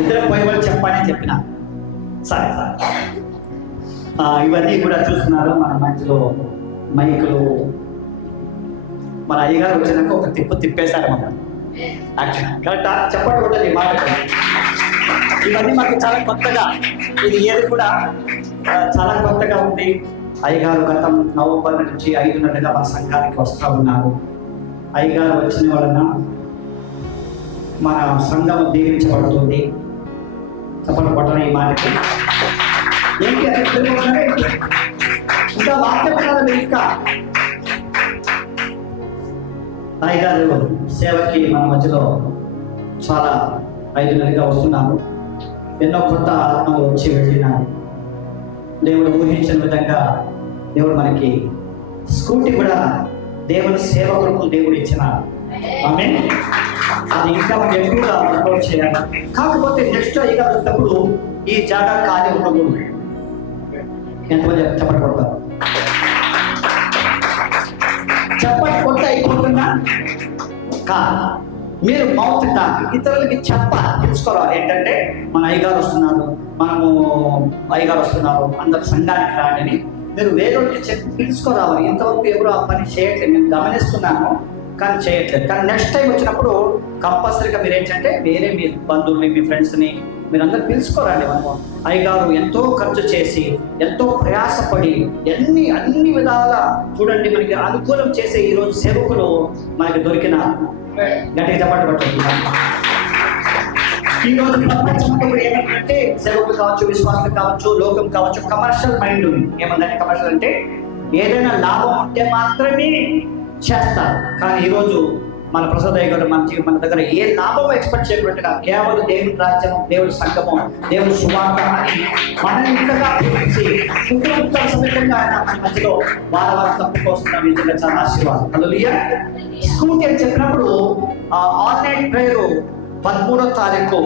ఇద్దరు పోయే వాళ్ళు చెప్పని చెప్పిన. సరే ఇవన్నీ కూడా చూస్తున్నారు. మన మధ్యలో మైకులు మన అయ్యగారు వచ్చినాక ఒక తిప్పేశారు మమ్మల్ని. కరెక్టా? చెప్పండి కూడా ఈ మాట. ఇవన్నీ మాకు చాలా కొత్తగా, ఇది ఏది కూడా చాలా కొత్తగా ఉంది. అయ్యగారు గతం నవంబర్ నుంచి 5 నెలలుగా మన సంఘానికి వస్తూ ఉన్నారు. అయ్యగారు వచ్చిన వలన మన సంఘం దీవించబడుతుంది. చెప్పండి పట్టణ ఈ మాటకి ఏంటి ఇంకా వాక్యం ఇంకా అయ్యగారు సేవకి మన మధ్యలో చాలా 5 నెలలుగా వస్తున్నారు. ఎన్నో కొత్త ఆత్మలు వచ్చి వెళ్ళినారు. దేవుడు ఊహించిన విధంగా దేవుడు మనకి స్కూటీ కూడా దేవుని సేవకులకు దేవుడు ఇచ్చినారు. ఆమేన్. అది ఇంకా మనం ఎక్కువగా అప్లోడ్ చేయాలి. కాకపోతే నెక్స్ట్ అయ్యగారు వచ్చినప్పుడు ఈ జాగా ఖాళీ ఉండకూడదు. ఎంతమంది చెప్పండి కొడతారు? చెప్పండి కొత్త అయిపోతున్నా కాదు. మీరు మౌత్ టాక్ ఇతరులకి తెలుసుకోవాలి. ఏంటంటే మన అయ్యగారు వస్తున్నారు, మనము అయ్యగారు వస్తున్నారు, అందరు సంఘానికి రాడని మీరు వేరొకటి చెప్పి పిలుచుకోరావాలి. ఇంతవరకు ఎవరు ఆ పని చేయట్లేదు, నేను గమనిస్తున్నాను, కానీ చేయట్లేదు. కానీ నెక్స్ట్ టైం వచ్చినప్పుడు కంపల్సరీగా మీరు ఏంటంటే వేరే మీ బంధువుల్ని, మీ ఫ్రెండ్స్ని మీరందరూ పిలుచుకోరండి. మనము అయ్యగారు ఎంతో ఖర్చు చేసి, ఎంతో ప్రయాసపడి, అన్ని విధాల చూడండి మనకి అనుకూలం చేసే ఈరోజు సేవకులు మనకి దొరికిన గట్టిగా చెప్పబడుతున్నారు. ఈరోజు ప్రపంచంలో ఏమంటే సేవకులు కావచ్చు, విశ్వాసులు కావచ్చు, లోకం కావచ్చు, కమర్షియల్ మైండ్ ఉంది. ఏమంటే కమర్షియల్ అంటే ఏదైనా లాభం ఉంటే మాత్రమే చేస్తారు. కానీ ఈరోజు మన ప్రసాద్ అయ్య గారు మన దగ్గర ఏ లాభం ఎక్స్పెక్ట్ చేయకుండా కేవలం దేవుని రాజ్యం, దేవుని సంఘము, దేవుని సువార్త అని మన ఇంతగా ప్రేమించి కుటుంబ సమేతంగా ఆయన మన మధ్యలో వారి తప్పుకొస్తున్న నిజంగా చాలా ఆశీర్వాదం. హల్లెలూయా. స్కూటీ అని చెప్పినప్పుడు ఆన్లైన్ ప్రేయర్ 13వ తారీఖు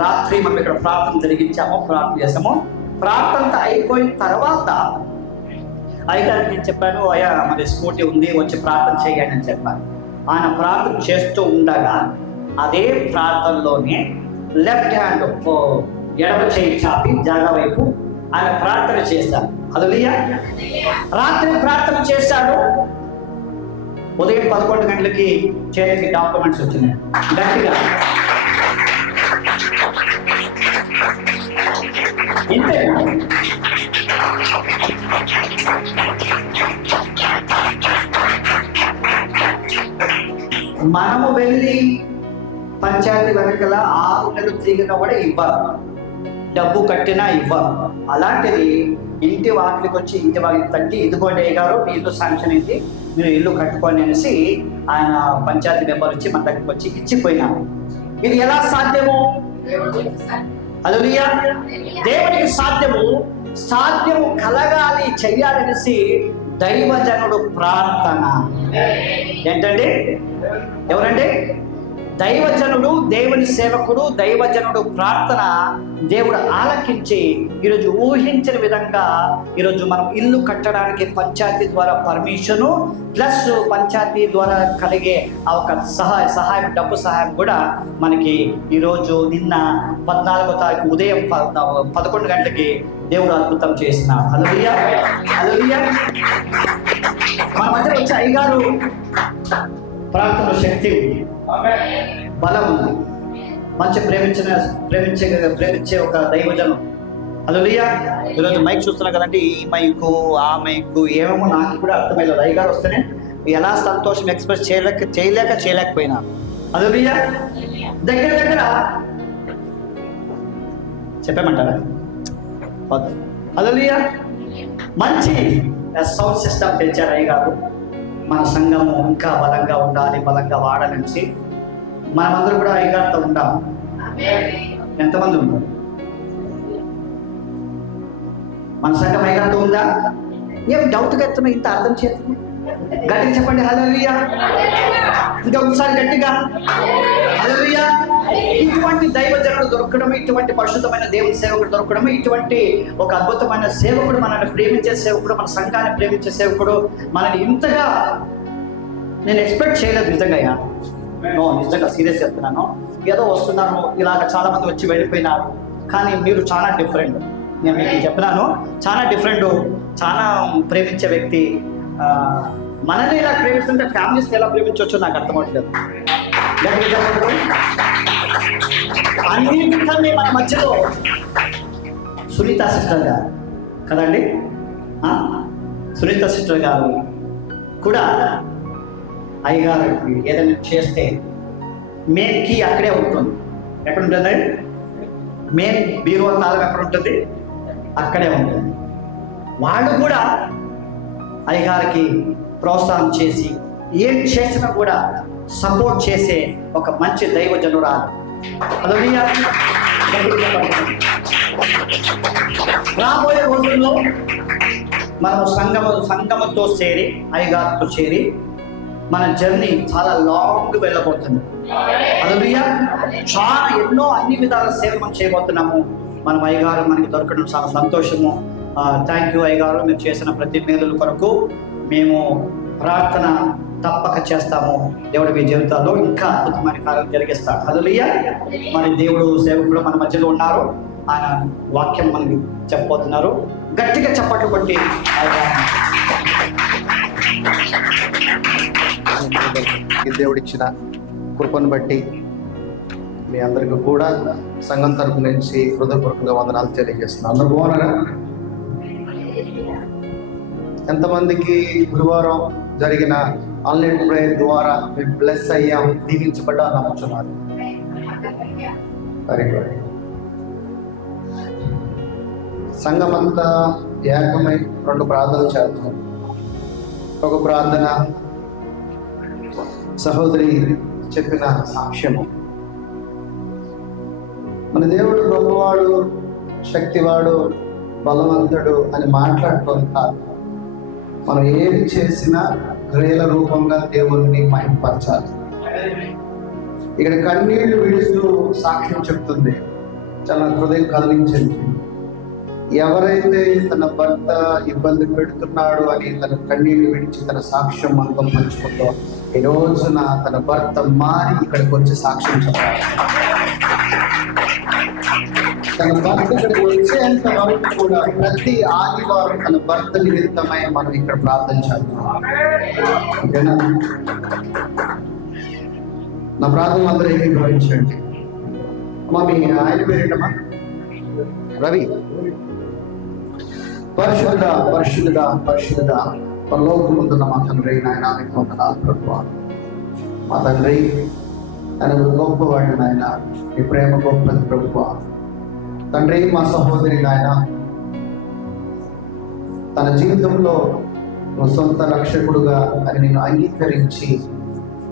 రాత్రి మనం ఇక్కడ ప్రార్థన జరిగించాము, ప్రార్థన చేసాము. ప్రార్థన అయిపోయిన తర్వాత అయ్యగారికి నేను చెప్పాను, అయ్యా మరి స్కూటీ ఉంది, వచ్చి ప్రార్థన చేయండి అని చెప్పాను. ఆయన ప్రార్థన చేస్తూ ఉండగా అదే ప్రార్థనలోనే లెఫ్ట్ హ్యాండ్ ఎడమ చేయి చాపి జాగా వైపు ఆయన ప్రార్థన చేశాడు. హల్లెలూయా. రాత్రి ప్రార్థన చేశాడు. ఉదయం 11 గంటలకి చేతికి డాక్యుమెంట్స్ వచ్చినాయి. గట్టిగా ఇంతే. మనము వెళ్ళి పంచాయతీ వెనకల 6 నెలలు తిరిగినా కూడా ఇవ్వరు, డబ్బు కట్టినా ఇవ్వరు. అలాంటిది ఇంటి వాకిలికి వచ్చి ఇంటి వాకిలి తట్టి, ఇదిగోండి అయ్యగారు మీ ఇల్లు శాంక్షన్ అయింది, మీరు ఇల్లు కట్టుకోండి అనేసి ఆయన పంచాయతీ మెంబర్ వచ్చి మన దగ్గరికి వచ్చి ఇచ్చిపోయినాము. ఇది ఎలా సాధ్యము? హల్లెలూయా. దేవునికి సాధ్యము కలగాలి, చెయ్యాలనేసి దైవజనుడు ప్రార్థన. ఏంటండి? ఎవరండి? దైవజనుడు, దేవుని సేవకుడు, దైవజనుడు ప్రార్థన దేవుడు ఆలకించి ఈరోజు ఊహించిన విధంగా ఈరోజు మనం ఇల్లు కట్టడానికి పంచాయతీ ద్వారా పర్మిషను ప్లస్ పంచాయతీ ద్వారా కలిగే ఒక సహాయం డబ్బు సహాయం కూడా మనకి ఈరోజు నిన్న 14వ తారీఖు ఉదయం 11 గంటలకి దేవుడు అద్భుతం చేసినాడు. హల్లెలూయా. హల్లెలూయా. మన మధ్య వచ్చే అయ్యగారు ప్రార్థన శక్తి ఉంది, బలం ఉంది, మంచి ప్రేమించే ఒక దైవజనం. హల్లెలూయా. ఈరోజు మైక్ చూస్తున్నా కదండి, ఈ మైకు ఆ మైకు ఏమేమో నాకు కూడా అర్థమయ్యేది. అయ్యగారు వస్తేనే ఎలా సంతోషం ఎక్స్ప్రెస్ చేయలేకపోయినా. హల్లెలూయా. దగ్గర చెప్పమంటారా? హల్లెలూయా. మంచి సౌండ్ సిస్టమ్ తెచ్చారు అయ్యగారు. మన సంఘము ఇంకా బలంగా ఉండాలి, బలంగా వాడాలని మనమందరూ కూడా అయ్యగారితో ఉంటాం. ఎంతమంది ఉంటారు? మన సంఘం అయ్యగారితో ఉందా? ఏం డౌట్గా ఎత్తున్నా, ఇంత అర్థం చేస్తుంది. గట్టిగా చెప్పండి హల్లెలూయా. ఇంకా ఒకసారి గట్టిగా హల్లెలూయా. ఇటువంటి దైవజనుడు దొరకడం, ఇటువంటి పరిశుద్ధమైన దేవుని సేవకుడు దొరకడం, ఇటువంటి ఒక అద్భుతమైన సేవకుడు, మనల్ని ప్రేమించే సేవకుడు, మన సంఘాన్ని ప్రేమించే సేవకుడు మనల్ని ఇంతగా నేను ఎక్స్పెక్ట్ చేయలేదు నిజంగా. నిజంగా సీరియస్ చెప్తున్నాను. ఏదో వస్తున్నారు, ఇలాగ చాలా మంది వచ్చి వెళ్ళిపోయినారు, కానీ మీరు చాలా డిఫరెంట్. నేను మీకు చెప్పినాను, చాలా డిఫరెంట్, చాలా ప్రేమించే వ్యక్తి. మనల్ని ఇలా ప్రేమిస్తుంటే ఫ్యామిలీస్ని ఎలా ప్రేమించవచ్చో నాకు అర్థమవట్లేదు. అన్నింటికన్నా మన మధ్యలో సునీత సిస్టర్ గారు కదండి, సునీత సిస్టర్ గారు కూడా అయ్యగారికి ఏదైనా చేస్తే మెయిన్ కీ అక్కడే ఉంటుంది. ఎక్కడ ఉంటుంది? మెయిన్ బీరువా తాళం ఎక్కడ ఉంటుంది? అక్కడే ఉంటుంది. వాళ్ళు కూడా అయ్యగారికి ప్రోత్సాహం చేసి ఏం చేసినా కూడా సపోర్ట్ చేసే ఒక మంచి దైవజనురాలు. రాబోయే రోజుల్లో మనం సంఘముతో చేరి, అయ్యగారితో చేరి మన జర్నీ చాలా లాంగ్ వెళ్ళబోతుంది. హల్లెలూయా. చాలా ఎన్నో అన్ని విధాల సేవ మనం చేయబోతున్నాము. మనం అయ్యగారు మనకి దొరకడం చాలా సంతోషము. థ్యాంక్ యూ అయ్యగారు, మీరు చేసిన ప్రతి మేలుల కొరకు మేము ప్రార్థన తప్పక చేస్తాము. దేవుడు మీ జీవితాల్లో ఇంకా అద్భుతమైన కార్యాలు జరిగిస్తాడు. హల్లెలూయా. మరి దేవుడు సేవకుడు మన మధ్యలో ఉన్నారు, ఆయన వాక్యం మనకి చెప్పబోతున్నారు. గట్టిగా చప్పట్లు కొట్టి దేవుడిచ్చిన కృపను బట్టి మీ అందరికీ కూడా సంఘం తరపు నుంచి హృదయపూర్వకంగా వందనాలు తెలియజేస్తున్నాను. అందరూ బాగున్నారా? ఎంతమందికి గురువారం జరిగిన ఆన్లైన్ ప్రేయర్ ద్వారా మేము బ్లెస్ అయ్యాం, దీవించబడ్డా నమ్ముతున్నారు? Very good. సంఘం అంతా ఏకమై 2 ప్రార్థనలు చేస్తాం. ఒక ప్రార్థన సహోదరి చెప్పిన సాక్ష్యము. మన దేవుడు గొప్పవాడు, శక్తివాడు, బలవంతుడు అని మాట్లాడటం కాదు, మనం ఏది చేసినా క్రియల రూపంగా దేవుణ్ణి మహిమపరచాలి. ఇక్కడ కన్నీళ్లు విడుస్తూ సాక్ష్యం చెప్తుంది, చాలా హృదయం కదిలించింది. ఎవరైతే తన భర్త ఇబ్బంది పెడుతున్నాడు అని తన కన్నీళ్లు విడిచి తన సాక్ష్యం మనతో పంచుకుందో, ఈ రోజున తన భర్త మారి ఇక్కడికి వచ్చి సాక్ష్యం చెప్పాలి. తన భర్త ఇక్కడికి వచ్చేంత వరకు కూడా ప్రతి ఆదివారం తన భర్త నిమిత్తమై మనం ఇక్కడ ప్రార్థన చేద్దాం. ఓకేనా? నా ప్రార్థన అందరూ ఏకీభవించండి. అమ్మా, మీ ఆయన పేరేంటమ్మా? రవి. పరిశుద్ధుడా పరిశుద్ధుడా పరిశుద్ధుడా పరలోకమందున్న మా తండ్రి, నాయన మీకు వందనాలు ప్రభువా. మా తండ్రి, ఆయన గొప్పవాడు నాయన, మీ ప్రేమ గొప్పది ప్రభువా. తండ్రి, మా సహోదరి నాయన తన జీవితంలో నువ్వు సొంత రక్షకుడుగా అని నేను అంగీకరించి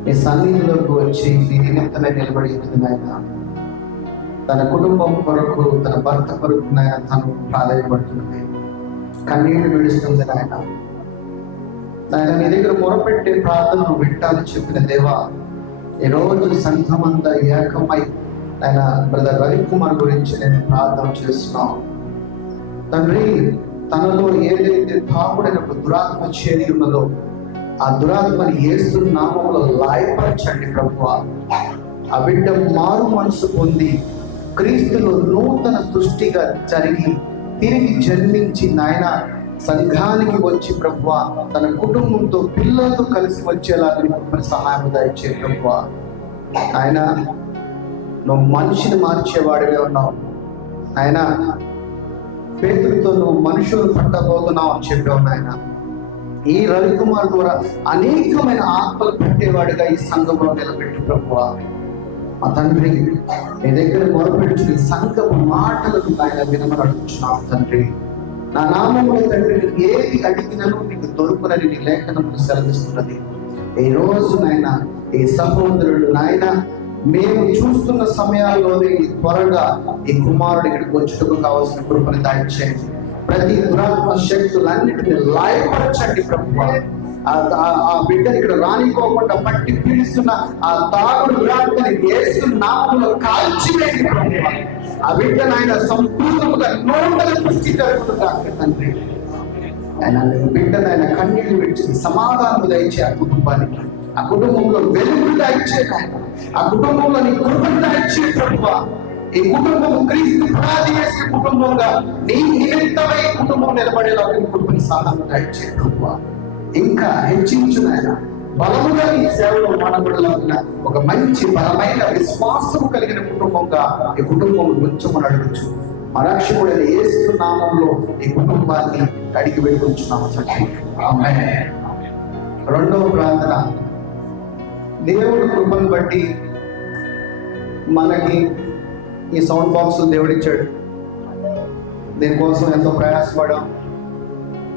నీ సన్నిధిలోకి వచ్చి నీ నిమిత్తమే నిలబడి ఉంది నాయన. తన కుటుంబం కొరకు, తన భర్త కొరకు నాయన తను ప్రాధాన్యపడుతుంది, కన్నీళ్లు విడుస్తుంది నాయన. నాయన, నీ దగ్గర మొరపెట్టే ప్రార్థనను వింటాలని చెప్పిన దేవా, ఈరోజు సంఘం అంతా ఏకమై ఆయన బ్రదర్ రవికుమార్ గురించి నేను ప్రార్థన చేస్తున్నాను. తండ్రి, తనలో ఏదైతే తాగుడైన దురాత్మ చేరి ఉన్నదో ఆ దురాత్మని యేసు నామములో లాయపరచండి ప్రభువా. ఆ బిడ్డ మారు మనసు పొంది క్రీస్తులో నూతన సృష్టిగా జరిగి తిరిగి జన్మించి నాయన సంఘానికి వచ్చి ప్రభువా తన కుటుంబంతో పిల్లలతో కలిసి వచ్చేలాగా సహాయం దయచే ప్రభువా. ఆయన నువ్వు మనిషిని మార్చేవాడిగా ఉన్నావు ఆయన. పేతులతో నువ్వు మనుషులు పట్టబోతున్నావు అని చెప్పావు నాయన. ఈ రవికుమార్ ద్వారా అనేకమైన ఆత్మలు పెట్టేవాడిగా ఈ సంఘంలో నిలబెట్టి ప్రభువా. మా తండ్రి, నీ దగ్గర మొరపెట్టి సంఘపు మాటలకు ఆయన వినమని అడుగుతున్నావు తండ్రి. నా నామంలో తండ్రి ఏది అడిగినను నీకు దొరుకునని నీ లేఖనములు సెలవిస్తున్నది. ఈ రోజు నాయన ఈ సహోదరుడు నాయన మేము చూస్తున్న సమయాల్లోనే త్వరగా ఈ కుమారుడు ఇక్కడికి వచ్చుటకు కావాల్సిన కృపను దయచేయండి. ప్రతి దురాత్మ శక్తులన్నిటిని లాయపరచండి ప్రభువా. ఆ బిడ్డని ఇక్కడ రానికోకుండా పట్టి పీడిస్తున్న ఆ తాగుడు దురాత్మని యేసు నామములో కాల్చివేయండి ప్రభువా. ఆ బిడ్డను ఆయన సంపూర్ణముగా నూతన సృష్టి జరుగుతుంది తండ్రి. ఆయన బిడ్డను ఆయన కన్నీళ్లు విడిచి సమాధానం దయచే ఆ కుటుంబానికి, ఆ కుటుంబంలో వెలుగు దయచే నాయన. ఆ కుటుంబంలో నీ కృపను దయచే ప్రభువా. ఈ కుటుంబం క్రీస్తు పునాది వేసే కుటుంబంగా నీ నిమిత్తమై కుటుంబం నిలబడేలా నీ కృపని సహాయం దయచే ప్రభువా. ఇంకా హెచ్చించు నాయన. బలముగా ఈ సేవలో మానబడాలన్న ఒక మంచి బలమైన విశ్వాసము కలిగిన కుటుంబంగా ఈ కుటుంబం ఉంచమని అడుగుచు మా రక్షకుడైన యేసు నామములో ఈ కుటుంబాన్ని అడిగి వేడుకొంచున్నాము తండ్రి. ఆమేన్. రెండవ ప్రార్థన, దేవుడి కృపను బట్టి మనకి ఈ సౌండ్ బాక్స్ దేవుడిచ్చాడు. దీనికోసం ఎంతో ప్రయాసపడాం,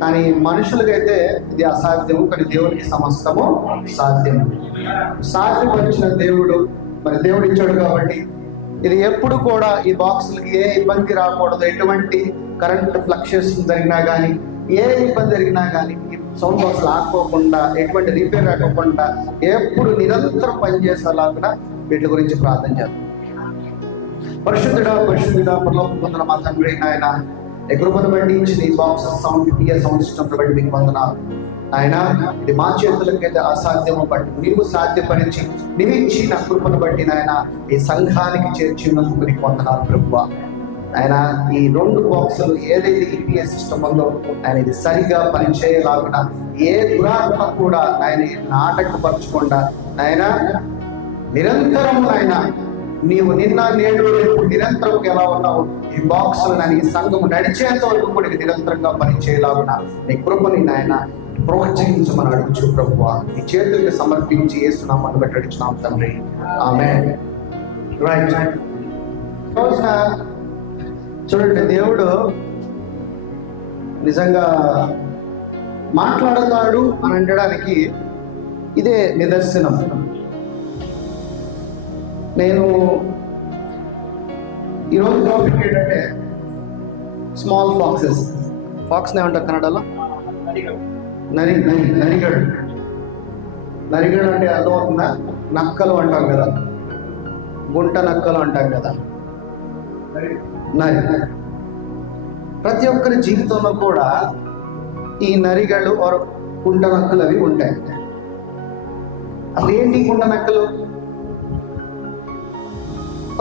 కానీ మనుషులకైతే ఇది అసాధ్యము, కానీ దేవుడికి సమస్తము సాధ్యము. సాధ్యపరిచిన దేవుడు మరి దేవుడు ఇచ్చాడు కాబట్టి ఇది ఎప్పుడు కూడా ఈ బాక్సులకి ఏ ఇబ్బంది రాకూడదు. ఎటువంటి కరెంట్ ఫ్లక్చుయేషన్ జరిగినా కానీ, ఏ ఇబ్బంది జరిగినా కానీ ఈ సౌండ్ బాక్స్ ఆడుకోకుండా, ఎటువంటి రిపేర్ రాకుండా ఎప్పుడు నిరంతరం పనిచేసేలాగా వీటి గురించి ప్రార్థన చేద్దాం. పరిశుద్ధుడా పరిశుద్ధుడా పరలోకమందున మా తండ్రి నాయన, ఈ కృపను బట్టి ఇచ్చిన ఈ boxes sound PS sound system బట్టి మీకు వందనాలు ఆయన. ఇది మా చేతులకైతే అసాధ్యము, బట్టి నీవు సాధ్యపరిచి నీవు ఇచ్చిన కృపను బట్టి నాయన ఈ సంఘానికి చేర్చినందుకు నీకు వందనాలు ప్రభువా. ఆయన ఈ రెండు బాక్సులు ఏదైతే ఈపీఎస్ సిస్టమ్ ఉందో ఆయన ఇది సరిగా పనిచేయలాగున ఏ దురాత్మ కూడా ఆయన నాటకపరచకుండా ఆయన నిరంతరం ఆయన నీవు నిన్న నేడు రేపు నిరంతరం ఎలా ఉన్నావు ఈ బాక్సులు ఈ సంఘం నడిచేంత వరకు కూడా నిరంతరంగా పనిచేయలాగున నీ కృపని నాయన ప్రోత్సహించమని అడుగుచు ప్రభువా. నీ చేతులకు సమర్పించి యేసునామమును బట్టి అడుగుచున్నాం తండ్రి. ఆమేన్. రైట్. రోజున చూడండి, దేవుడు నిజంగా మాట్లాడతాడు అని అనడానికి ఇదే నిదర్శనం. నేను ఈరోజు టాపిక్ ఏంటంటే స్మాల్ ఫాక్సెస్. ఫాక్స్ని ఏమంటారు కన్నడలో? నరిగడు. నరిగడు అంటే అర్థమవుతుందా? నక్కలు అంటాం కదా, గుంట నక్కలు అంటాం కదా. నరి ప్రతి ఒక్కరి జీవితంలో కూడా ఈ నరిగడు గుంట నక్కలు అవి ఉంటాయి. అసలు ఏంటి గుంట నక్కలు?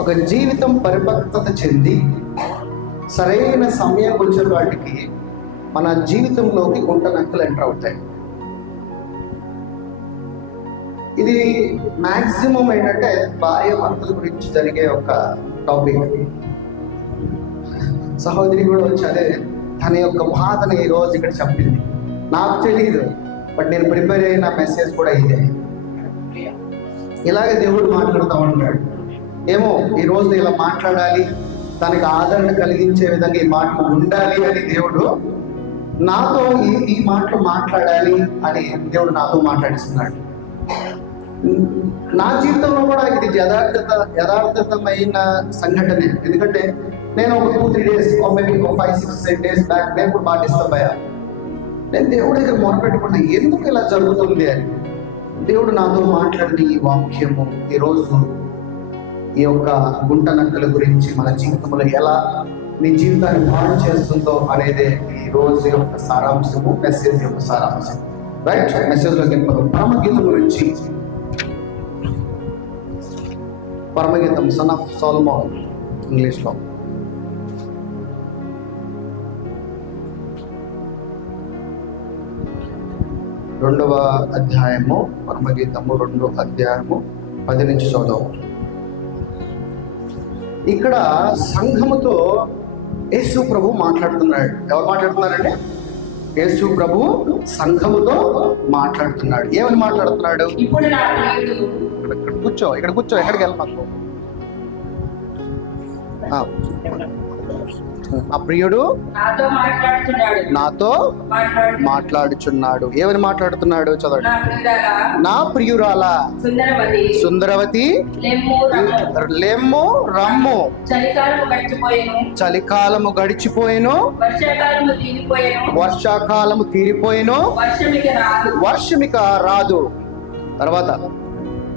ఒక జీవితం పరిపక్వత చెంది సరైన సమయం వచ్చే వాటికి మన జీవితంలోకి గుంట నక్కలు ఎంటర్ అవుతాయి. ఇది మ్యాక్సిమం ఏంటంటే భార్య భర్తల గురించి జరిగే ఒక టాపిక్. సహోదరి కూడా వచ్చి అదే తన యొక్క బాధను ఈరోజు ఇక్కడ చెప్పింది. నాకు తెలియదు, బట్ నేను ప్రిపేర్ అయిన మెసేజ్ కూడా ఇదే. ఇలాగే దేవుడు మాట్లాడుతూ ఉంటాడు. ఏమో ఈరోజు ఇలా మాట్లాడాలి, తనకి ఆదరణ కలిగించే విధంగా ఈ మాటలు ఉండాలి అని దేవుడు నాతో ఈ మాటలు మాట్లాడాలి అని దేవుడు నాతో మాట్లాడిస్తున్నాడు. నా జీవితంలో కూడా ఇది యథార్థమైన సంఘటనే. ఎందుకంటే నేను ఒక 2-3 days మేబీ 5-6 days బ్యాక్ నేను కూడా బాగా డిస్టర్బ్ అయ్యా. నేను దేవుడి దగ్గర మొరపెట్టుకుంటే ఎందుకు ఇలా జరుగుతుంది అని దేవుడు నాతో మాట్లాడిన ఈ వాక్యము ఈరోజు ఈ యొక్క గుంట నక్కల గురించి మన జీవితంలో ఎలా నీ జీవితాన్ని పాడు చేస్తుందో అనేది ఈ రోజు యొక్క సారాంశము, మెసేజ్ యొక్క సారాంశం. రైట్, మెసేజ్లోకి వెళ్ళిపోతాం. పరమగీతం గురించి. పరమగీతం సన్ ఆఫ్ సోలమోన్ ఇంగ్లీష్లో. రెండవ అధ్యాయము పరమగీతము 2వ అధ్యాయము 10 నుంచి చదువు. ఇక్కడ సంఘముతో యేసు ప్రభు మాట్లాడుతున్నాడు. ఎవరు మాట్లాడుతున్నారంటే యేసు ప్రభు సంఘముతో మాట్లాడుతున్నాడు. ఏమని మాట్లాడుతున్నాడు? ఇక్కడ కూర్చో, ఎక్కడికి వెళ్ళమాకు. ఆ ప్రియుడు నాతో మాట్లాడుచున్నాడు. ఏమని మాట్లాడుతున్నాడు? చదవండి. నా ప్రియురాలా సుందరవతి లెమ్ము రమ్ము, చలికాలము గడిచిపోయేను, వర్షాకాలము తీరిపోయేను, వర్షమిక రాదు. తర్వాత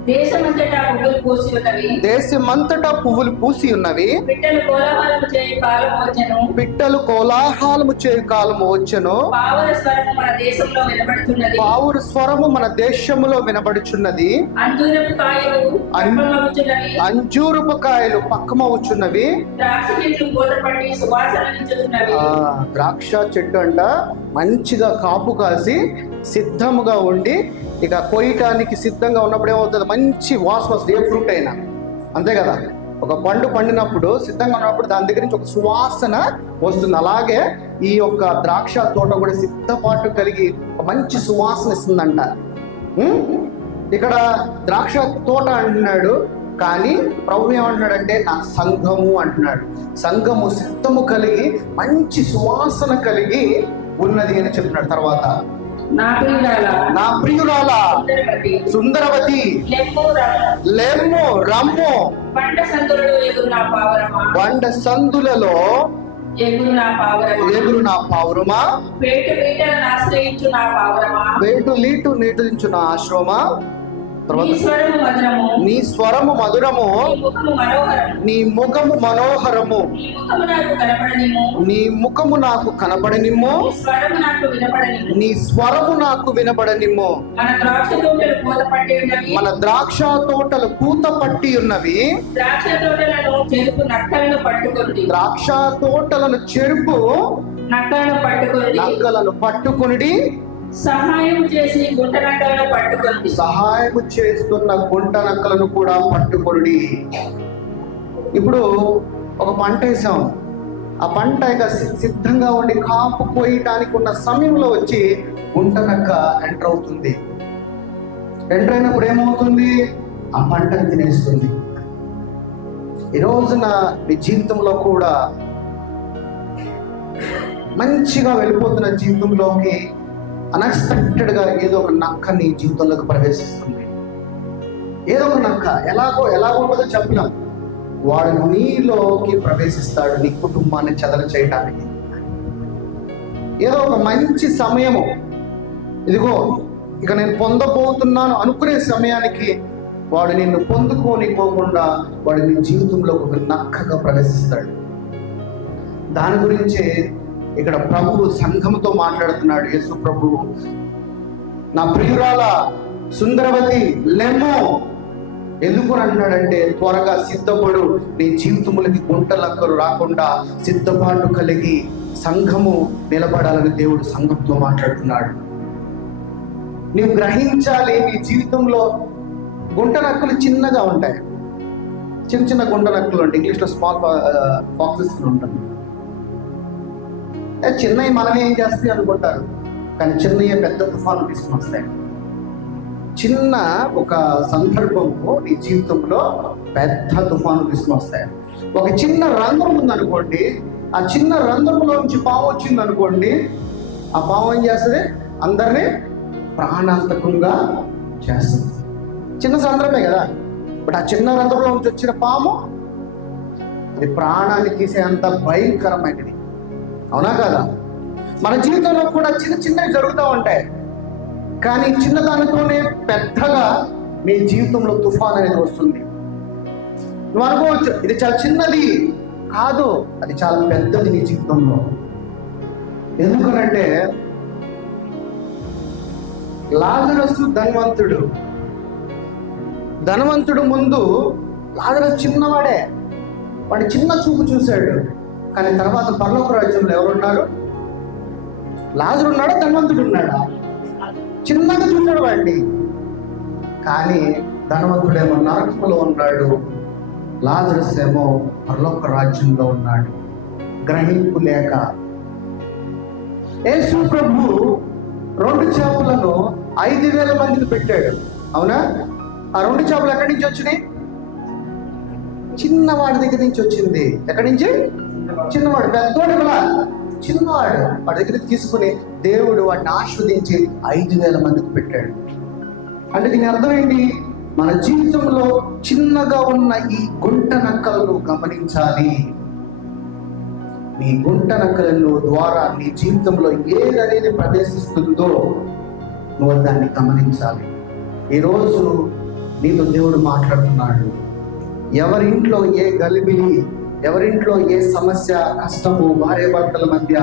దేశమంతటా పువ్వులు పూసి ఉన్నవి. దేశమంతటా పువ్వులు పూసి ఉన్నవి. పిట్టలు కోలాహలము చేయు కాలము వచ్చెను. పిట్టలు కోలాహలము చేయు కాలము వచ్చెను. పావుర స్వరము మన దేశంలో వినబడుతున్నది. పావుర స్వరము మన దేశములో వినబడుచున్నది. అంజూరపు కాయలు పక్కమవుచున్నవి. అంజూరపు కాయలు పక్కమవుచున్నవి. ద్రాక్ష చెట్లు పూతపట్టి సువాసననిచ్చుచున్నవి. ద్రాక్ష చెట్టు అంట మంచిగా కాపు కాసి సిద్ధముగా ఉండి ఇక కొయ్యటానికి సిద్ధంగా ఉన్నప్పుడు ఏమవుతుంది, మంచి వాసన వస్తుంది. ఏ ఫ్రూట్ అయినా అంతే కదా, ఒక పండు పండినప్పుడు సిద్ధంగా ఉన్నప్పుడు దాని దగ్గర నుంచి ఒక సువాసన వస్తుంది. అలాగే ఈ యొక్క ద్రాక్ష తోట కూడా సిద్ధపాటు కలిగి ఒక మంచి సువాసన ఇస్తుందంట. ఇక్కడ ద్రాక్ష తోట అంటున్నాడు, కానీ ప్రభు ఏమంటున్నాడంటే నా సంఘము అంటున్నాడు. సంఘము సిద్ధము కలిగి మంచి సువాసన కలిగి ఉన్నది అని చెప్తున్నాడు. తర్వాత నా ప్రియురాలా సుందరవతి లెమ్ము రమ్ము, బండ సందులలో ఎగురు నా పావురమా, వేటు లీటు నీటించు నా ఆశ్రమా. నీ స్వరము మధురము, నీ ముఖము మనోహరము, నీ ముఖము నాకు కనపడనిమ్ము, నీ స్వరము నాకు వినపడనిమ్ము. మన ద్రాక్ష తోటలు పూత పట్టి ఉన్నవి. ద్రాక్ష తోటలను చెరుపు నక్కలను పట్టుకుని సహాయం చేస్తున్న గుంట నక్కలను కూడా పట్టుకొనుడి. ఇప్పుడు ఒక పంట వేసాం, ఆ పంట ఇక సిద్ధంగా ఉండి కాపు కోయటానికి ఉన్న సమయంలో వచ్చి గుంట నక్క ఎంటర్ అవుతుంది. ఎంటర్ అయినప్పుడు ఏమవుతుంది, ఆ పంటను తినేస్తుంది. ఈ రోజున నీ జీవితంలో కూడా మంచిగా వెళ్ళిపోతున్న జీవితంలోకి అన్ఎక్స్పెక్టెడ్ గా ఏదో ఒక నక్క నీ జీవితంలోకి ప్రవేశిస్తుంది. ఏదో ఒక నక్క ఎలాగో ఉంటుందో చెప్పలేం, వాడు నీలోకి ప్రవేశిస్తాడు నీ కుటుంబాన్ని చెదలు చేయడానికి. ఏదో ఒక మంచి సమయము, ఇదిగో ఇక నేను పొందబోతున్నాను అనుకునే సమయానికి వాడు నిన్ను పొందుకోనిపోకుండా వాడు నీ జీవితంలో ఒక నక్కగా ప్రవేశిస్తాడు. దాని గురించి ఇక్కడ ప్రభువు సంఘముతో మాట్లాడుతున్నాడు. యేసు ప్రభువు నా ప్రియురాల సుందరవతి లెమ్ము, ఎందుకు అంటున్నాడంటే త్వరగా సిద్ధపడు, నీ జీవితములకి గుంటలక్కలు రాకుండా సిద్ధపాటు కలిగి సంఘము నిలబడాలని దేవుడు సంఘంతో మాట్లాడుతున్నాడు. నీవు గ్రహించాలి, నీ జీవితంలో గుంట నక్కలు చిన్నగా ఉంటాయి. చిన్న గుంట నక్కలు ఉంటాయి, ఇంగ్లీష్లో స్మాల్ ఫాక్సెస్ ఉంటాయి. చిన్నవి మనమే ఏం చేస్తాయి అనుకుంటారు, కానీ చిన్నవి పెద్ద తుఫాను తీసుకుని వస్తాయి. చిన్న ఒక సందర్భంలో నీ జీవితంలో పెద్ద తుఫాను తీసుకుని వస్తాయి. ఒక చిన్న రంధ్రం ఉందనుకోండి, ఆ చిన్న రంధ్రంలోంచి పాము వచ్చింది అనుకోండి, ఆ పాము ఏం చేస్తుంది, అందరినీ ప్రాణాంతకంగా చేస్తుంది. చిన్న సందర్భమే కదా, బట్ ఆ చిన్న రంధ్రంలో నుంచి వచ్చిన పాము అది ప్రాణాన్ని తీసేంత భయంకరమైనది. అవునా కదా? మన జీవితంలో కూడా చిన్నవి జరుగుతూ ఉంటాయి, కానీ చిన్నదానితోనే పెద్దగా మీ జీవితంలో తుఫాన్ అనేది వస్తుంది. నువ్వు అనుకోవచ్చు ఇది చాలా చిన్నది, కాదు, అది చాలా పెద్దది నీ జీవితంలో. ఎందుకనంటే లాజరసు ధనవంతుడు ముందు లాజరసు చిన్నవాడే, వాడి చిన్న చూపు చూశాడు. కానీ తర్వాత పరలోక రాజ్యంలో ఎవరున్నారు? లాజరు ఉన్నాడా, ధనవంతుడు ఉన్నాడా? చిన్నగా చూశాడు వాడిని. కానీ ధనవంతుడేమో నరకంలో ఉన్నాడు, లాజరస్ ఏమో పరలోక రాజ్యంలో ఉన్నాడు. గ్రహింపు లేక యేసు ప్రభు 2 చేపలను 5,000 మందికి పెట్టాడు. అవునా? ఆ 2 చేపలు ఎక్కడి నుంచి వచ్చినాయి? చిన్నవాడి దగ్గర నుంచి వచ్చింది. ఎక్కడి నుంచి? చిన్నవాడు. పెద్దవాడు కూడా చిన్నవాడు వాడి దగ్గర తీసుకుని దేవుడు వాడిని ఆస్వాదించి 5,000 మందికి పెట్టాడు. అంటే దీని అర్థం ఏంటి? మన జీవితంలో చిన్నగా ఉన్న ఈ గుంట నక్కలను గమనించాలి. నీ గుంట నక్కలలో ద్వారా నీ జీవితంలో ఏదనేది ప్రవేశిస్తుందో నువ్వు దాన్ని గమనించాలి. ఈరోజు నీతో దేవుడు మాట్లాడుతున్నాడు. ఎవరింట్లో ఏ గలిబిలి, ఎవరింట్లో ఏ సమస్య, కష్టము, భార్యాభర్తల మధ్య,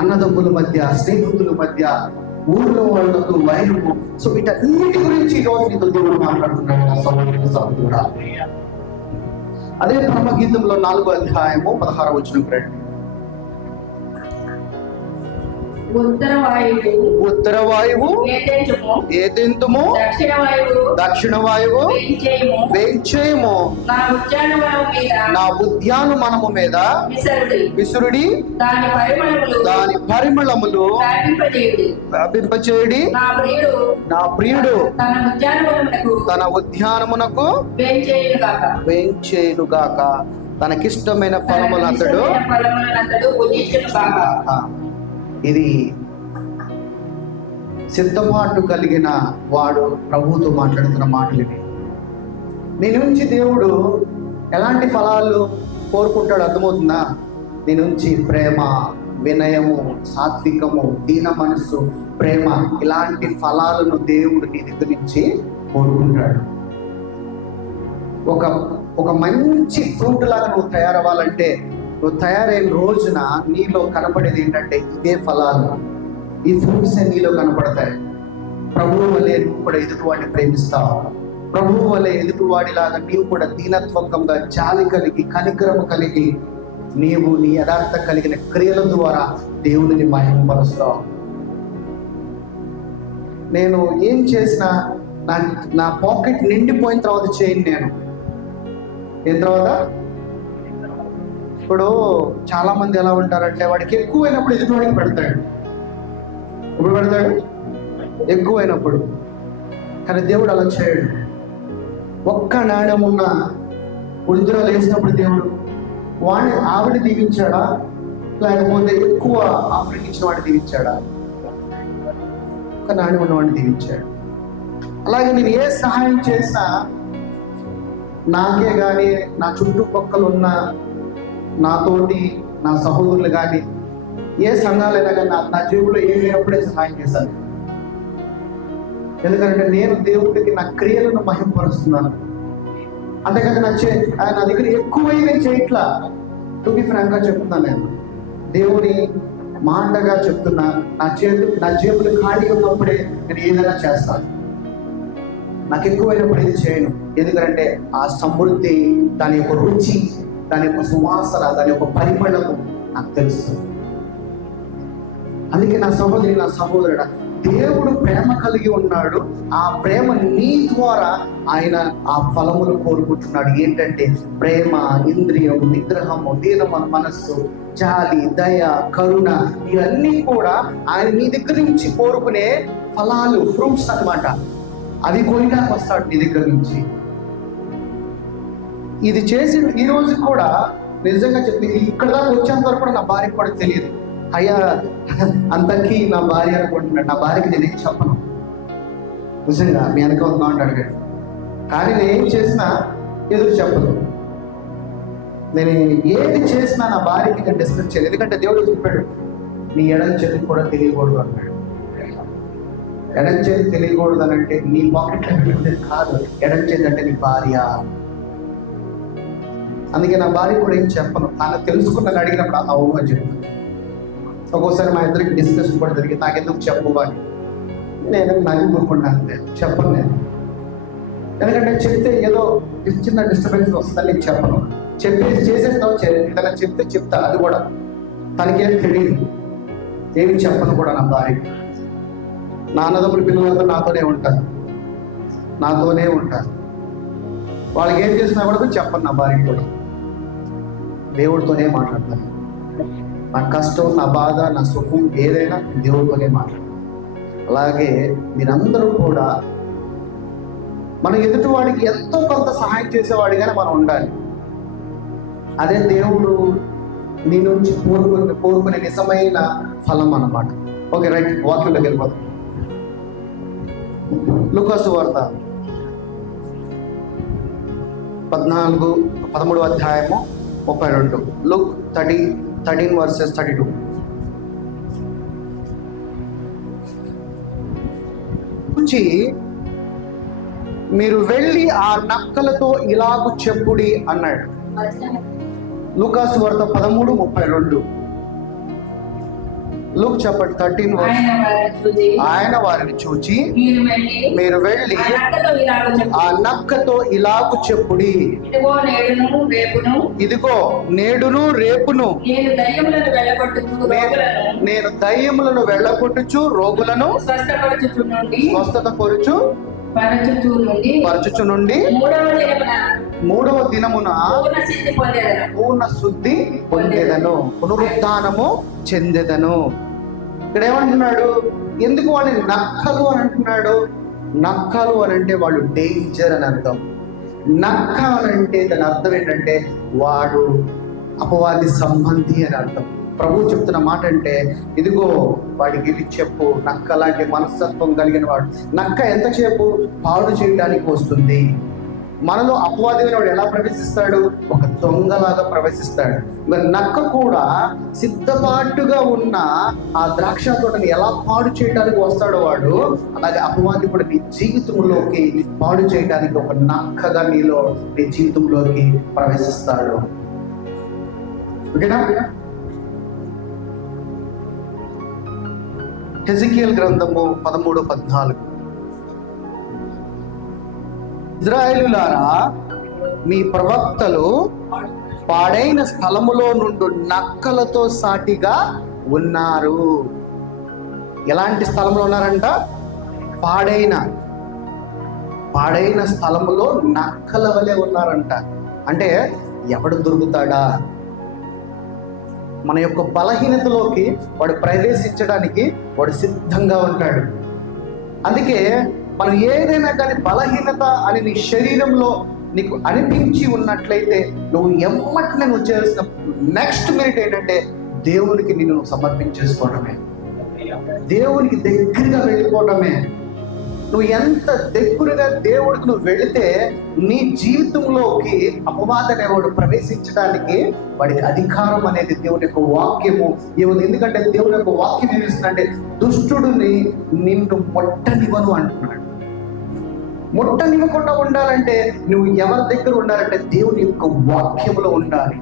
అన్నదమ్ముల మధ్య, స్నేహితుల మధ్య, ఊళ్ళో వాళ్ళతో వైరము, సో వీటన్నిటి గురించి ఈరోజు నీతో దేవుడు మాట్లాడుతున్నాడు నా సహోదరుడు సహోదరుడా. అదే పరమగీతంలో 4వ అధ్యాయము 16వ వచనం రండి. ఉత్తర వాయువు ఏదెంతుము, దక్షిణ వాయువు వేంచేయము, నా ఉద్యానవనము మీద విసురుడి, దాని పరిమళములు వ్యాపింపచేయుడి. నా ప్రియుడు తన ఉద్యానమునకు వేంచేయునుగాక, తనకిష్టమైన ఫలములంతడు. ఇది సిద్ధపాటు కలిగిన వాడు ప్రభువుతో మాట్లాడుతున్న మాటలు ఇవి. నీ నుంచి దేవుడు ఎలాంటి ఫలాలు కోరుకుంటాడు అర్థమవుతుందా? నీ నుంచి ప్రేమ, వినయము, సాత్వికము, దీన మనస్సు, ప్రేమ, ఇలాంటి ఫలాలను దేవుడు నీ దగ్గర నుంచి కోరుకుంటాడు. ఒక మంచి ఫ్రూట్ లాగా నువ్వు తయారవ్వాలంటే, నువ్వు తయారైన రోజున నీలో కనపడేది ఏంటంటే ఇదే ఫలాలు, ఈ ఫ్రూట్సే నీలో కనపడతాయి. ప్రభువు వలె నువ్వు కూడా ఎదుటివాడిని ప్రేమిస్తావు. ప్రభువు వలె ఎదుటివాడిలాగా నీవు కూడా దీనత్వంగా, జాలి కలిగి, కనికరము కలిగి, నీవు నీ యథార్థ కలిగిన క్రియల ద్వారా దేవుడిని మహిమపరుస్తావు. నేను ఏం చేసినా నా పాకెట్ నిండిపోయిన తర్వాత చేయను. నేను ఏం తర్వాత, ఇప్పుడు చాలా మంది ఎలా ఉంటారంటే వాడికి ఎక్కువైనప్పుడు ఎదుటివాడికి పెడతాడు. ఎప్పుడు పెడతాడు? ఎక్కువైనప్పుడు. కానీ దేవుడు అలా చేయడు. ఒక్క నాణ్యం ఉన్న ఉద్యోగాలు వేసినప్పుడు దేవుడు ఆవిడ దీవించాడా, లేకపోతే ఎక్కువ ఆఫరింగ్ ఇచ్చిన వాడిని దీవించాడా? ఒక్క నాణ్యం ఉన్నవాడిని దీవించాడు. అలాగే నేను ఏ సహాయం చేసినా నాకే కానీ, నా చుట్టుపక్కల ఉన్న నాతోటి నా సహోదరులు కానీ, ఏ సంఘాలైనా కానీ నా జేబులో ఏ లేనప్పుడే సహాయం చేశాను. ఎందుకంటే నేను దేవుడికి నా క్రియలను మహిమపరుస్తున్నాను. అంతేకాక నా దగ్గర ఎక్కువై నేను చేయట్లా. టు బి ఫ్రాంక్ గా చెప్తున్నాను, నేను దేవుని మాటగా చెప్తున్నా. నా జేబులు ఖాళీ ఉన్నప్పుడే నేను ఏదైనా చేస్తాను. నాకు ఎక్కువైనప్పుడు ఇది చేయను. ఎందుకంటే ఆ సమృద్ధి, దాని యొక్క రుచి, దాని యొక్క సువాసన, దాని యొక్క పరిమళము నాకు తెలుసు. అందుకే నా సహోదరి, నా సహోదరుడా, దేవుడు ప్రేమ కలిగి ఉన్నాడు. ఆ ప్రేమ నీ ద్వారా ఆయన ఆ ఫలములు కోరుకుంటున్నాడు. ఏంటంటే ప్రేమ, ఇంద్రియం, నిగ్రహము, దీన మనస్సు, జాలి, దయ, కరుణ, ఇవన్నీ కూడా ఆయన నీ దగ్గర నుంచి కోరుకునే ఫలాలు, ఫ్రూట్స్ అన్నమాట. అవి కొనడానికి వస్తాడు నీ దగ్గర నుంచి. ఇది చేసి ఈ రోజు కూడా నిజంగా చెప్పి ఇక్కడ దాకా వచ్చేంత వరకు కూడా నా భార్యకు కూడా తెలియదు. అయ్యా అంతకీ నా భార్య అనుకుంటున్నాడు. నా భార్యకి నేనేం చెప్పను. నిజంగా మీ వెనక ఉందా అంటాడు. కానీ నేను ఏం చేసినా ఎదురు చెప్పదు. నేను ఏది చేసినా నా భార్యకి నేను డిస్కస్ చేయలేదు. ఎందుకంటే దేవుడు చెప్పాడు, నీ ఎడం చేతి కూడా తెలియకూడదు అన్నాడు. ఎడం చేతి తెలియకూడదు అని అంటే నీ పాకెట్లో ఉండేది కాదు. ఎడం చేతి అంటే నీ భార్య. అందుకే నా భార్య కూడా ఏం చెప్పను. తను తెలుసుకున్నది అడిగినప్పుడు అవును అని చెప్తాను. ఒక్కోసారి మా ఇద్దరికి డిస్కషన్ కూడా జరిగింది, నాకెందుకు చెప్పు అని. నేను నవ్వి కూరుకున్నా, అంతే, చెప్పను నేను. ఎందుకంటే చెప్తే ఏదో చిన్న డిస్టర్బెన్స్ వస్తుందని నేను చెప్పను. చెప్పేసి చేసేస్తావు, ఏదైనా చెప్తా. అది కూడా తనకేం తెలియదు, ఏమి చెప్పను కూడా నా భార్యకి. నా అన్నదమ్ముల పిల్లలంతా నాతోనే ఉంటారు. వాళ్ళకి ఏం చేసినా కూడా చెప్పను నా భార్యకి కూడా. దేవుడితోనే మాట్లాడతాను. నా కష్టం, నా బాధ, నా సుఖం ఏదైనా దేవుడితోనే మాట్లాడతాను. అలాగే మీరందరూ కూడా మన ఎదుటి వాడికి ఎంతో కొంత సహాయం చేసేవాడిగానే మనం ఉండాలి. అదే దేవుడు నీ నుంచి కోరుకునే నిజమైన ఫలం అన్నమాట. ఓకే, రైట్, వాక్యంలోకి వెళ్ళిపోతాం. లూకా సువార్త 13వ అధ్యాయము 32. Luke 13 verses 32. మీరు వెళ్ళి ఆ నక్కలతో ఇలాగు చెప్పుడి అన్నాడు. లూకాసు వార్త 13:32. లూక్ చాప్టర్ 13 ఆయన వారిని చూచి మీరు వెళ్ళి ఆ నక్కతో ఇలాగు చెప్పుడి, ఇదిగో నేడును రేపును నేను దయ్యములను వెళ్ళగొట్టుచు రోగులను స్వస్థత పరచుచు నుండి మూడవ దినమున పూర్ణ శుద్ధి పొందేదను, పునరుద్ధానము చెందేదను. ఇక్కడ ఏమంటున్నాడు? ఎందుకు వాళ్ళని నక్కలు అని అంటున్నాడు? నక్కలు అని అంటే వాళ్ళు డేంజర్ అని అర్థం. నక్క అని అంటే దాని అర్థం ఏంటంటే వాడు అపవాది సంబంధి అని అర్థం. ప్రభు చెప్తున్న మాట అంటే ఇదిగో వాడికి వెళ్ళి చెప్పు, నక్క లాంటి మనస్తత్వం కలిగిన వాడు. నక్క ఎంతసేపు పాడు చేయడానికి వస్తుంది. మనలో అపవాది వాడు ఎలా ప్రవేశిస్తాడు? ఒక దొంగలాగా ప్రవేశిస్తాడు. నక్క కూడా సిద్ధపాటుగా ఉన్న ఆ ద్రాక్ష తోటని ఎలా పాడు చేయడానికి వస్తాడో వాడు, అలాగే అపవాది కూడా నీ జీవితంలోకి పాడు చేయడానికి ఒక నక్కగా నీ జీవితంలోకి ప్రవేశిస్తాడు. ఓకేనా? హెజికియల్ గ్రంథము 13:14. ఇజ్రాయేలులారా, మీ ప్రవక్తలు పాడైన స్థలములో నుండి నక్కలతో సాటిగా ఉన్నారు. ఎలాంటి స్థలంలో ఉన్నారంట? పాడైన స్థలములో నక్కల వలె ఉన్నారంట. అంటే ఎవడు దొరుకుతాడా? మన యొక్క బలహీనతలోకి వాడు ప్రవేశించడానికి వాడు సిద్ధంగా ఉంటాడు. అందుకే మనం ఏదైనా కానీ బలహీనత అని నీ శరీరంలో నీకు అనిపించి ఉన్నట్లయితే నువ్వు ఎమ్మటినే నువ్వు చేయాల్సిన నెక్స్ట్ మినిట్ ఏంటంటే దేవునికి నిన్ను సమర్పించేసుకోవడమే, దేవునికి దగ్గరగా వెళ్ళిపోవడమే. నువ్వు ఎంత దగ్గరగా దేవుడికి నువ్వు వెళితే నీ జీవితంలోకి అపవాది అనేవాడు ప్రవేశించడానికి వాడికి అధికారం అనేది దేవుని యొక్క వాక్యము ఏముంది. ఎందుకంటే దేవుని యొక్క వాక్యం ఏమిస్తుందంటే దుష్టుడిని నిన్ను ముట్టనివ్వను అంటున్నాడు. ముట్టనివ్వకుండా ఉండాలంటే నువ్వు ఎవరి దగ్గర ఉండాలంటే దేవుని యొక్క వాక్యములో ఉండాలి.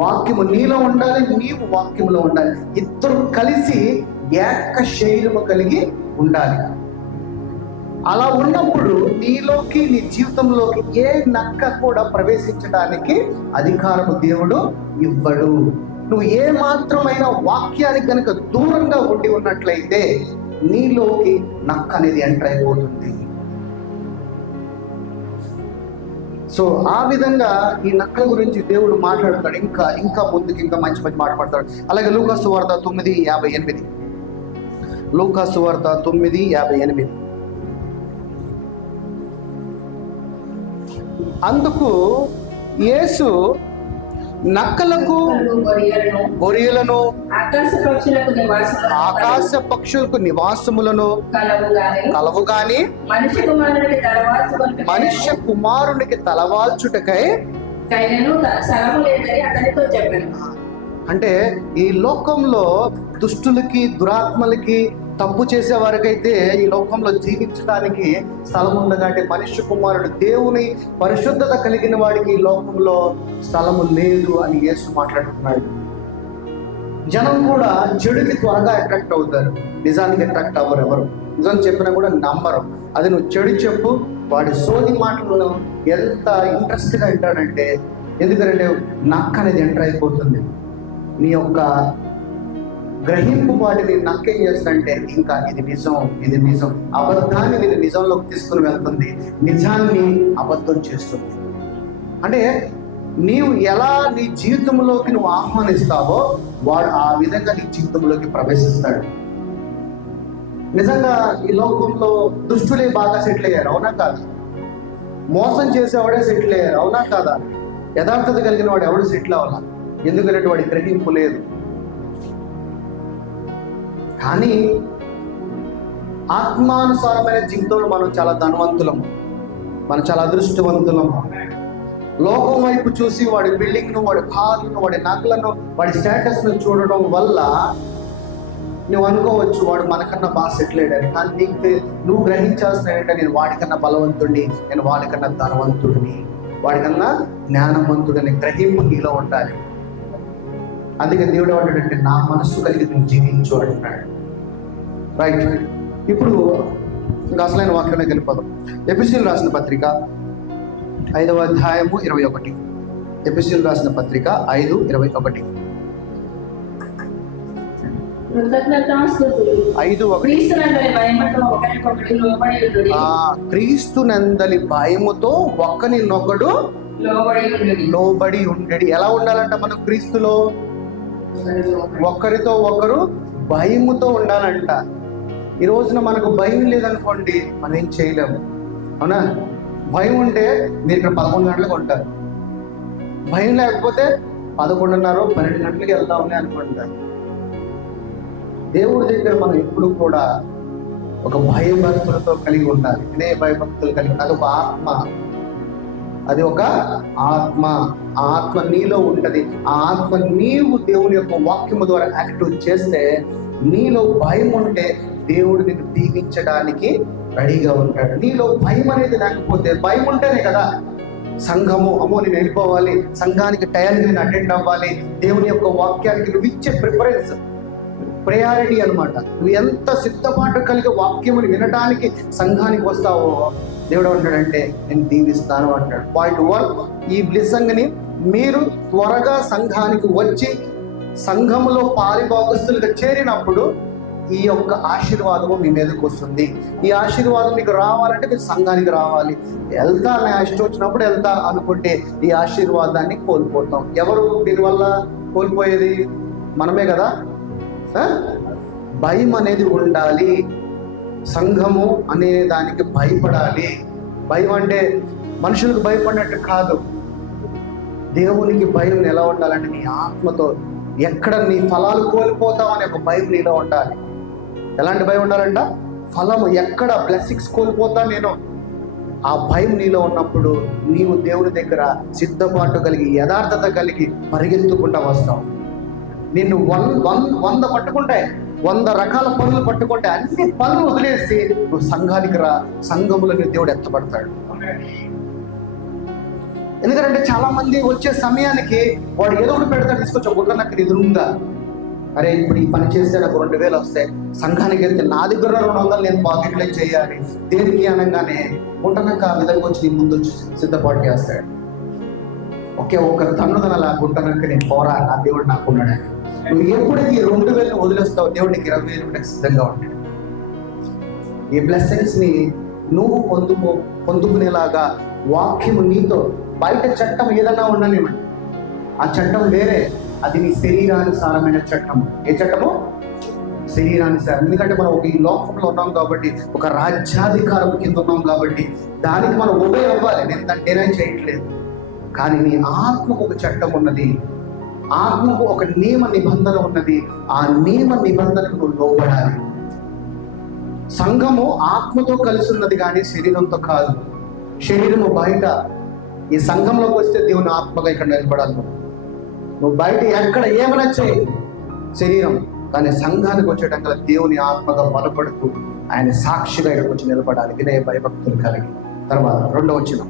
వాక్యము నీలో ఉండాలి, నీవు వాక్యములో ఉండాలి. ఇద్దరు కలిసి ఏక శరీరము కలిగి ఉండాలి. అలా ఉన్నప్పుడు నీలోకి నీ జీవితంలోకి ఏ నక్క కూడా ప్రవేశించడానికి అధికారము దేవుడు ఇవ్వడు. నువ్వు ఏ మాత్రమైన వాక్యానికి కనుక దూరంగా ఉండి ఉన్నట్లయితే నీలోకి నక్క అనేది ఎంటర్ అయిపోతుంది. సో ఆ విధంగా ఈ నక్కల గురించి దేవుడు మాట్లాడతాడు. ఇంకా ముందుకు ఇంకా మంచి మాట్లాడతాడు. అలాగే లూకాసు వార్త 9:58. లూకాసు వార్త 9:58. అందుకు యేసు నక్కలకు గొర్రెలను ఆకాశ పక్షులకు నివాసములను కలవు గాని మనుష్య కుమారునికి తలవాల్చుటకై అంటే ఈ లోకంలో దుష్టులకి దురాత్మలకి తప్పు చేసే వారికైతే ఈ లోకంలో జీవించడానికి స్థలం ఉండదంటే మనుష్య కుమారుడు దేవుని పరిశుద్ధత కలిగిన వాడికి ఈ లోకంలో స్థలము లేదు అని యేసు మాట్లాడుతున్నాడు. జనం కూడా చెడుకి త్వరగా అట్రాక్ట్ అవుతారు, నిజానికి అట్రాక్ట్ అవ్వరు. ఎవరు నిజం చెప్పినా కూడా నమ్మరు. అది నువ్వు చెడు చెప్పు, వాడి సోది మాటలను ఎంత ఇంట్రెస్ట్గా వింటాడంటే, ఎందుకంటే నక్క అనేది ఎంటర్ అయిపోతుంది. నీ యొక్క గ్రహింపు వాటిని నక్కేం చేస్తుందంటే ఇంకా ఇది నిజం అబద్ధాన్ని నేను నిజంలోకి తీసుకుని వెళ్తుంది, నిజాన్ని అబద్ధం చేస్తుంది. అంటే నీవు ఎలా నీ జీవితంలోకి నువ్వు ఆహ్వానిస్తావో వాడు ఆ విధంగా నీ జీవితంలోకి ప్రవేశిస్తాడు. నిజంగా ఈ లోకంలో దుష్టులే బాగా సెటిల్ అయ్యారు, అవునా కాదా? మోసం చేసేవాడే సెటిల్ అయ్యారు, అవునా కాదా? యథార్థత కలిగిన వాడు ఎవడు సెటిల్ అవ్వాలా? ఎందుకంటే వాడి గ్రహింపు లేదు. కానీ ఆత్మానుసారమైన జీవితంలో మనం చాలా ధనవంతులము, మనం చాలా అదృష్టవంతులము. లోకం వైపు చూసి వాడి బిల్డింగ్ను, వాడి కార్లను, వాడి నగలను, వాడి స్టేటస్ను చూడడం వల్ల నువ్వు అనుకోవచ్చు వాడు మనకన్నా బాగా సెటిల్ అయ్యాడు, కానీ నువ్వు గ్రహించాల్సిన ఏంటంటే నేను వాడికన్నా బలవంతుడిని, నేను వాడికన్నా ధనవంతుడిని, వాడికన్నా జ్ఞానవంతుడని గ్రహింపు నీలో ఉండాలి. అందుకే దేవుడు ఏమంటాడంటే నా మనస్సు కలిగి నువ్వు జీవించు అంటున్నాడు. రైట్, ఇప్పుడు ఇంకా అసలైన వాక్యంలోకి వెళ్ళిపోదాం. ఎఫెసీయులకు రాసిన పత్రిక 5వ అధ్యాయము 21. ఎఫెసీయులకు రాసిన పత్రిక 5:21. 5:1 క్రీస్తునందలి భయముతో ఒకరినొకడు లోబడి ఉండేది. ఎలా ఉండాలంట మనం క్రీస్తులో? ఒకరితో ఒకరు భయముతో ఉండాలంట. ఈ రోజున మనకు భయం లేదనుకోండి మనం ఏం చేయలేము, అవునా? భయం ఉంటే మీరు ఇక్కడ 11 గంటలకు ఉంటారు, భయం లేకపోతే 11:30, 12 గంటలకి వెళ్దామని అనుకుంటారు. దేవుడి దగ్గర మనం ఎప్పుడు కూడా ఒక భయభక్తులతో కలిగి ఉండాలి. ఇదే భయభక్తులు కలిగి, అది ఒక ఆత్మ, అది ఒక ఆత్మ. ఆ ఆత్మ నీలో ఉంటది. ఆ ఆత్మ నీవు దేవుని యొక్క వాక్యము ద్వారా యాక్టివ్ చేస్తే, నీలో భయం ఉంటే దేవుడు నిన్ను దీవించడానికి రెడీగా ఉంటాడు. నీలో భయం అనేది లేకపోతే, భయం ఉంటేనే కదా సంఘము, అమ్మో నేను వెళ్ళిపోవాలి, సంఘానికి టైంకి నేను అటెండ్ అవ్వాలి, దేవుని యొక్క వాక్యానికి నువ్వు ఇచ్చే ప్రిఫరెన్స్, ప్రయారిటీ అనమాట. నువ్వు ఎంత సిద్ధపాటు కలిగి వాక్యముని వినడానికి సంఘానికి వస్తావో దేవుడు అంటాడంటే నేను దీవిస్తాను అంటాడు. పాయింట్ 1, ఈ బ్లెస్సింగ్ని మీరు త్వరగా సంఘానికి వచ్చి సంఘములో పాలిభాగస్తులుగా చేరినప్పుడు ఈ యొక్క ఆశీర్వాదము మీ మీదకి వస్తుంది. ఈ ఆశీర్వాదం మీకు రావాలంటే మీరు సంఘానికి రావాలి. వెళ్తా నా ఇష్టం వచ్చినప్పుడు వెళ్తా అనుకుంటే ఈ ఆశీర్వాదాన్ని కోల్పోతాం. ఎవరు దీనివల్ల కోల్పోయేది? మనమే కదా. భయం అనేది ఉండాలి. సంఘము అనే దానికి భయపడాలి. భయం అంటే మనుషులకు భయపడినట్టు కాదు, దేవునికి భయం ఎలా ఉండాలంటే నీ ఆత్మతో ఎక్కడ నీ ఫలాలు కోల్పోతావు అనే ఒక భయం నీలో ఉండాలి. ఎలాంటి భయం ఉండాలంట? ఫలము ఎక్కడ బ్లెస్సింగ్స్ కోల్పోతా నేను, ఆ భయం నీలో ఉన్నప్పుడు నీవు దేవుని దగ్గర సిద్ధపాటు కలిగి యథార్థత కలిగి పరిగెత్తుకుంటా వస్తావు. నిన్ను 100 పట్టుకుంటాయి, 100 రకాల పనులు పట్టుకుంటే అన్ని పనులు వదిలేసి నువ్వు సంఘానికి రా. సంఘములో దేవుడు ఎత్తపడతాడు. ఎందుకంటే చాలా మంది వచ్చే సమయానికి వాడు ఏదో ఒకటి పెడతాడు, తీసుకొచ్చి గుడ్ల నాకు ఎదురుందా, అరే ఇప్పుడు ఈ పని చేస్తే నాకు 2000 వస్తాయి, సంఘానికి వెళ్తే నా దగ్గర 200 నేను పాకెట్లో చేయాలి, దేనికి అనగానే గుంటనక్క ఆ విధంగా వచ్చి నీ ముందు వచ్చి సిద్ధపాటు చేస్తాడు. ఒక్క తన్నుదనలా గుంటనక్క నేను పోరా, నా దేవుడు నాకు ఉన్నాడని. నువ్వు ఎప్పుడైతే ఈ 2000 వదిలేస్తావు, దేవుడికి 20,000 సిద్ధంగా ఉంటాడు. ఈ బ్లెస్సింగ్స్ ని నువ్వు పొందుకునేలాగా వాక్యము నీతో, బయట చట్టం ఏదన్నా ఉండనివ్వండి, ఆ చట్టం వేరే, అది నీ శరీరానుసారమైన చట్టం. ఏ చట్టము? శరీరానుసారం. ఎందుకంటే మనం ఈ లోకంలో ఉన్నాం కాబట్టి, ఒక రాజ్యాధికారం కింద ఉన్నాం కాబట్టి దానికి మనం ఒబే అవ్వాలి. నేను దాన్ని డినై చేయట్లేదు, కానీ నీ ఆత్మకు ఒక చట్టం ఉన్నది, ఆత్మకు ఒక నియమ నిబంధన ఉన్నది. ఆ నియమ నిబంధనకు నువ్వు లోబడాలి. సంఘము ఆత్మతో కలిసి ఉన్నది కానీ శరీరంతో కాదు. శరీరము బయట, ఈ సంఘంలోకి వస్తే దేవుని ఆత్మగా ఇక్కడ నిలబడాలి. నువ్వు బయట ఎక్కడ ఏమైనా చేయి శరీరం, కానీ సంఘానికి వచ్చేటంగా దేవుని ఆత్మగా బలపడుతూ ఆయన సాక్షిగా ఇక్కడికి వచ్చి నిలబడాలి. ఇదే భయభక్తులు కలిగి. తర్వాత 2వ వచనం,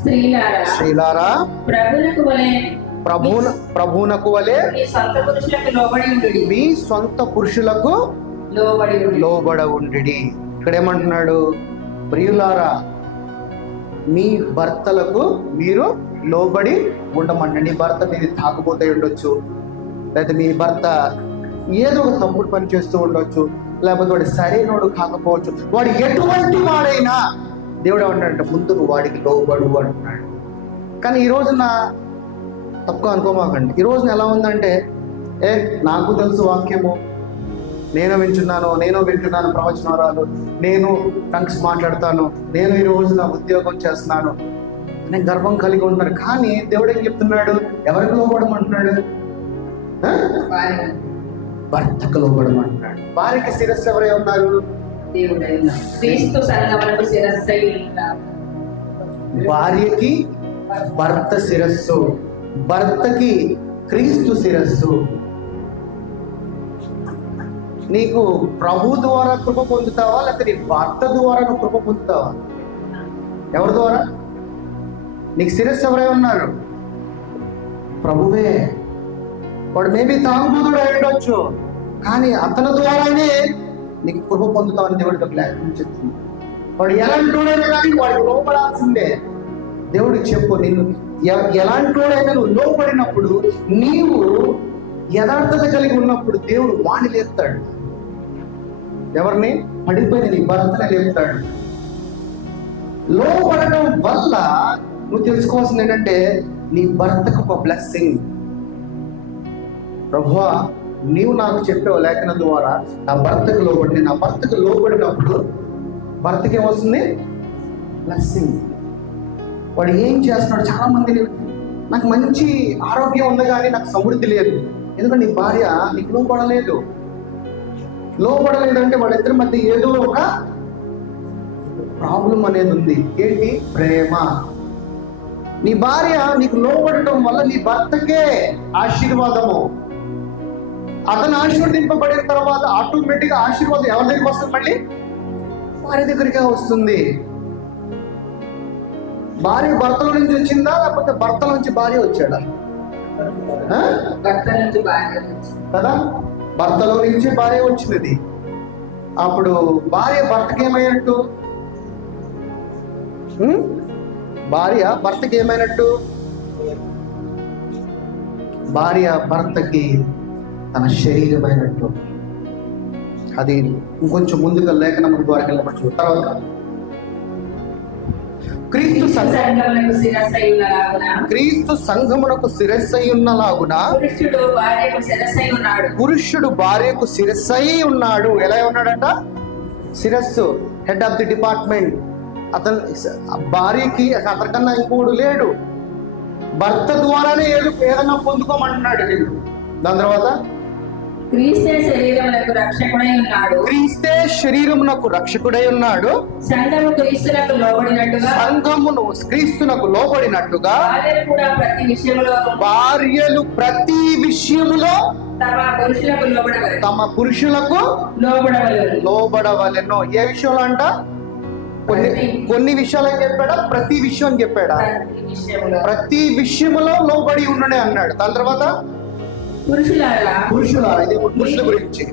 స్త్రీలారా ప్రభువునకు వలె మీ సొంత పురుషులకు లోబడ ఉండి. ఇక్కడ ఏమంటున్నాడు? ప్రియులారా మీ భర్తలకు మీరు లోబడి ఉండమండి. నీ భర్త మీది తాగుబోతే ఉండొచ్చు, లేకపోతే మీ భర్త ఏదో ఒక తప్పుడు పని చేస్తూ ఉండొచ్చు, లేకపోతే వాడు సరైనోడు కాకపోవచ్చు. వాడు ఎటువంటి వాడైనా దేవుడు ఏమంటాడంటే ముందు నువ్వు వాడికి లోబడు అంటున్నాడు. కానీ ఈ రోజున తప్పుగా అనుకోమాకండి. ఈ రోజున ఎలా ఉందంటే, నాకు తెలుసు వాక్యము, నేను వింటున్నాను ప్రవచనాలు, నేను టంగ్స్ మాట్లాడతాను, నేను ఈ రోజున ఉద్యోగం చేస్తున్నాను, నేను గర్వం కలిగి ఉంటున్నాను. కానీ దేవుడు ఏం చెప్తున్నాడు? ఎవరికి లోబడమంటున్నాడు? భర్తకు లోబడమంటున్నాడు. భార్యకి శిరస్సు ఎవరై ఉన్నారు? భార్యకి భర్త శిరస్సు, భర్తకి క్రీస్తు శిరస్సు. నీకు ప్రభు ద్వారా కృప పొందుతావా, లేకపోతే నీ భర్త ద్వారా నువ్వు కృప పొందుతావా? ఎవరి ద్వారా? నీకు శిరస్సు ఎవరై ఉన్నారు? ప్రభువే. వాడు మేబీ తాగుబోతుడు అయి ఉండొచ్చు, కానీ అతని ద్వారానే నీకు కృప పొందుతావని దేవుడికి ఒక లేఖనం చెప్తుంది. వాడు ఎలాంటోడైనా కానీ వాడికి లోపడాల్సిందే. దేవుడికి చెప్పు, నేను ఎలాంటోడైనా నువ్వు లోపడినప్పుడు, నీవు యథార్థత కలిగి ఉన్నప్పుడు దేవుడు వాణ్ణి లేపుతాడు. ఎవరిని? పడిపోయిన నీ భర్తనే లేపుతాడు. లోపడటం వల్ల నువ్వు తెలుసుకోవాల్సింది ఏంటంటే, నీ భర్తకు ఒక బ్లెస్సింగ్. ప్రభువా, నీవు నాకు చెప్పావు లేఖనం ద్వారా నా భర్తకు లోబడి, నా భర్తకు లోబడినప్పుడు భర్తకి ఏమొస్తుంది? బ్లెస్సింగ్. వాడు ఏం చేస్తున్నాడు? చాలా మంది, నాకు మంచి ఆరోగ్యం ఉంది కానీ నాకు సమృద్ధి లేదు. ఎందుకంటే నీ భార్య నీకు లోపడలేదు. లోపడలేదంటే వాళ్ళిద్దరి మధ్య ఏదో ఒక ప్రాబ్లం అనేది ఉంది. ఏంటి? ప్రేమ. నీ భార్య నీకు లోపడటం వల్ల నీ భర్తకే ఆశీర్వాదము. అతను ఆశీర్వదింపబడిన తర్వాత ఆటోమేటిక్గా ఆశీర్వాదం ఎవరి దగ్గరికి వస్తుంది? మళ్ళీ భార్య దగ్గరికే వస్తుంది. భార్య భర్తల నుంచి వచ్చిందా, లేకపోతే భర్తల నుంచి భార్య వచ్చాడా? కదా, భర్తలో నుంచి భార్య వచ్చినది. అప్పుడు భార్య భర్తకి ఏమైనట్టు? భార్య భర్తకి ఏమైనట్టు? భార్య భర్తకి తన శరీరమైనట్టు. అది ఇంకొంచెం ముందుగా లేఖనం ద్వారా వెళ్ళవచ్చు. తర్వాత క్రీస్తు సంఘమునకు శిరస్సై ఉన్నలాగున పురుషుడు భార్యకు శిరస్సై ఉన్నాడు. ఎలా ఉన్నాడంట? శిరస్సు, హెడ్ ఆఫ్ ది డిపార్ట్మెంట్. అతను భార్యకి అతనికన్నా ఇంకోడు లేడు. భర్త ద్వారానే ఏదన్నా పొందుకోమంటున్నాడు నేను. దాని తర్వాత క్రీస్తే శరీరమునకు రక్షకుడై ఉన్నాడు. క్రీస్తే శరీరమునకు రక్షకుడై ఉన్నాడు. సంఘము క్రీస్తునకు లోబడినట్టుగా, సంఘమును క్రీస్తునకు లోబడినట్టుగా భార్యలు ప్రతి విషయములో తమ పురుషులకు లోబడవలెను. ఏ విషయంలో అంట? కొన్ని విషయాలు అని చెప్పాడా? ప్రతి విషయం అని చెప్పాడా? ప్రతి విషయములో లోబడి ఉండనే అన్నాడు. దాని తర్వాత పురుషులారా, ఇది పురుషుల గురించి.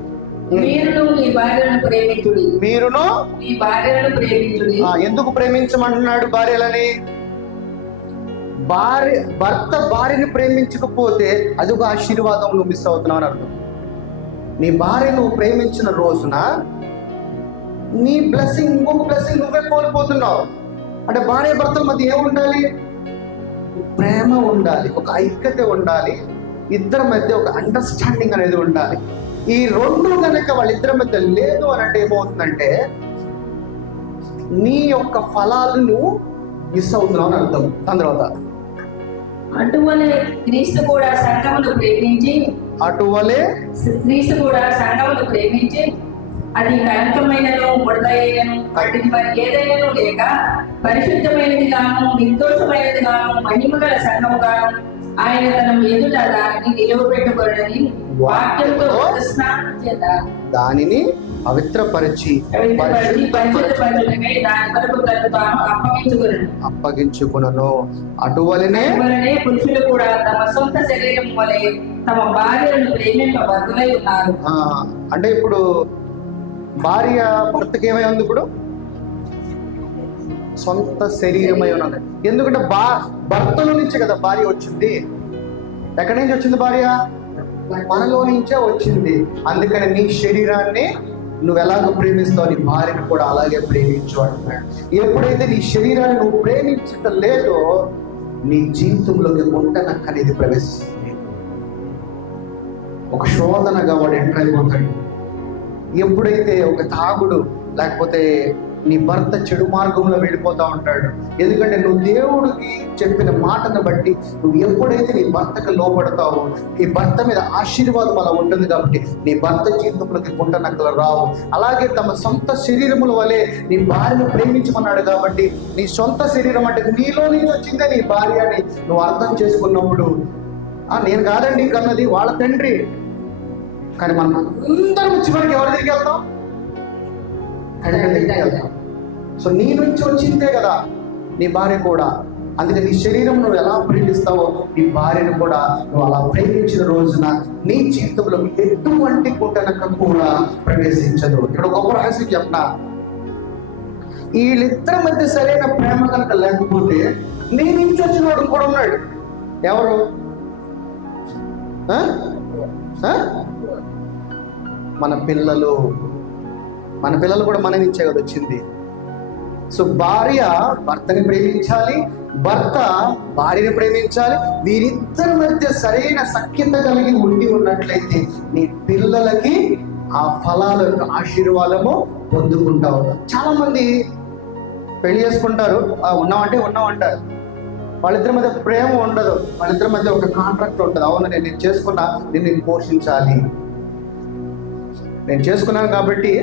మీరును మీ భార్యలను ప్రేమించుడి. మీరును మీ భార్యలను ప్రేమించుడి. ఎందుకు ప్రేమించమంటున్నాడు భార్యలని? భర్త భార్యని ప్రేమించకపోతే అది ఒక ఆశీర్వాదం నువ్వు మిస్ అవుతున్నావు అని అర్థం. నీ భార్య నువ్వు ప్రేమించిన రోజున నీ బ్లెస్సింగ్, ఇంకొక బ్లెస్సింగ్ నువ్వే కోల్పోతున్నావు. అంటే భార్య భర్తల మధ్య ఏముండాలి? ప్రేమ ఉండాలి, ఒక ఐక్యత ఉండాలి, ఇద్దరి మధ్య ఒక అండర్స్టాండింగ్ అనేది ఉండాలి. ఈ రెండు కనుక వాళ్ళిద్దరి మధ్య లేదు అని అంటే ఏమవుతుందంటే, నీ యొక్క ఫలాలు నువ్వు మిస్ అవుతున్నావు అని అర్థం. దాని తర్వాత అటువలే క్రీస్తు కూడా సంఘమును ప్రేమించి, అది కలంకమైనను ముడతైనను వాటికి మరి ఏదైనాను లేక పరిశుద్ధమైనది గాను నిర్దోషమైనది గాను మహిమగల సంఘము గాను ఆయన తన ఎదుట దానిని నిలవబెట్టుకోవడని వాక్యంతో దానిని పవిత్రపరిచి అప్పగించుకును. అటువలనే పురుషులు కూడా తమ సొంత శరీరం వలె తమ భార్యలను ప్రేమింపబద్దులై ఉన్నారు. అంటే ఇప్పుడు భార్య భర్తకి ఏమై ఉంది? ఇప్పుడు సొంత శరీరమై ఉన్నది. ఎందుకంటే భర్తలో నుంచే కదా భార్య వచ్చింది. ఎక్కడి నుంచి వచ్చింది భార్య? మనలో నుంచే వచ్చింది. అందుకని నీ శరీరాన్ని నువ్వు ఎలాగో ప్రేమిస్తావు, నీ భార్యను కూడా అలాగే ప్రేమించు అంటున్నాడు. ఎప్పుడైతే నీ శరీరాన్ని నువ్వు ప్రేమించటం లేదో, నీ జీవితంలోకి గుంటనక్క అనేది ప్రవేశిస్తుంది. ఒక శోధనగా వాడు ఎంటర్ అయిపోతాడు. ఎప్పుడైతే ఒక తాగుడు, లేకపోతే నీ భర్త చెడు మార్గంలో వెళ్ళిపోతా ఉంటాడు. ఎందుకంటే నువ్వు దేవుడికి చెప్పిన మాటను బట్టి నువ్వు ఎప్పుడైతే నీ భర్తకు లోపడతావో, నీ భర్త మీద ఆశీర్వాదం అలా ఉంటుంది. కాబట్టి నీ భర్త జీవితంలోకి గుంటనక్కలు రావు. అలాగే తమ సొంత శరీరముల వలె నీ భార్యను ప్రేమించమన్నాడు. కాబట్టి నీ సొంత శరీరం అంటే నీలో నుంచి వచ్చిందే నీ భార్య అని నువ్వు అర్థం చేసుకున్నప్పుడు, నేను కాదండి కన్నది వాళ్ళ తండ్రి, కానీ మనం అందరం చివరికి ఎవరి దగ్గరికి వెళ్తాం? తండ్రి దగ్గరికి వెళ్తాం. సో నీ నుంచి వచ్చిందే కదా నీ భార్య కూడా. అందుకే నీ శరీరం నువ్వు ఎలా ప్రేమిస్తావో నీ భార్యను కూడా నువ్వు అలా ప్రేమించిన రోజున నీ జీవితంలో ఎటువంటి గుంటనక్క కూడా ప్రవేశించదు. ఇక్కడ గొప్ప రహస్యం చెప్పనా, వీళ్ళిద్దరి మధ్య సరైన ప్రేమ కనుక లేకపోతే నీ నుంచి వచ్చిన వాడు కూడా ఉన్నాడు. ఎవరు? మన పిల్లలు. మన పిల్లలు కూడా మన నుంచే కదా వచ్చింది. సో భార్య భర్తని ప్రేమించాలి, భర్త భార్యని ప్రేమించాలి. వీరిద్దరి మధ్య సరైన సఖ్యత కలిగి ఉండి ఉన్నట్లయితే నీ పిల్లలకి ఆ ఫలాలను ఆశీర్వాదము పొందుకుంటావు. చాలా మంది పెళ్లి చేసుకుంటారు, ఉన్నామంటే ఉన్నామంటారు. వాళ్ళిద్దరి మధ్య ప్రేమ ఉండదు, వాళ్ళిద్దరి మధ్య ఒక కాంట్రాక్ట్ ఉంటుంది. అవును, నేను చేసుకున్నా, నేను పోషించాలి, నేను చేసుకున్నాను కాబట్టి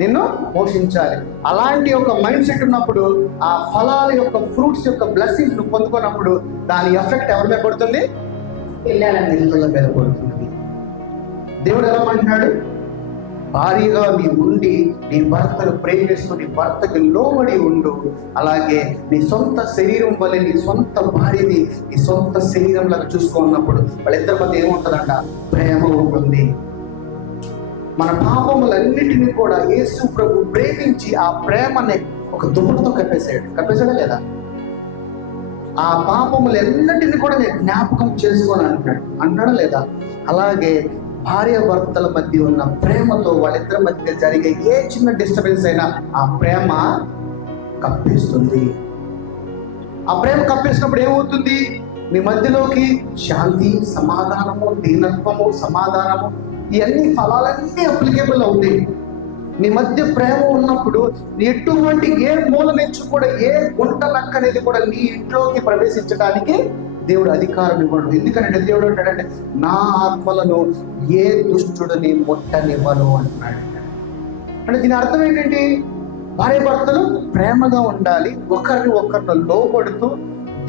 నిన్ను పోషించాలి. అలాంటి ఒక మైండ్ సెట్ ఉన్నప్పుడు ఆ ఫలాల యొక్క ఫ్రూట్స్ యొక్క బ్లెస్సింగ్స్ నువ్వు పొందుకున్నప్పుడు దాని ఎఫెక్ట్ ఎవరి మీద పడుతుంది? పిల్లల మీద పడుతుంది. దేవుడు ఎలా అంటున్నాడు? భారీగా నీ ఉండి నీ భర్తను ప్రేమిస్తూ నీ భర్తకి లోబడి ఉండు. అలాగే నీ సొంత శరీరం వల్ల నీ సొంత భార్యని నీ సొంత శరీరంలాగా చూసుకున్నప్పుడు వాళ్ళిద్దరి మధ్య ఏముంటుందంట? ప్రేమ ఉంటుంది. మన పాపములన్నిటినీ కూడా యేసు ప్రభు ప్రేమించి ఆ ప్రేమని ఒక దుప్పటితో కప్పేశాడా లేదా? ఆ పాపములన్నిటిని కూడా నేను జ్ఞాపకం చేసుకోని అంటాడా లేదా? అలాగే భార్య భర్తల మధ్య ఉన్న ప్రేమతో వాళ్ళిద్దరి మధ్య జరిగే ఏ చిన్న డిస్టర్బెన్స్ అయినా ఆ ప్రేమ కప్పేస్తుంది. ఆ ప్రేమ కప్పేసినప్పుడు ఏమవుతుంది? మీ మధ్యలోకి శాంతి, సమాధానము, దీనత్వము, సమాధానము, ఇవన్నీ ఫలాలన్నీ అప్లికేబుల్ అవుతాయి. నీ మధ్య ప్రేమ ఉన్నప్పుడు ఎటువంటి ఏ మూల నుంచి కూడా ఏ గుంట నక్క అనేది కూడా నీ ఇంట్లోకి ప్రవేశించడానికి దేవుడు అధికారం ఇవ్వడు. ఎందుకంటే దేవుడు అంటాడంటే నా ఆత్మలను ఏ దుష్టుడిని ముట్టనివ్వను అంటున్నాడు. అంటే దీని అర్థం ఏంటంటే భార్య భర్తలు ప్రేమగా ఉండాలి, ఒకరిని లోబడుతూ.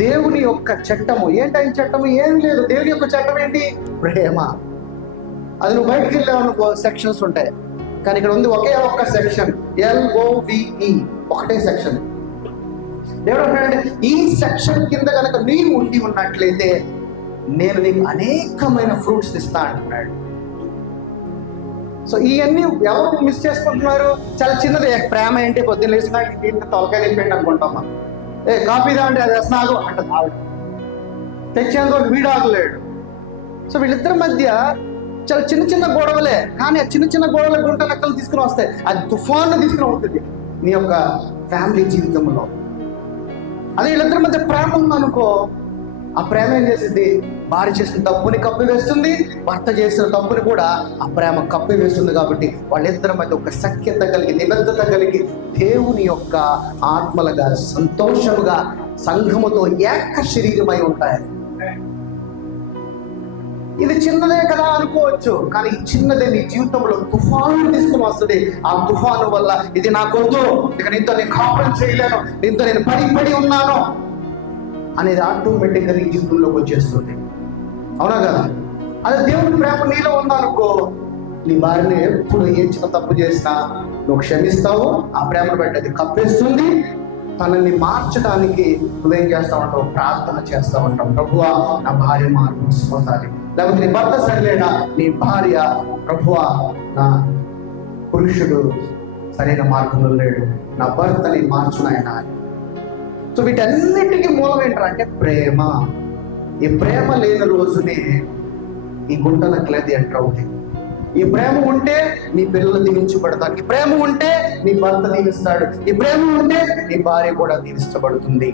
దేవుని యొక్క చట్టము ఏంటి? చట్టము ఏం లేదు. దేవుని యొక్క చట్టం ఏంటి? ప్రేమ. అది నువ్వు బయటకు వెళ్ళావు సెక్షన్స్ ఉంటాయి, కానీ ఇక్కడ ఉంది ఒకే ఒక్క సెక్షన్, LOVE, ఒకటే సెక్షన్. దేవుడు అంటాడంటే ఈ సెక్షన్ కింద కనుక నీవు ఉండి ఉన్నట్లయితే నేను నీకు అనేకమైన ఫ్రూట్స్ ఇస్తా అంటున్నాడు. సో ఇవన్నీ ఎవరు మిస్ చేసుకుంటున్నారు? చాలా చిన్నది. ప్రేమ ఏంటి? పొద్దున్న లేచినా ఇంత తొలకాయ నింపండి అనుకుంటాం మనం. కాఫీ తాగండి, అది రసనాగు అంటే తెచ్చేందుకు వీడు ఆగలేడు. సో వీళ్ళిద్దరి మధ్య చాలా చిన్న చిన్న గొడవలే, కానీ ఆ చిన్న చిన్న గొడవల గుంట నక్కలు తీసుకుని వస్తాయి. అది తుఫాను తీసుకుని వస్తుంది నీ యొక్క ఫ్యామిలీ జీవితంలో. అదే వీళ్ళిద్దరి మధ్య ప్రేమ ఉందనుకో, ఆ ప్రేమ ఏం చేసింది? భార్య చేసిన తప్పుని కప్పివేస్తుంది, భర్త చేసిన తప్పుని కూడా ఆ ప్రేమ కప్పివేస్తుంది. కాబట్టి వాళ్ళిద్దరి మధ్య ఒక సఖ్యత కలిగి, నిబద్ధత కలిగి, దేవుని యొక్క ఆత్మలుగా సంతోషముగా సంఘముతో ఏక శరీరమై ఉంటాయి. ఇది చిన్నదే కదా అనుకోవచ్చు, కానీ ఈ చిన్నదే నీ జీవితంలో తుఫాను తీసుకుని వస్తుంది. ఆ తుఫాను వల్ల ఇది నాకొద్దు, ఇక నీతో నేను కాపురం చేయలేను, నీతో నేను పడి ఉన్నాను అనేది ఆటోమేటిక్గా నీ జీవితంలోకి వచ్చేస్తుంది. అవునా కదా? అదే దేవుని ప్రేమ నీలో ఉందనుకో, నీ భార్యని ఎప్పుడు ఏ చిన్న తప్పు చేసినా నువ్వు క్షమిస్తావు, ఆ ప్రేమను బట్టి అది కప్పేస్తుంది. తనని మార్చడానికి నువ్వేం చేస్తా ఉంటావు? ప్రార్థన చేస్తా ఉంటావు. ప్రభువా నా భార్య మార్పుపోతాది. లేకపోతే నీ భర్త సరిలేడా, నీ భార్య ప్రభువా నా పురుషుడు సరైన మార్గంలో లేడు, నా భర్తని మార్చునాయన. సో వీటన్నిటికీ మూలం ఏంటంటే ప్రేమ. ఈ ప్రేమ లేని రోజునే ఈ గుంట నక్కలేది ఎంటర్ అవుతాయి. ఈ ప్రేమ ఉంటే నీ పిల్లలు దీవించబడతారు, ఈ ప్రేమ ఉంటే నీ భర్త దీవిస్తాడు, ఈ ప్రేమ ఉంటే నీ భార్య కూడా దీవించబడుతుంది.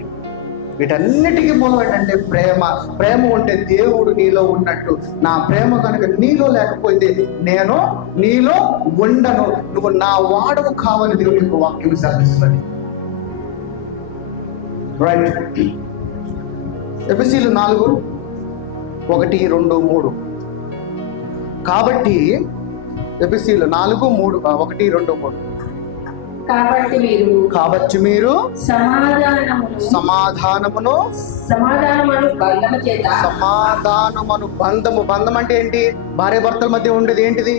వీటన్నిటికీ మూలం ఏంటంటే ప్రేమ. ప్రేమ ఉంటే దేవుడు నీలో ఉన్నట్టు. నా ప్రేమ కనుక నీలో లేకపోతే నేను నీలో ఉండను, నువ్వు నా వాడవు కావని దేవుడి యొక్క వాక్యం సాధిస్తుంది. రైట్. ఎఫెసీయులు 4:1-2-3. కాబట్టి ఎఫెసీయులు 4:1-2-3 కాబట్టి మీరు సమాధానమును బంధం అంటే ఏంటి? భార్య భర్తల మధ్య ఉండేది ఏంటిది?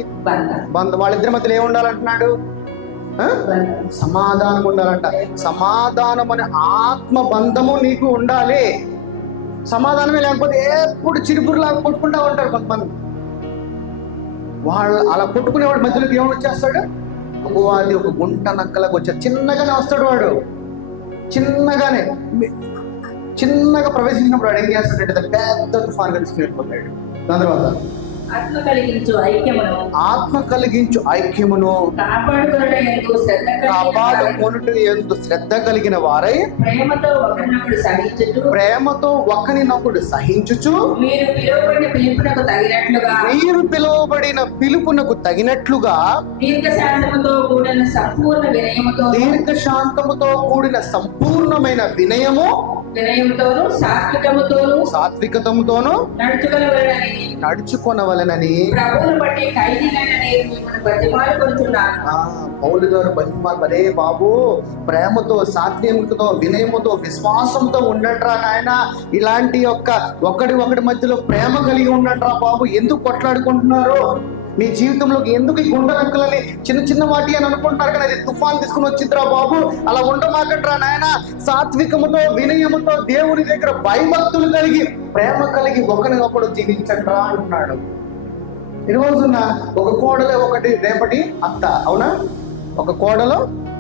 బంధం. వాళ్ళిద్దరి మధ్యలో ఏమి ఉండాలంటున్నాడు? సమాధానం ఉండాలంట. సమాధానం అనే ఆత్మ బంధము నీకు ఉండాలి. సమాధానమే లేకపోతే ఎప్పుడు చిరుపురులాగా కొట్టుకుంటా ఉంటారు కొంతమంది. వాళ్ళు అలా కొట్టుకునేవాడు మధ్యలోకి ఏమని వచ్చేస్తాడు? అపవాది ఒక గుంట నక్కలకు వచ్చాడు. చిన్నగానే వస్తాడు వాడు. చిన్నగా ప్రవేశించినప్పుడు వాడు ఏం చేస్తాడంటే పెద్ద తుఫాన్ కలిసి వెళ్ళిపోతాడు. దాని తర్వాత ఆత్మ కలిగించు ఐక్యమును కాపాడుకొనుట యందు శ్రద్ధ కలిగిన వారై ప్రేమతో ఒకరినొకడు సహించుచు మీరు పిలువబడిన పిలుపునకు తగినట్లుగా దీర్ఘశాంతముతో కూడిన సంపూర్ణమైన సాత్వికతముతోను నడుచుకొనవలెనని పౌలు గారు బతిమాలు, బాబు ప్రేమతో, సాత్వికతో, వినయముతో, విశ్వాసంతో ఉండండిరా నాయన. ఇలాంటి ఒకటి మధ్యలో ప్రేమ కలిగి ఉండండిరా బాబు. ఎందుకు కొట్లాడుకుంటున్నారు? మీ జీవితంలోకి ఎందుకు ఈ గుండె నక్కలని చిన్న వాటి అని అనుకుంటున్నారు, కానీ అది తుఫాన్ తీసుకుని వచ్చిందిరా బాబు. అలా ఉండమాకండిరా నాయన. సాత్వికముతో, వినయముతో, దేవుని దగ్గర భయభక్తులు కలిగి, ప్రేమ కలిగి ఒకరినొకడు జీవించండిరా అంటున్నాడు. ఈ రోజున ఒక కోడలే ఒకటి రేపటి అత్త. అవునా? ఒక కోడలు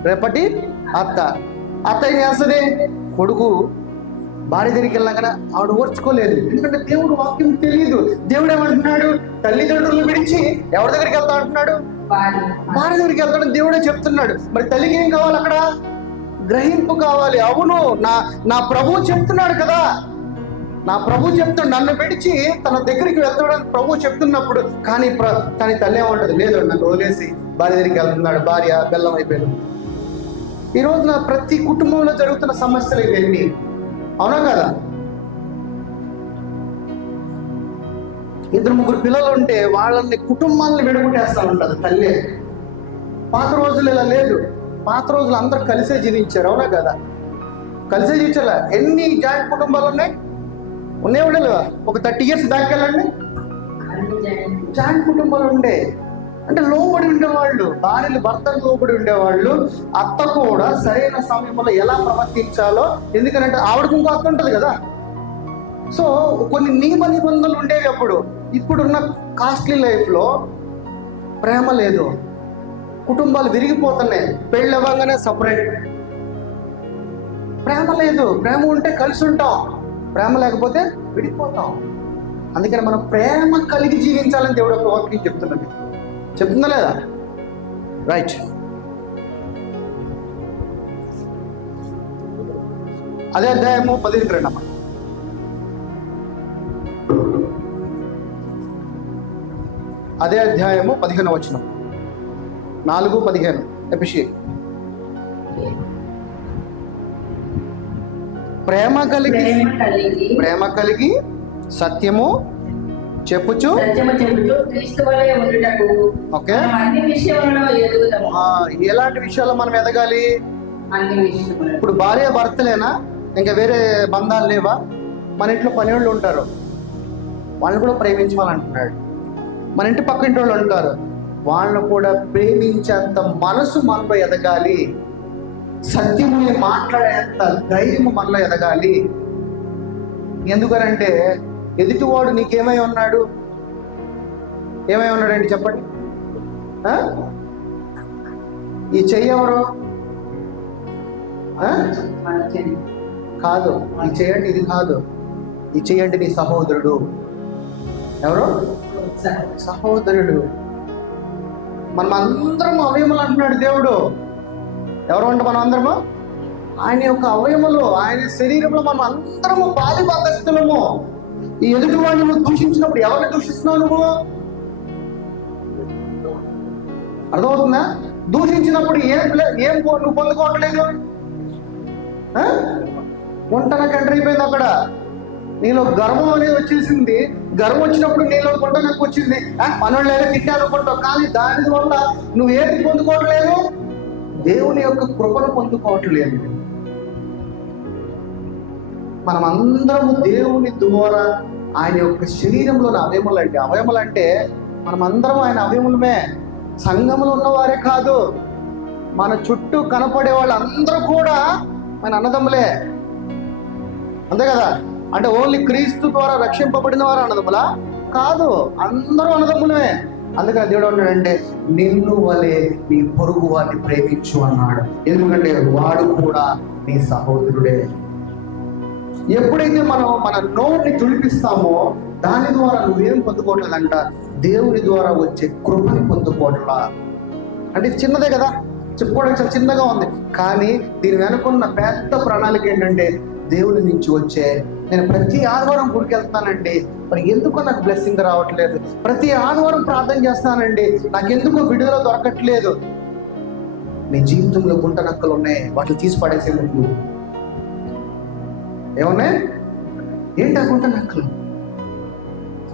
రేపటి అత్త. అత్త ఏం చేస్తుంది? కొడుకు భార్య దగ్గరికి వెళ్ళినా కదా ఆవిడ ఓర్చుకోలేదు. ఎందుకంటే దేవుడు వాక్యం తెలియదు. దేవుడు ఏమంటున్నాడు? తల్లిదండ్రులను విడిచి ఎవరి దగ్గరికి వెళ్తా అంటున్నాడు? భార్య దగ్గరికి వెళ్తాడని దేవుడే చెప్తున్నాడు. మరి తల్లికి ఏం కావాలి? అక్కడ గ్రహింపు కావాలి. అవును, నా ప్రభువు చెప్తున్నాడు కదా. నా ప్రభు చెప్తాడు, నన్ను విడిచి తన దగ్గరికి వెళ్తాడని ప్రభు చెప్తున్నప్పుడు. కానీ తల్లి ఏమంటది? లేదు, నన్ను వదిలేసి భార్య దగ్గరికి వెళ్తున్నాడు. భార్య బెల్లం అయిపోయింది. ఈ రోజున ప్రతి కుటుంబంలో జరుగుతున్న సమస్యలు ఇవన్నీ. అవునా కదా? 2-3 పిల్లలు ఉంటే వాళ్ళని కుటుంబాలను విడగొట్టేస్తా ఉంటుంది తల్లి. పాత రోజులు ఇలా లేదు. పాత రోజులు అందరూ కలిసే జీవించారు. అవునా కదా? కలిసే జీవించాలా? ఎన్ని జాయింట్ కుటుంబాలు ఉన్నాయి? ఉండేవా? ఒక 30 years బ్యాక్ వెళ్ళండి, జాయింట్ కుటుంబాలు ఉండే. అంటే లోబడి ఉండేవాళ్ళు, భార్యలు భర్తలు లోబడి ఉండేవాళ్ళు. అత్త కూడా సరైన సమయంలో ఎలా ప్రవర్తించాలో, ఎందుకంటే ఆవిడకు ఇంకో అత్త ఉంటుంది కదా. సో కొన్ని నియమ నిబంధనలు ఉండేవి అప్పుడు. ఇప్పుడున్న కాస్ట్లీ లైఫ్లో ప్రేమ లేదు. కుటుంబాలు విరిగిపోతున్నాయి. పెళ్ళి అవ్వగానే సపరేట్. ప్రేమ లేదు. ప్రేమ ఉంటే కలిసి ఉంటాం, ప్రేమ లేకపోతే విడిపోతాం. అందుకని మనం ప్రేమ కలిగి జీవించాలని దేవుడు ఒక వాక్యం చెప్తుందా లేదా? రైట్. అదే అధ్యాయము 15 అదే అధ్యాయము 15వ వచనం, 4:15 ఎఫెసీయులు. ప్రేమ కలిగి సత్యము చెప్పుచు ఓకే. ఎలాంటి విషయాల్లో మనం ఎదగాలి? ఇప్పుడు భార్య భర్తలేనా? ఇంకా వేరే బంధాలు లేవా? మన ఇంట్లో పనివాళ్ళు ఉంటారు, వాళ్ళని కూడా ప్రేమించాలంటున్నాడు. మన ఇంటి పక్కింటి వాళ్ళు ఉంటారు, వాళ్ళను కూడా ప్రేమించేంత మనసు మనలో ఎదగాలి. సత్యముని మాట్లాడేంత ధైర్యము మనలో ఎదగాలి. ఎందుకనంటే ఎదుటివాడు నీకేమై ఉన్నాడు? ఏమై ఉన్నాడండి చెప్పండి? ఈ చెయ్యి ఎవరు? కాదు, ఈ చెయ్యండి, ఇది కాదు. ఈ చెయ్యండి నీ సహోదరుడు. ఎవరు? సహోదరుడు. మనం అందరం అవయములు అంటున్నాడు దేవుడు. ఎవరు అంటే మనం అందరము ఆయన యొక్క అవయములు, ఆయన శరీరంలో మనం అందరము పాలి భాగస్థులము. ఈ ఎదుటి వాడిని నువ్వు దూషించినప్పుడు ఎవరిని దూషిస్తున్నావు? నువ్వు అర్థమవుతుందా? దూషించినప్పుడు ఏం నువ్వు పొందుకోవట్లేదు? గుంటన కంట్రీ అయిపోయింది. అక్కడ నీలో గర్వం అనేది వచ్చేసింది. గర్వం వచ్చినప్పుడు నీలో గుంటనకు వచ్చింది. మనోళ్ళు తిట్టాలనుకుంటావు, కానీ దాని వల్ల నువ్వు ఏది పొందుకోవట్లేదు? దేవుని యొక్క కృపను పొందుకోవట్లేదు. మనం అందరము దేవుని ద్వారా ఆయన యొక్క శరీరంలోని అవయములు అంటే మనమందరం ఆయన అవయములమే. సంఘంలో ఉన్నవారే కాదు, మన చుట్టూ కనపడే వాళ్ళందరూ కూడా మన అన్నదమ్ములే, అంతే కదా. అంటే ఓన్లీ క్రీస్తు ద్వారా రక్షింపబడిన వారు అన్నదమ్ములా? కాదు, అందరూ అన్నదమ్ములమే. అందుకని దేవుడు అంటాడంటే నిన్ను వలె నీ పొరుగు వారిని ప్రేమించు అన్నాడు. ఎందుకంటే వాడు కూడా నీ సహోదరుడే. ఎప్పుడైతే మనం మన నోటిని తుడిపిస్తామో దాని ద్వారా నువ్వేం పొందుకోవట్లేదంట, దేవుని ద్వారా వచ్చే కృపని పొందుకోవట్లా. అంటే చిన్నదే కదా, చెప్పుకోవడానికి చాలా చిన్నగా ఉంది, కానీ దీని వెనుకున్న పెద్ద ప్రణాళిక ఏంటంటే దేవుని నుంచి వచ్చే, నేను ప్రతి ఆదివారం గుడికి వెళ్తానండి, మరి ఎందుకో నాకు బ్లెస్సింగ్ రావట్లేదు, ప్రతి ఆదివారం ప్రార్థన చేస్తానండి, నాకెందుకో విడుదల దొరకట్లేదు. నీ జీవితంలో గుంట నక్కలు ఉన్నాయి, వాటిని తీసి పడేసే ముందు ఏమన్నాయి? ఏంటి ఆ గుంట నక్కలు?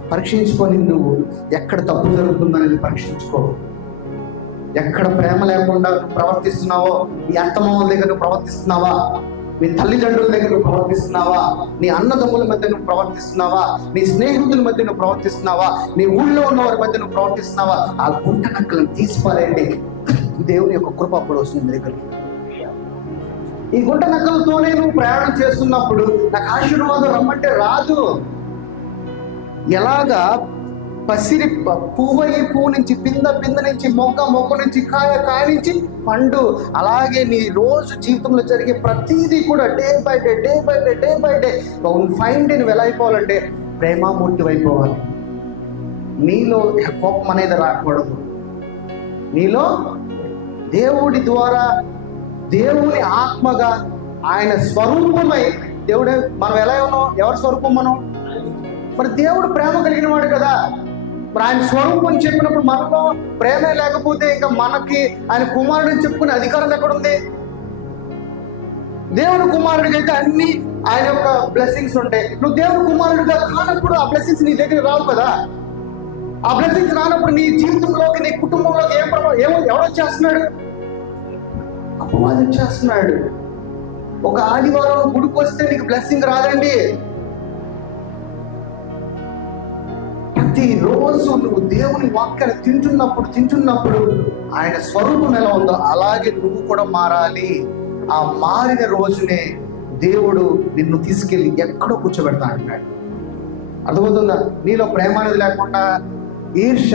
పరీక్షించుకొని నువ్వు ఎక్కడ తప్పు జరుగుతుందనేది పరీక్షించుకో. ఎక్కడ ప్రేమ లేకుండా ప్రవర్తిస్తున్నావో, నీ అత్తమామల దగ్గర నువ్వు ప్రవర్తిస్తున్నావా, నీ తల్లిదండ్రుల దగ్గర నువ్వు ప్రవర్తిస్తున్నావా, నీ అన్నదమ్ముల మధ్య నువ్వు ప్రవర్తిస్తున్నావా, నీ స్నేహితుల మధ్య నువ్వు ప్రవర్తిస్తున్నావా, నీ ఊళ్ళో ఉన్న వారి మధ్య నువ్వు ప్రవర్తిస్తున్నావా, ఆ గుంట నక్కలను తీసిపారేయండి. దేవుని యొక్క కృప అప్పుడు వస్తుంది దగ్గరికి. ఈ గుంట నక్కలతోనే నువ్వు ప్రయాణం చేస్తున్నప్పుడు నాకు ఆశీర్వాదం రమ్మంటే రాదు. ఎలాగా పసిరి పువ్వు నుంచి పింద నుంచి మొక్క నుంచి కాయ నుంచి పండు, అలాగే నీ రోజు జీవితంలో జరిగే ప్రతిదీ కూడా day by day fine day నువ్వు ఎలా అయిపోవాలంటే ప్రేమామూర్తి అయిపోవాలి. నీలో కోపం అనేది రాకూడదు. నీలో దేవుడి ద్వారా, దేవుని ఆత్మగా, ఆయన స్వరూపమై, దేవుడే మనం ఎలా ఉన్నాం? ఎవరి స్వరూపం మనం? మరి దేవుడు ప్రేమ కలిగిన వాడు కదా. మరి ఆయన స్వరూపం చెప్పినప్పుడు మనలో ప్రేమే లేకపోతే ఇంకా మనకి ఆయన కుమారుడిని చెప్పుకునే అధికారం ఎక్కడుంది? దేవుని కుమారుడికి అయితే అన్ని ఆయన యొక్క బ్లెస్సింగ్స్ ఉంటాయి. నువ్వు దేవుని కుమారుడిగా కానప్పుడు ఆ బ్లెస్సింగ్స్ నీ దగ్గర రావు కదా. ఆ బ్లెస్సింగ్స్ రానప్పుడు నీ జీవితంలోకి, నీ కుటుంబంలోకి ఎవడో చేస్తున్నాడు? అపవాదం చేస్తున్నాడు. ఒక ఆదివారం గుడికి వస్తే నీకు బ్లెస్సింగ్ రాదండి. ప్రతిరోజు నువ్వు దేవుని వాక్యాన్ని తింటున్నప్పుడు ఆయన స్వరూపం ఎలా ఉందో అలాగే నువ్వు కూడా మారాలి. ఆ మారిన రోజునే దేవుడు నిన్ను తీసుకెళ్ళి ఎక్కడో కూర్చోబెడతా అంటాడు. అర్థమవుతుందా? నీలో ప్రేమ అనేది లేకుండా ఈర్ష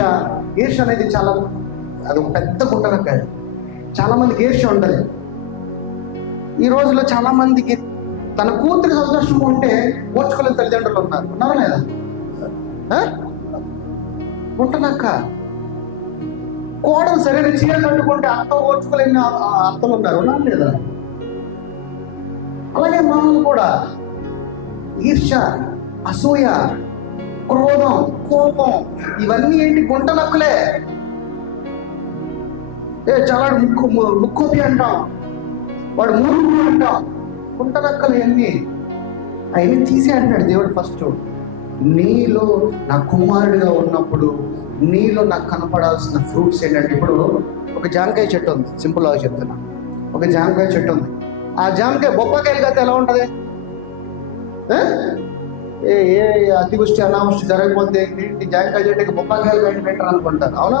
అనేది చాలా, అది ఒక పెద్ద గుంటనక్క. చాలా మందికి ఈర్ష్య ఉంటుంది. ఈ రోజులో చాలా మందికి తన కూతురు సంతోషం ఉంటే ఓర్చుకోలేని తల్లిదండ్రులు ఉన్నారా లేదా? ఉంటున్నాక కోడలు సరైన చీర కట్టుకుంటే అత్త ఓర్చుకోలేని అత్తలు ఉన్నారు లేదా? అలాగే మనం కూడా ఈర్ష్య, అసూయ, క్రోధం, కోపం, ఇవన్నీ ఏంటి? గుంట నక్కులే. చలాడు ముక్కోపి అంటాం, వాడు మూర్ఖుడు అంటాం, గుంట నక్కలు ఇవన్నీ. అవన్నీ తీసే అంటాడు దేవుడు. ఫస్ట్ నీలో నా కుమారుడిగా ఉన్నప్పుడు నీలో నాకు కనపడాల్సిన ఫ్రూట్స్ ఏంటంటే, ఇప్పుడు ఒక జామకాయ చెట్టు ఉంది, సింపుల్గా చెప్తున్నా. ఒక జామకాయ చెట్టు ఉంది. ఆ జామకాయ బొప్పకాయలు కదా ఎలా ఉంటుంది? ఏ అతివృష్టి అనావృష్టి జరగకపోతే ఏంటి జామకాయ చెట్టుకి బొప్పకాయలు పెట్టారు అనుకుంటారు, అవునా?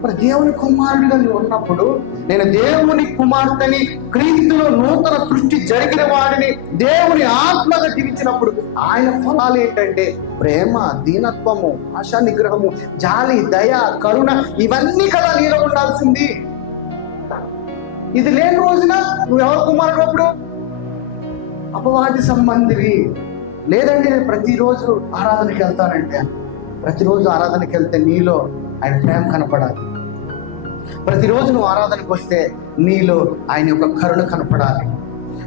మరి దేవుని కుమారుడిగా నువ్వు ఉన్నప్పుడు, నేను దేవుని కుమార్తెని, క్రీస్తులో నూతన సృష్టి జరిగిన వాడిని, దేవుని ఆత్మగా జీవించినప్పుడు ఆయన ఫలాలు ఏంటంటే ప్రేమ, దీనత్వము, ఆశా నిగ్రహము, జాలి, దయ, కరుణ, ఇవన్నీ కదా నీలో ఉండాల్సింది. ఇది లేని రోజున నువ్వు ఎవరు కుమారుడు? అప్పుడు అపవాది సంబంధివి. లేదండి నేను ప్రతిరోజు ఆరాధనకి వెళ్తానంటే, ప్రతిరోజు ఆరాధనకి వెళ్తే నీలో ఆయన ప్రేమ కనపడాలి. ప్రతిరోజు నువ్వు ఆరాధనకు వస్తే నీలో ఆయన యొక్క కరుణ కనపడాలి.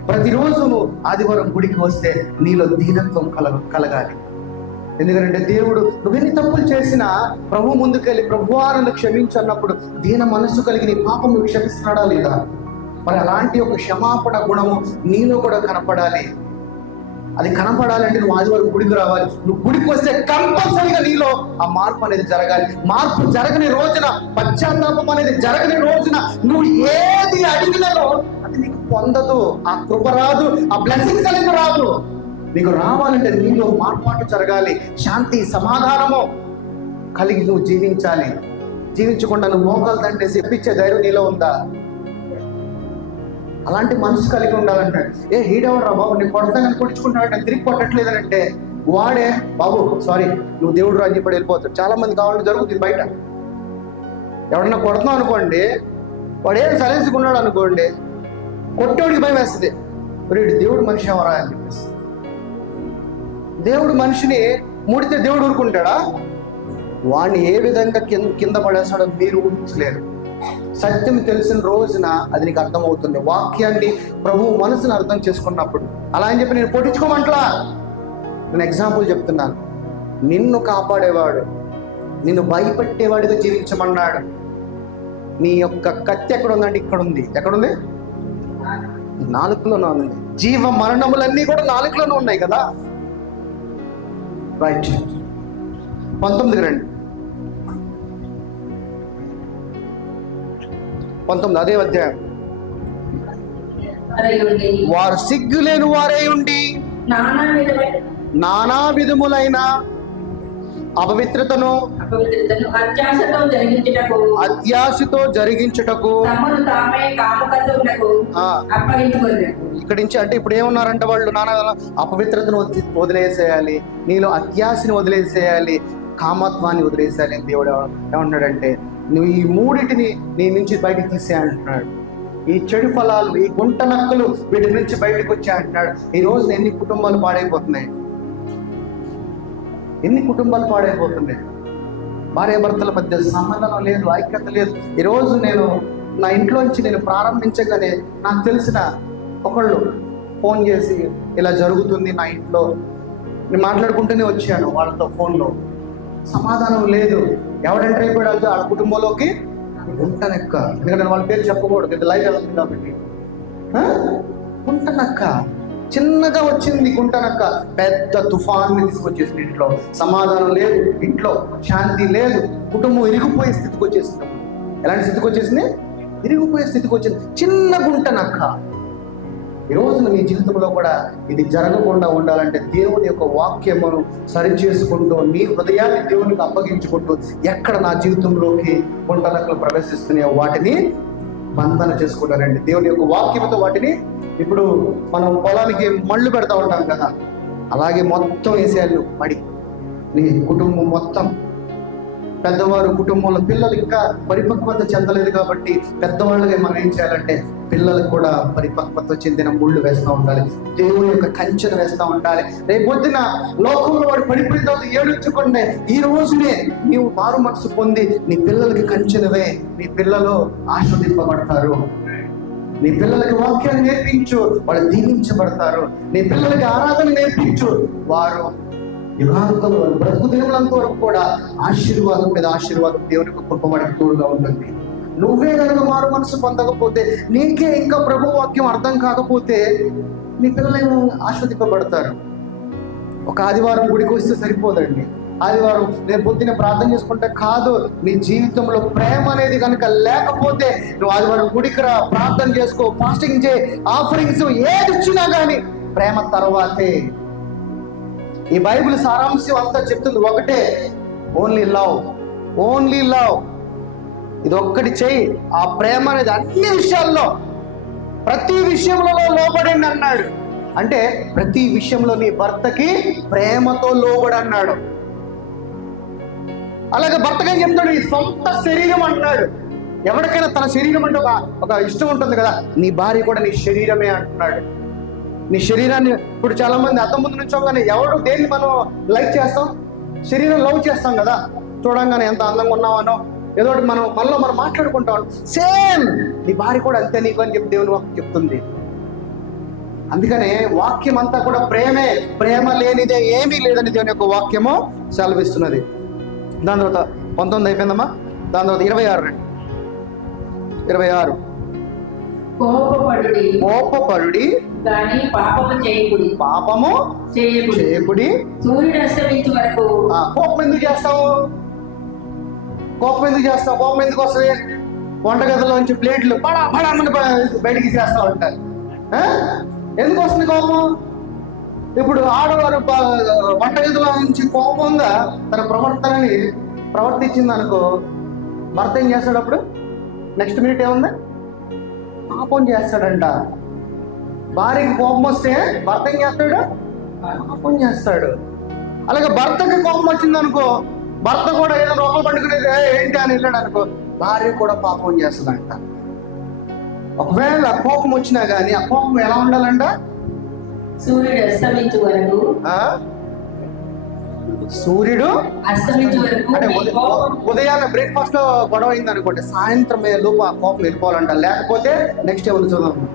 ప్రతిరోజు నువ్వు ఆదివారం గుడికి వస్తే నీలో దీనత్వం కలగాలి. ఎందుకంటే దేవుడు నువ్వెన్ని తప్పులు చేసినా ప్రభు ముందుకెళ్ళి ప్రభువా నన్ను క్షమించు అన్నప్పుడు దీన మనస్సు కలిగి నీ పాపం నువ్వు క్షమిస్తున్నాడా లేదా? మరి అలాంటి ఒక క్షమాపణ గుణము నీలో కూడా కనపడాలి. అది కనపడాలంటే నువ్వు ఆదివారం గుడికి రావాలి. నువ్వు గుడికి వస్తే కంపల్సరీగా నీలో ఆ మార్పు అనేది జరగాలి. మార్పు జరగని రోజున, పశ్చాత్తాపం అనేది జరగని రోజున నువ్వు ఏది అడిగినో అది నీకు పొందదు. ఆ కృప రాదు, ఆ బ్లెస్సింగ్స్ అనేది రాదు. నీకు రావాలంటే నీలో మార్పాటు జరగాలి. శాంతి సమాధానము కలిగి నువ్వు జీవించాలి. జీవించకుండా నువ్వు మోకాలు దండేసి ఎప్పించే ధైర్యం నీలో ఉందా? అలాంటి మనసు కలిగి ఉండాలంటాడు. హీడెవడరా బాబు, నేను కొడతానని కొట్టించుకుంటాడు, నేను తిరిగి కొట్టట్లేదనంటే వాడే బాబు సారీ నువ్వు దేవుడు రా అని చెప్పి వెళ్ళిపోతాడు. చాలా మంది కావాలని జరుగుతుంది బయట. ఎవడన్నా కొడతాం అనుకోండి, వాడు ఏం సలెన్సుకున్నాడు అనుకోండి, కొట్టేవాడికి భయం వేస్తుంది. వీడు దేవుడు మనిషి ఎవరా అని చెప్పేసి. దేవుడు మనిషిని ముడితే దేవుడు ఊరుకుంటాడా? వాడిని ఏ విధంగా కింద పడేస్తాడో మీరు ఊహించలేరు. సత్యం తెలిసిన రోజున అది నీకు అర్థమవుతుంది. వాక్యాన్ని ప్రభువు మనసును అర్థం చేసుకున్నప్పుడు. అలా అని చెప్పి నేను పొట్టించుకోమంటలా, నేను ఎగ్జాంపుల్ చెప్తున్నాను. నిన్ను కాపాడేవాడు, నిన్ను భయపెట్టేవాడిగా జీవించమన్నాడు. నీ యొక్క కత్తి ఎక్కడ ఉందంటే ఇక్కడ ఉంది. ఎక్కడుంది? నాలుకలోనే ఉంది. జీవ మరణములన్నీ కూడా నాలుకలోనే ఉన్నాయి కదా. రైట్, 19కి రండి. 19 అదే అధ్యాయం. వారు సిగ్గులేని వారై ఉండి నానా విధములైన అపవిత్రతను అత్యాశతో జరిగించుటకు ఇక్కడి నుంచి అంటే ఇప్పుడు ఏమన్నారంటే వాళ్ళు నానా అపవిత్రతను వదిలేసేయాలి, నీలో అత్యాశని వదిలేసేయాలి, కామత్వాన్ని వదిలేసేయాలి అని దేవుడు ఏమన్నాడంటే నువ్వు ఈ మూడిటిని నీ నుంచి బయటకు తీసేయంటున్నాడు. ఈ చెడు ఫలాలు, ఈ గుంట నక్కలు వీటి నుంచి బయటకు వచ్చాయంటున్నాడు. ఈ రోజు ఎన్ని కుటుంబాలు పాడైపోతున్నాయి, ఎన్ని కుటుంబాలు పాడైపోతున్నాయి. భార్యాభర్తల మధ్య సమాధానం లేదు, ఐక్యత లేదు. ఈరోజు నేను నా ఇంట్లోంచి నేను ప్రారంభించగానే నాకు తెలిసిన ఒకళ్ళు ఫోన్ చేసి ఇలా జరుగుతుంది నా ఇంట్లో, నేను మాట్లాడుకుంటూనే వచ్చాను వాళ్ళతో ఫోన్లో. సమాధానం లేదు. ఎవడంటే అయిపోయాడు వాళ్ళ కుటుంబంలోకి గుంటనక్క. ఎందుకంటే వాళ్ళ పేరు చెప్పకూడదు, ఇది లైవ్ వెళ్తుంది కాబట్టి. గుంటనక్క చిన్నగా వచ్చింది, గుంటనక్క పెద్ద తుఫాన్ని తీసుకొచ్చేసింది. ఇంట్లో సమాధానం లేదు, ఇంట్లో శాంతి లేదు, కుటుంబం ఇరిగిపోయే స్థితికి వచ్చేసింది. ఎలాంటి స్థితికి వచ్చేసింది? ఇరిగిపోయే స్థితికి వచ్చింది చిన్న గుంటనక్క. ఈరోజు నీ జీవితంలో కూడా ఇది జరగకుండా ఉండాలంటే దేవుని యొక్క వాక్యమును సరి చేసుకుంటూ నీ హృదయాన్ని దేవునికి అప్పగించుకుంటూ ఎక్కడ నా జీవితంలోకి గుంటనక్కలు ప్రవేశిస్తున్నాయో వాటిని బంధన చేసుకుంటారండి దేవుని యొక్క వాక్యంతో. వాటిని ఇప్పుడు మనం పొలానికి మళ్ళు పెడతా ఉంటాం కదా, అలాగే మొత్తం వేసేయాలి మడి. నీ కుటుంబం మొత్తం, పెద్దవారు కుటుంబంలో పిల్లలు ఇంకా పరిపక్వత చెందలేదు కాబట్టి పెద్దవాళ్ళుగా మనం ఏం చేయాలంటే పిల్లలకు కూడా పరిపక్వత చెందిన ముళ్ళు వేస్తూ ఉండాలి, దేవుని యొక్క కంచెను వేస్తూ ఉండాలి. రేపొద్దున లోకంలో వాడు పడిపోయిన తర్వాత ఏడుచుకుంటే ఈ రోజునే నీవు మారు మనసు పొంది నీ పిల్లలకి కంచెనువే. నీ పిల్లలు ఆస్వాదింపబడతారు. నీ పిల్లలకి వాక్యాన్ని నేర్పించు, వాళ్ళు దీవించబడతారు. నీ పిల్లలకి ఆరాధన నేర్పించు, వారు యుగాంతం బ్రతుకు దినములంత వరకు కూడా ఆశీర్వాదం మీద ఆశీర్వాదం దేవునికి కృపబడికి తోడుగా ఉంటుంది. నువ్వే కనుక మారు మనసు పొందకపోతే, నీకే ఇంకా ప్రభు వాక్యం అర్థం కాకపోతే నీ పిల్లలు ఆస్వాదింపబడతారు. ఒక ఆదివారం గుడికి వస్తే సరిపోదండి. ఆదివారం నేను పొద్దున్న ప్రార్థన చేసుకుంటే కాదు. నీ జీవితంలో ప్రేమ అనేది కనుక లేకపోతే నువ్వు ఆదివారం గుడికి రా, ప్రార్థన చేసుకో, ఫాస్టింగ్ చేయి, ఆఫరింగ్స్ ఏది ఇచ్చినా కానీ ప్రేమ తర్వాతే. ఈ బైబిల్ సారాంశం అంతా చెప్తుంది ఒకటే, ఓన్లీ లవ్, ఓన్లీ లవ్. ఇది ఒక్కటి చెయ్యి. ఆ ప్రేమ అనేది అన్ని విషయాల్లో, ప్రతి విషయంలో లోబడండి అన్నాడు. అంటే ప్రతి విషయంలో నీ భర్తకి ప్రేమతో లోబడి అన్నాడు. అలాగే భర్తగా చెప్తాడు ఈ సొంత శరీరం అంటున్నాడు. ఎవరికైనా తన శరీరం అంటే ఒక ఇష్టం ఉంటుంది కదా, నీ భార్య కూడా నీ శరీరమే అంటున్నాడు. నీ శరీరాన్ని ఇప్పుడు చాలా మంది అద్దం ముందు నుంచో కానీ ఎవరు దేన్ని మనం లైక్ చేస్తాం? శరీరం లవ్ చేస్తాం కదా. చూడంగానే ఎంత అందంగా ఉన్నామనో ఏదో మనలో మనం మాట్లాడుకుంటాం. సేమ్ నీ భార్య కూడా అంతే నీకు అని చెప్పి దేవుని వాక్యం చెప్తుంది. అందుకనే వాక్యం అంతా కూడా ప్రేమే, ప్రేమ లేనిదే ఏమీ లేదని దేవుని యొక్క వాక్యము సెలవిస్తున్నది. దాని తర్వాత 19 అయిపోయిందమ్మా. దాని తర్వాత 26 26 కోపపడుడి కానీ పాపము చేయకుడి. పాపము చేయకుడి. సూర్యుడు అస్తమించే వరకు. కోపం ఎందుకు చేస్తావు? కోపం ఎందుకు వస్తుంది? వంటగదిలోంచి ప్లేట్లు పడామని బయటికి చేస్తా ఉంటారు. ఎందుకు వస్తుంది కోపం? ఇప్పుడు ఆడవారు వంటగదిలో నుంచి కోపంగా తన ప్రవర్తనని ప్రవర్తించింది అనుకో, భర్త ఏం చేస్తాడు? అప్పుడు నెక్స్ట్ మినిట్ ఏముంది? పాపం చేస్తాడంట. భార్యకి కోపం వస్తే భర్త ఏం చేస్తాడు? పాపం చేస్తాడు. అలాగే భర్తకి కోపం వచ్చింది అనుకో, భర్త కూడా ఏదో రూపాయలు పండుకునేది ఏంటి అని వెళ్ళాడు అనుకో, భార్య కూడా పాపం చేస్తుందంట. ఒకవేళ కోపం వచ్చినా కానీ ఆ కోపం ఎలా ఉండాలంట? సూర్యుడు అస్తమించే వరకు. సూర్యుడు అస్తమించే వరకు. అంటే ఉదయాన్నే బ్రేక్ఫాస్ట్ లో గొడవ అయింది అనుకోండి, సాయంత్రం లోపు ఆ కోపం వెళ్ళిపోవాలంట. లేకపోతే నెక్స్ట్ ఏమో చూద్దాం,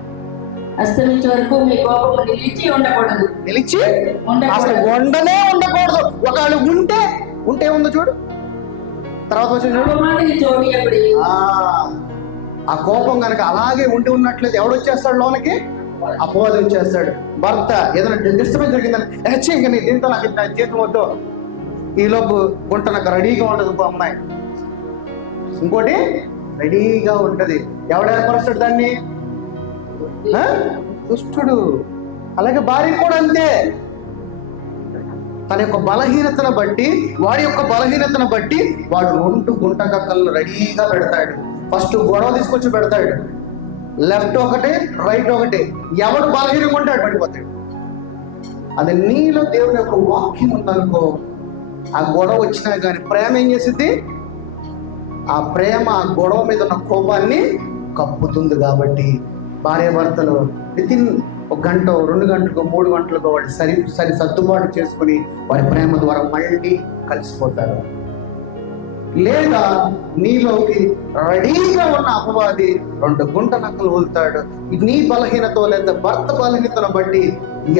అస్తమించే వరకు మీ కోపం నిలిచి ఉండకూడదు. నిలిచి అసలు ఉండనే ఉండకూడదు. ఒకవేళ ఉంటే ఉందో చూడు, తర్వాత వచ్చి చూడు. ఆ కోపం కనుక అలాగే ఉన్నట్లయితే ఎవడు వచ్చేస్తాడు లోనకి? అపవాది వచ్చేస్తాడు. భర్త ఏదైనా డిస్టర్బెన్స్ జరిగిందని ఇంకా నీ దీంతో నాకు జీతం వద్దు, ఈలోపు గుంట నాకు రెడీగా ఉండదు అమ్మాయి. ఇంకోటి రెడీగా ఉంటది. ఎవడు ఏర్పరుస్తాడు దాన్ని? దుష్టుడు. అలాగే భార్య కూడా అంతే. తన యొక్క బలహీనతను బట్టి, వాడి యొక్క బలహీనతను బట్టి వాడు గుంట కక్కలను రెడీగా పెడతాడు. ఫస్ట్ గొడవ తీసుకొచ్చి పెడతాడు. లెఫ్ట్ ఒకటి, రైట్ ఒకటి. ఎవడు బలహీనంగా ఉంటాడు పడిపోతాడు. అది నీలో దేవుని యొక్క వాక్యం ఉందనుకో, ఆ గొడవ వచ్చినా కానీ ప్రేమ ఏం చేసింది? ఆ ప్రేమ ఆ గొడవ మీద ఉన్న కోపాన్ని కప్పుతుంది. కాబట్టి భార్యాభర్తలు వితిన్ 1 గంట, 2 గంటలకు, 3 గంటలకు వాడు సరి సర్దుబాటు చేసుకుని వారి ప్రేమ ద్వారా మళ్ళీ కలిసిపోతారు. లేదా నీలోకి రెడీగా ఉన్న అపవాది 2 గుంట నక్కలు వదులుతాడు. నీ బలహీనత లేదా భర్త బలహీనతను బట్టి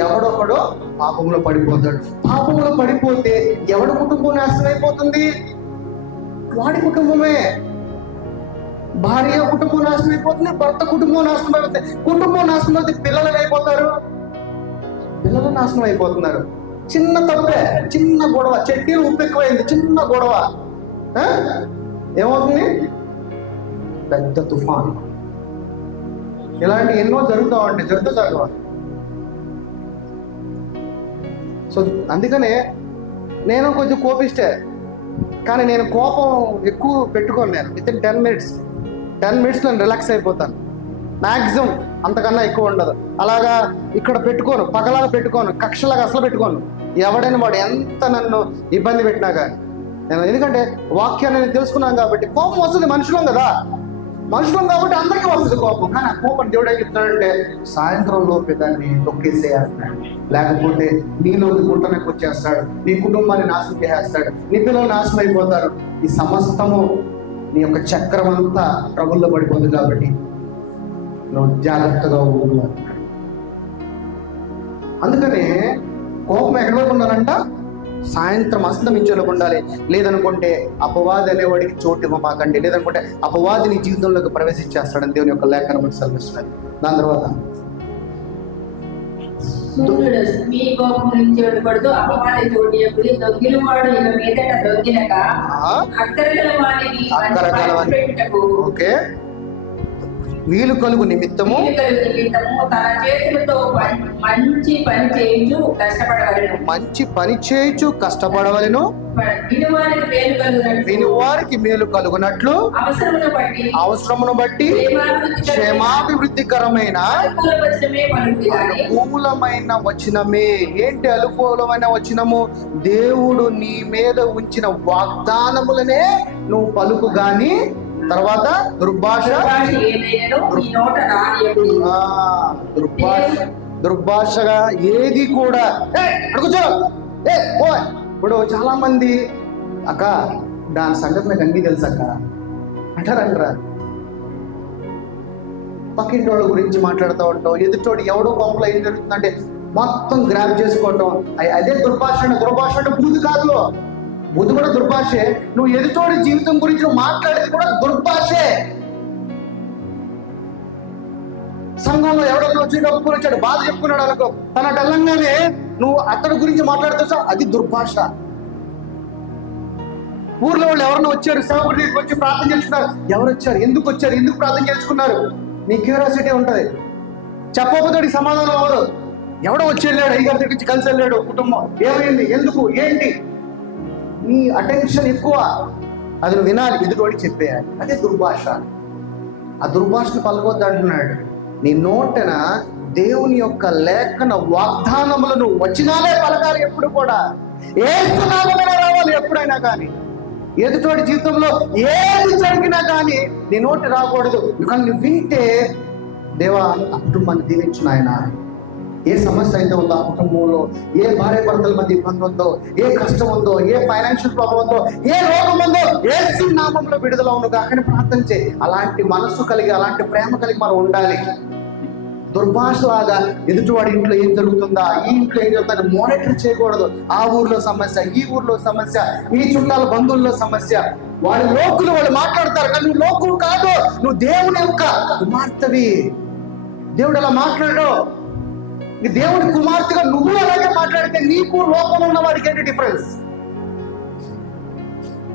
ఎవడొకడో పాపంలో పడిపోతాడు. పాపంలో పడిపోతే ఎవడి కుటుంబం నాశనం అయిపోతుంది? వాడి కుటుంబమే. భార్య కుటుంబం నాశనం అయిపోతుంది, భర్త కుటుంబం నాశనం అయిపోతుంది. కుటుంబం నాశనం అయితే పిల్లలు అయిపోతారు, పిల్లలు నాశనం అయిపోతున్నారు. చిన్న తప్పే, చిన్న గొడవ, చెట్టీలు ఉప్పు ఎక్కువైంది, చిన్న గొడవ ఏమవుతుంది? పెద్ద తుఫాన్. ఇలాంటి ఎన్నో జరుగుతూ ఉంటాయి, జరగవు. సో అందుకనే నేను కొంచెం కోపిస్తే, కానీ నేను కోపం ఎక్కువ పెట్టుకోను. నేను వితిన్ 10 మినిట్స్ నేను రిలాక్స్ అయిపోతాను. మ్యాక్సిమం అంతకన్నా ఎక్కువ ఉండదు. అలాగా ఇక్కడ పెట్టుకోను, పగలాగా పెట్టుకోను, కక్షలాగా అసలు పెట్టుకోను. ఎవడైనా వాడు ఎంత నన్ను ఇబ్బంది పెట్టినా కానీ నేను, ఎందుకంటే వాక్యాన్ని నేను తెలుసుకున్నాను కాబట్టి. కోపం వస్తుంది, మనుషులం కాబట్టి అందరికీ వస్తుంది కోపం. కానీ ఆ కోపం దేవుడు ఏం చెప్తాడంటే, సాయంత్రం లోపే దాన్ని తొక్కేసేయాలి. లేకపోతే నీలోకి గుంటనకు వచ్చేస్తాడు, నీ కుటుంబాన్ని నాశనం చేసేస్తాడు, నీ పిల్లలు నాశనం అయిపోతారు. ఈ సమస్తము నీ యొక్క చక్రం అంతా ట్రబుల్లో పడిపోతుంది. కాబట్టి నువ్వు జాగ్రత్తగా ఉండాలి. అందుకనే కోపం ఎక్కడి వరకు ఉండాలంట? సాయంత్రం అస్తమించేలోకి ఉండాలి. లేదనుకుంటే అపవాది అనేవాడికి చోటు ఇవ్వమాకండి. లేదనుకుంటే అపవాది నీ జీవితంలోకి ప్రవేశించేస్తాడని దేవుని యొక్క లేఖనం సెలవిస్తున్నాడు. దాని తర్వాత సూర్యుడు మీ కోపం నుంచి ఉండకూడదు, అపవాది చోటు ఎప్పుడు దొంగిలు వాడు ఇక మీదట దొంగినక అక్కరగల వాడిని ఓకే వీలు కలుగు నిమిత్తము తన చేతులతో మంచి పని చేయించు కష్టపడవలెను, వినువారికి మేలు కలుగునట్లు అవసరమును బట్టి క్షేమాభివృద్ధికరమైన అనుకూలమైన వచనమే. ఏంటి అనుకూలమైన వచనము? దేవుడు నీ మీద ఉంచిన వాగ్దానములనే నువ్వు పలుకు గాని తర్వాత దుర్భాషగా ఏది కూడా అడుగుచో. ఇప్పుడు చాలా మంది అక్క దాని సంగతి నాకు అన్నీ తెలుసు అక్క అంటారంటారా. పక్కింటోళ్ళ గురించి మాట్లాడుతూ ఉంటాం, ఎదుటోడు ఎవడో కొంపలో ఏం జరుగుతుందంటే మొత్తం గ్రాప్ చేసుకోవటం. అదే దుర్భాష అంటే బూది కాదు, బుద్ధి కూడా దుర్భాషే. నువ్వు ఎదుటోడి జీవితం గురించి నువ్వు మాట్లాడేది కూడా దుర్భాషే. సంఘంలో ఎవడన్నా వచ్చి కప్పుకొని వచ్చాడు, బాధ చెప్పుకున్నాడు అనుకో, తన తెలంగానే నువ్వు అతడి గురించి మాట్లాడుతా, అది దుర్భాష. ఊర్లో వాళ్ళు ఎవరన్నా వచ్చారు, సేవకుడి దగ్గరికి వచ్చి ప్రార్థన చేసుకున్నారు, ఎవరు వచ్చారు, ఎందుకు వచ్చారు, ఎందుకు ప్రార్థన చేసుకున్నారు, నీ క్యూరియాసిటీ ఉంటుంది. చెప్పకపోతే సమాధానం ఎవరు, ఎవడో వచ్చి వెళ్ళాడు, అయ్యగారి దగ్గర నుంచి కలిసి వెళ్ళాడు, కుటుంబం ఏమైంది, ఎందుకు, ఏంటి, నీ అటెన్షన్ ఎక్కువ. అది నువ్వు వినాలి, ఎదుటివాడికి చెప్పేయాలి. అదే దుర్భాష. ఆ దుర్భాషను పలకొద్దు అంటున్నాడు. నీ నోటన దేవుని యొక్క లేఖన వాగ్దానములను వచనాలే పలకాలి. ఎప్పుడు కూడా ఏసునామమున రావాలి. ఎప్పుడైనా కానీ ఎదుటోడి జీవితంలో ఏది జరిగినా కానీ నీ నోటి రాకూడదు. కానీ నువ్వు వింటే, దేవా ఆ కుటుంబాన్ని దీవించు నాయన, ఏ సమస్య అయితే ఉందో ఆ కుటుంబంలో, ఏ భార్య భర్తల మధ్య ఇబ్బంది ఉందో, ఏ కష్టం ఉందో, ఏ ఫైనాన్షియల్ ప్రాబ్లం ఉందో, ఏ రోగం ఉందో, ఏ నామంలో విడుదల ఉండగా అక్కడ ప్రార్థన చేయి. అలాంటి మనస్సు కలిగి, అలాంటి ప్రేమ కలిగి మనం ఉండాలి. దుర్భాషలాగా ఎదుటివాడి ఇంట్లో ఏం జరుగుతుందా, ఈ ఇంట్లో ఏం జరుగుతుందా మానిటర్ చేయకూడదు. ఆ ఊర్లో సమస్య, ఈ ఊర్లో సమస్య, ఈ చుట్టాల బంధువుల్లో సమస్య, వాళ్ళ లోకులు వాళ్ళు మాట్లాడతారు, కానీ నువ్వు లోకులు కాదు, నువ్వు దేవుని యొక్క కుమార్తెవి. దేవుడు అలా మాట్లాడు. నీ దేవుడి కుమార్తెగా నువ్వు అలాగే మాట్లాడితే నీకు లోకంలో ఉన్న వాడికి ఏంటి డిఫరెన్స్?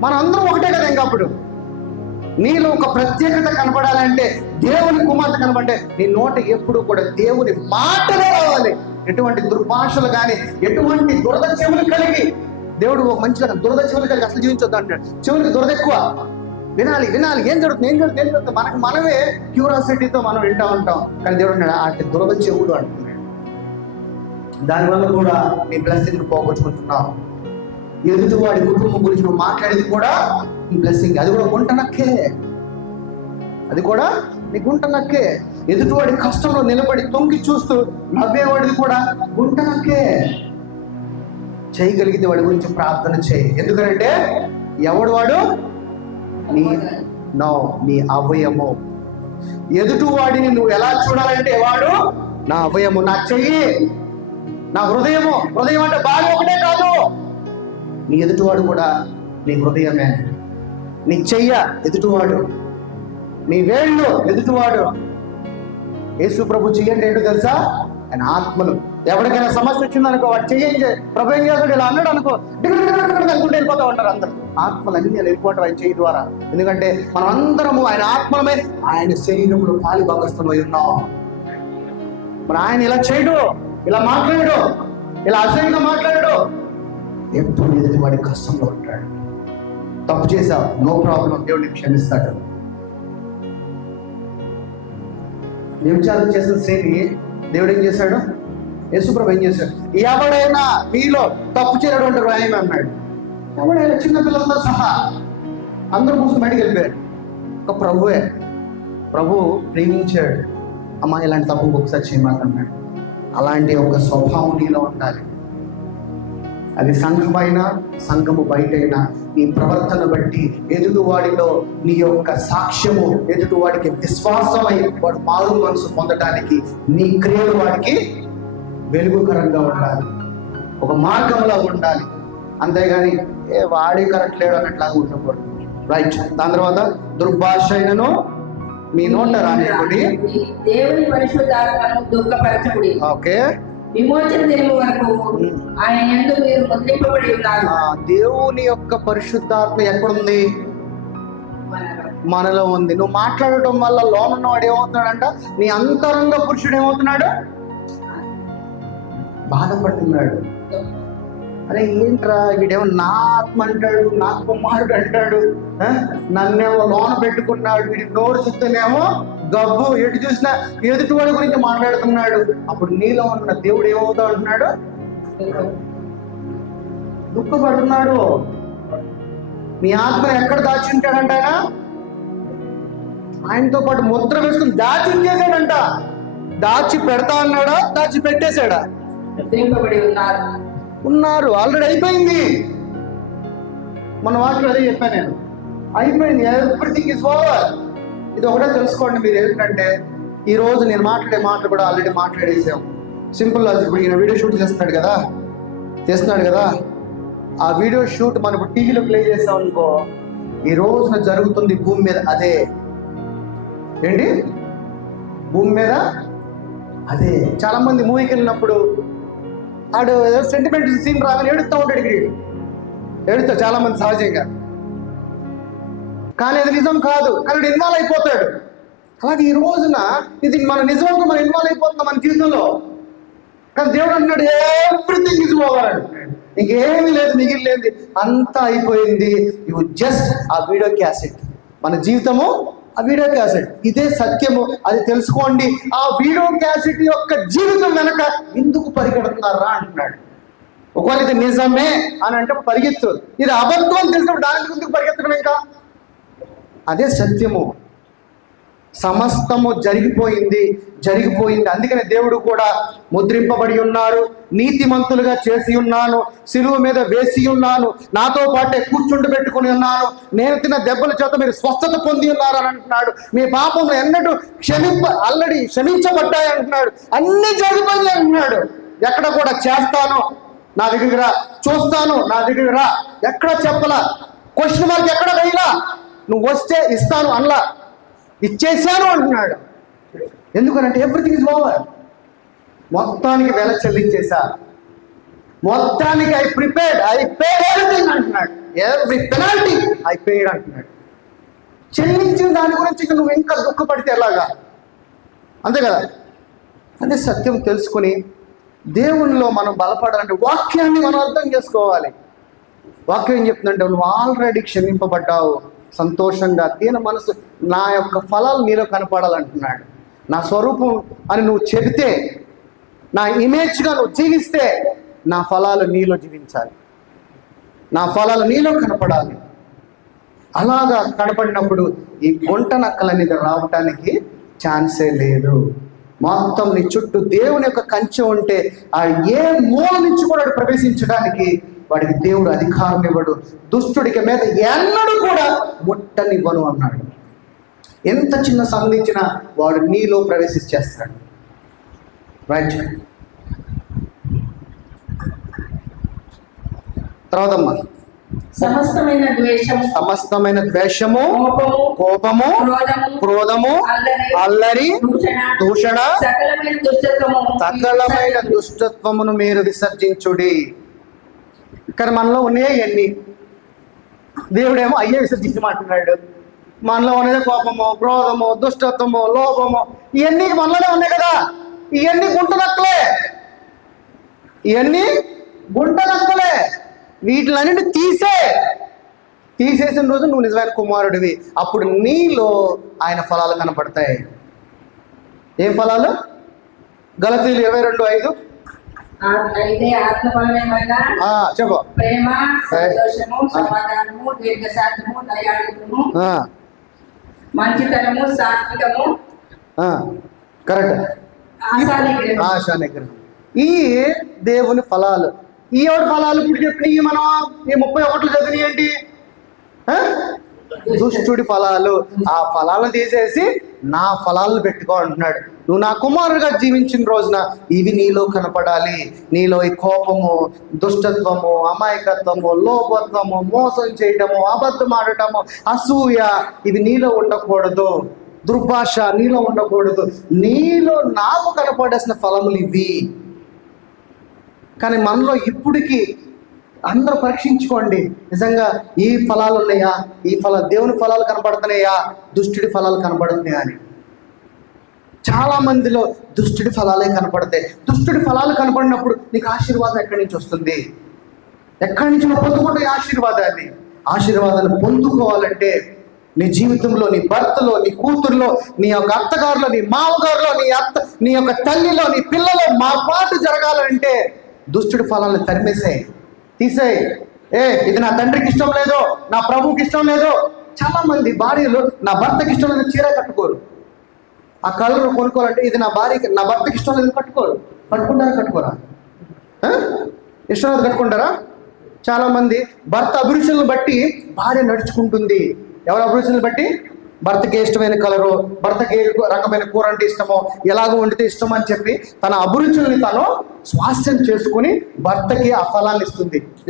మన అందరం ఒకటే కదా. ఇంకప్పుడు నీలో ఒక ప్రత్యేకత కనపడాలంటే, దేవుని కుమార్తె కనపడే, నీ నోట ఎప్పుడు కూడా దేవుని మాటలే రావాలి. ఎటువంటి దుర్భాషలు కానీ, ఎటువంటి దురద చెవులు కలిగి, దేవుడు ఒక మంచిగా దురద చెవులు కలిగి అసలు జీవించొద్దు అంటాడు. చెవులకి దురద ఎక్కువ. వినాలి వినాలి, ఏం జరుగుతుంది మనకు మనమే క్యూరియాసిటీతో మనం వింటూ ఉంటాం. కానీ దేవుడు అన్నాడు అటు దురద చెవులు అంటున్నాడు. దానివల్ల కూడా నీ బ్లెస్సింగ్ పోగొట్టుకుంటున్నావు. ఎదుటివాడి కుటుంబం గురించి నువ్వు మాట్లాడేది కూడా నీ బ్లెస్సింగ్. అది కూడా గుంట నక్కే, అది కూడా నీ గుంట నక్కే. ఎదుటివాడి కష్టంలో నిలబడి తొంగి చూస్తూ నవ్వేవాడిది కూడా గుంట నక్కే. చేయగలిగితే వాడి గురించి ప్రార్థన చేయి. ఎందుకంటే ఎవడు వాడు? నీ అవయము. ఎదుటివాడిని నువ్వు ఎలా చూడాలంటే, వాడు నా అవయము, నా చెయ్యి, నా హృదయము. హృదయం అంటే బాగా ఒకటే కాదు, నీ ఎదుటివాడు కూడా నీ హృదయమే. నీ చెయ్య ఎదుటివాడు, నీ వేళ్ళు ఎదుటివాడు. యేసు ప్రభు చెయ్యండి ఏంటో తెలుసా? ఆయన ఆత్మలు. ఎవరికైనా సమస్య వచ్చిందనుకో, వాడు చెయ్యి ప్రభు ఏం చేస్తాడు, ఇలా అన్నాడు అనుకో, అనుకుంటూ వెళ్ళిపోతూ ఉంటారు అందరు. ఆత్మలు అన్ని వెళ్ళిపోవటం ఆయన చెయ్యి ద్వారా. ఎందుకంటే మనం అందరము ఆయన ఆత్మలమే, ఆయన శరీరంలో పాలి భాగస్థమై ఉన్నాం. మరి ఆయన ఇలా చేయడు, ఇలా మాట్లాడు, ఇలా అసహ్యంగా మాట్లాడు. ఎప్పుడు ఎదుటి వాడి కష్టంలో ఉంటాడు. తప్పు చేశావు, నో ప్రాబ్లం, దేవుడిని క్షమిస్తాడు. వ్యభిచారం చేసిన స్త్రీని దేవుడు ఏం చేశాడు? యేసుప్రభు ఏం చేశాడు? ఎవడైనా మీలో తప్పు చేయడం రాయమే అన్నాడు. ఎవడైనా చిన్నపిల్లలతో సహా అందరూ కూర్చొని బయటికి వెళ్ళిపోయారు. ఒక ప్రభు ప్రేమించాడు. అమ్మా ఇలాంటి తప్పు ఒకసారి చేయమన్నాడు. అలాంటి ఒక స్వభావం నీలో ఉండాలి. అది సంఘమైనా సంఘము బయటైనా నీ ప్రవర్తన బట్టి ఎదుటివాడిలో నీ యొక్క సాక్ష్యము, ఎదుటివాడికి విశ్వాసమై వాడు మారు మనసు పొందడానికి నీ క్రియలు వాడికి వెలుగుకరంగా ఉండాలి, ఒక మార్గంలో ఉండాలి. అంతేగాని వాడే కరెక్ట్ లేడు అన్నట్లాగా ఉండకూడదు. రైట్. దాని తర్వాత దుర్భాష అయినను మీ నోట రానివ్వండి, దేవుని పరిశుద్ధాత్మను దుఃఖపరచకుడి. ఓకే. విమోచన దినము వరకు ఆయన యందు మీరు ముద్రింపబడి ఉన్నారు. దేవుని యొక్క పరిశుద్ధాత్మ ఎక్కడుంది? మనలో ఉంది. నువ్వు మాట్లాడటం వల్ల లోనున్నవాడు ఏమవుతున్నాడంట? నీ అంతరంగ పురుషుడు ఏమవుతున్నాడు? బాధపడుతున్నాడు. అరే ఏంట్రా వీడేమో నా ఆత్మ అంటాడు, నా కుమారుడు అంటాడు, నన్నేమో లోన పెట్టుకున్నాడు, వీడి నోరు చూస్తేనేమో గబ్బు, ఎటు చూసినా ఎదుటివాడి గురించి మాట్లాడుతున్నాడు. అప్పుడు నీలో ఉన్న దేవుడు ఏమవుతా అంటున్నాడు? దుఃఖపడుతున్నాడు. నీ ఆత్మ ఎక్కడ దాచి ఉంటాడంట? ఆయనతో పాటు ముద్ర వేసుకుని దాచి చేశాడంట. దాచి పెడతా అన్నాడా? దాచి పెట్టేశాడా? ఉన్నారు. ఆల్రెడీ అయిపోయింది. మన వాటిలో అదే చెప్పాను నేను, అయిపోయింది. Everything is over. ఇది ఒకటే తెలుసుకోండి మీరు. ఏంటంటే ఈరోజు నేను మాట్లాడే మాటలు కూడా ఆల్రెడీ మాట్లాడేసాం. Simple logic. ఇప్పుడు ఈయన వీడియో షూట్ చేస్తున్నాడు కదా, ఆ వీడియో షూట్ మనకు టీవీలో ప్లే చేసాం అనుకో, ఈ రోజున జరుగుతుంది భూమి మీద అదే. ఏంటి? భూమి మీద అదే చాలా మంది మూవీకి వెళ్ళినప్పుడు ఆడు ఏదో సెంటిమెంట్ సీన్ రాగానే ఏడుస్తూ ఉంటాడు, ఏడుస్తా చాలా మంది సహజంగా. కానీ అది నిజం కాదు, కానీ ఇన్వాల్వ్ అయిపోతాడు. అలాగే ఈ రోజున ఇది మన నిజంగా మనం ఇన్వాల్వ్ అయిపోతున్నాం మన జీవితంలో. కానీ దేవుడు అంటున్నాడు ఎవ్రీథింగ్ ఇస్ ఓవర్, ఇంకేమీ లేదు, మిగిలింది అంతా అయిపోయింది. ఇవి జస్ట్ ఆ వీడియో క్యాసెట్. మన జీవితము ఆ వీడియో క్యాసెట్, ఇదే సత్యము, అది తెలుసుకోండి. ఆ వీడియో క్యాసెట్ యొక్క జీవితం వెనక ఎందుకు పరిగెడుతున్నారా అంటున్నాడు. ఒకవేళ ఇది నిజమే అని అంటే పరిగెత్తు, ఇది అబద్ధం తెలిసినప్పుడు దానికి ఎందుకు పరిగెత్తడం? ఇంకా అదే సత్యము. సమస్తము జరిగిపోయింది. అందుకనే దేవుడు కూడా ముద్రింపబడి ఉన్నారు, నీతిమంతులుగా చేసి ఉన్నాను, సిలువ మీద వేసి ఉన్నాను, నాతో పాటే కూర్చుండబెట్టుకుని ఉన్నాను, నేను తిన్న దెబ్బల చేత మీరు స్వస్థత పొంది ఉన్నారు అని అంటున్నాడు. మీ పాపములు ఎన్నడూ ఆల్రెడీ క్షమించబడ్డాయి అంటున్నాడు. అన్ని జరిగిపోయింది అంటున్నాడు. ఎక్కడ కూడా చేస్తాను నా దగ్గరికి రా, చూస్తాను నా దగ్గరికి రా, ఎక్కడ చెప్పలా, క్వశ్చన్ మార్క్ ఎక్కడ వేయలా, నువ్వు వస్తే ఇస్తాను అనలా, ఇచ్చేసాను అంటున్నాడు. ఎందుకనంటే ఎవ్రీథింగ్ ఇస్ ఓవర్. మొత్తానికి వెల చెల్లించేసా, మొత్తానికి I prepared, I paid everything అంటున్నాడు. ఎవ్రీ పెనాల్టీ ఐ పేడ్ అంటున్నాడు. చెల్లించిన దాని గురించి నువ్వు ఇంకా దుఃఖపడితే ఎలాగా? అంతే కదా. అదే సత్యం తెలుసుకుని దేవునిలో మనం బలపడాలంటే వాక్యాన్ని మనం అర్థం చేసుకోవాలి. వాక్యం ఏం చెప్తుందంటే నువ్వు ఆల్రెడీ క్షమింపబడ్డావు, సంతోషంగా దీన మనసు, నా యొక్క ఫలాలు నీలో కనపడాలంటున్నాడు. నా స్వరూపం అని నువ్వు చెబితే, నా ఇమేజ్గా నువ్వు జీవిస్తే, నా ఫలాలు నీలో జీవించాలి, నా ఫలాలు నీలో కనపడాలి. అలాగా కనపడినప్పుడు ఈ గుంట నక్కలనేది రావటానికి ఛాన్సే లేదు. మొత్తం నీ చుట్టూ దేవుని యొక్క కంచె ఉంటే ఆ ఏ మూల నుంచి కూడా ప్రవేశించడానికి వాడికి దేవుడు అధికారం ఇవ్వడు. దుష్టుడికి మీద ఎన్నడూ కూడా ముట్టనివ్వను అన్నాడు. ఎంత చిన్న సంధించినా వాడు నీలో ప్రవేశించేస్తాడు. రైట్. తర్వాత సమస్తమైన ద్వేషము, కోపము, క్రోధము, అల్లరి, దూషణ, సకలమైన దుష్టత్వమును మీరు విసర్జించుడి. కానీ మనలో ఉన్నాయి ఎన్ని? దేవుడేమో అయ్యే విసర్జించమంటున్నాడు. మనలో ఉన్నదే కోపము, క్రోధము, దుష్టత్వము, లోభము, ఇవన్నీ మనలోనే ఉన్నాయి కదా. ఇవన్నీ గుంటనక్కలే, వీటిలన్నింటి తీసేసిన రోజు నువ్వు నిజమైన కుమారుడివి. అప్పుడు నీలో ఆయన ఫలాలు కనపడతాయి. ఏం ఫలాలు? గలతీయులు 22:5 చెప్పు. ప్రేమ, సంతోషము, సమాధానము, దీర్ఘశాంతము, దయాళుత్వము, మంచితనము, సాత్వికము, కరెక్ట్, ఆశా నిగ్రహం. ఈ దేవుని ఫలాలు. ఈ ఎవరి ఫలాలు ఇప్పుడు చెప్పినవి మనం ఈ 31 చదివి ఏంటి? దుష్టుడి ఫలాలు. ఆ ఫలాలను తీసేసి నా ఫలాలను పెట్టుకో అంటున్నాడు. నువ్వు నా కుమారుడిగా జీవించిన రోజున ఇవి నీలో కనపడాలి. నీలో ఈ కోపము, దుష్టత్వము, అమాయకత్వము, లోభత్వము, మోసం చేయటము, అబద్ధం ఆడటము, అసూయ, ఇవి నీలో ఉండకూడదు. దుర్భాష నీలో ఉండకూడదు. నీలో నాకు కనపడాల్సిన ఫలములు ఇవి. కానీ మనలో ఇప్పటికీ అందరూ పరీక్షించుకోండి, నిజంగా ఈ ఫలాలు ఉన్నాయా, ఈ దేవుని ఫలాలు కనపడుతున్నాయా, దుష్టుడి ఫలాలు కనపడుతున్నాయా అని. చాలా మందిలో దుష్టుడి ఫలాలే కనపడతాయి. దుష్టుడి ఫలాలు కనపడినప్పుడు నీకు ఆశీర్వాదం ఎక్కడి నుంచి వస్తుంది? ఎక్కడి నుంచి నువ్వు పొందుకుంటే ఆశీర్వాదాన్ని పొందుకోవాలంటే నీ జీవితంలో, నీ భర్తలో, నీ కూతురులో, నీ యొక్క అత్తగారులో, నీ మామగారులో, నీ యొక్క తల్లిలో, నీ పిల్లలో మార్పాటు జరగాలంటే దుష్టుడి ఫలాలను తీసేయి. ఇది నా తండ్రికి ఇష్టం లేదు, నా ప్రభువుకి ఇష్టం లేదు. చాలా మంది భార్యలు నా భర్తకి ఇష్టం లేదు చీర కట్టుకోరు. ఆ కలర్ కొనుక్కోవాలంటే ఇది నా భర్తకి ఇష్టం లేదు కట్టుకోరా? ఇష్టం లేదు కట్టుకుంటారా? చాలా మంది భర్త అభిరుచులను బట్టి భార్య నడుచుకుంటుంది. ఎవరి అభిరుచులను బట్టి? భర్తకి ఇష్టమైన కలరు, భర్తకి ఏ రకమైన కూర అంటే ఇష్టమో, ఎలాగో వండితే ఇష్టం అని చెప్పి తన అభిరుచుల్ని తను స్వాస్థ్యం చేసుకుని భర్తకి ఆ ఫలాన్ని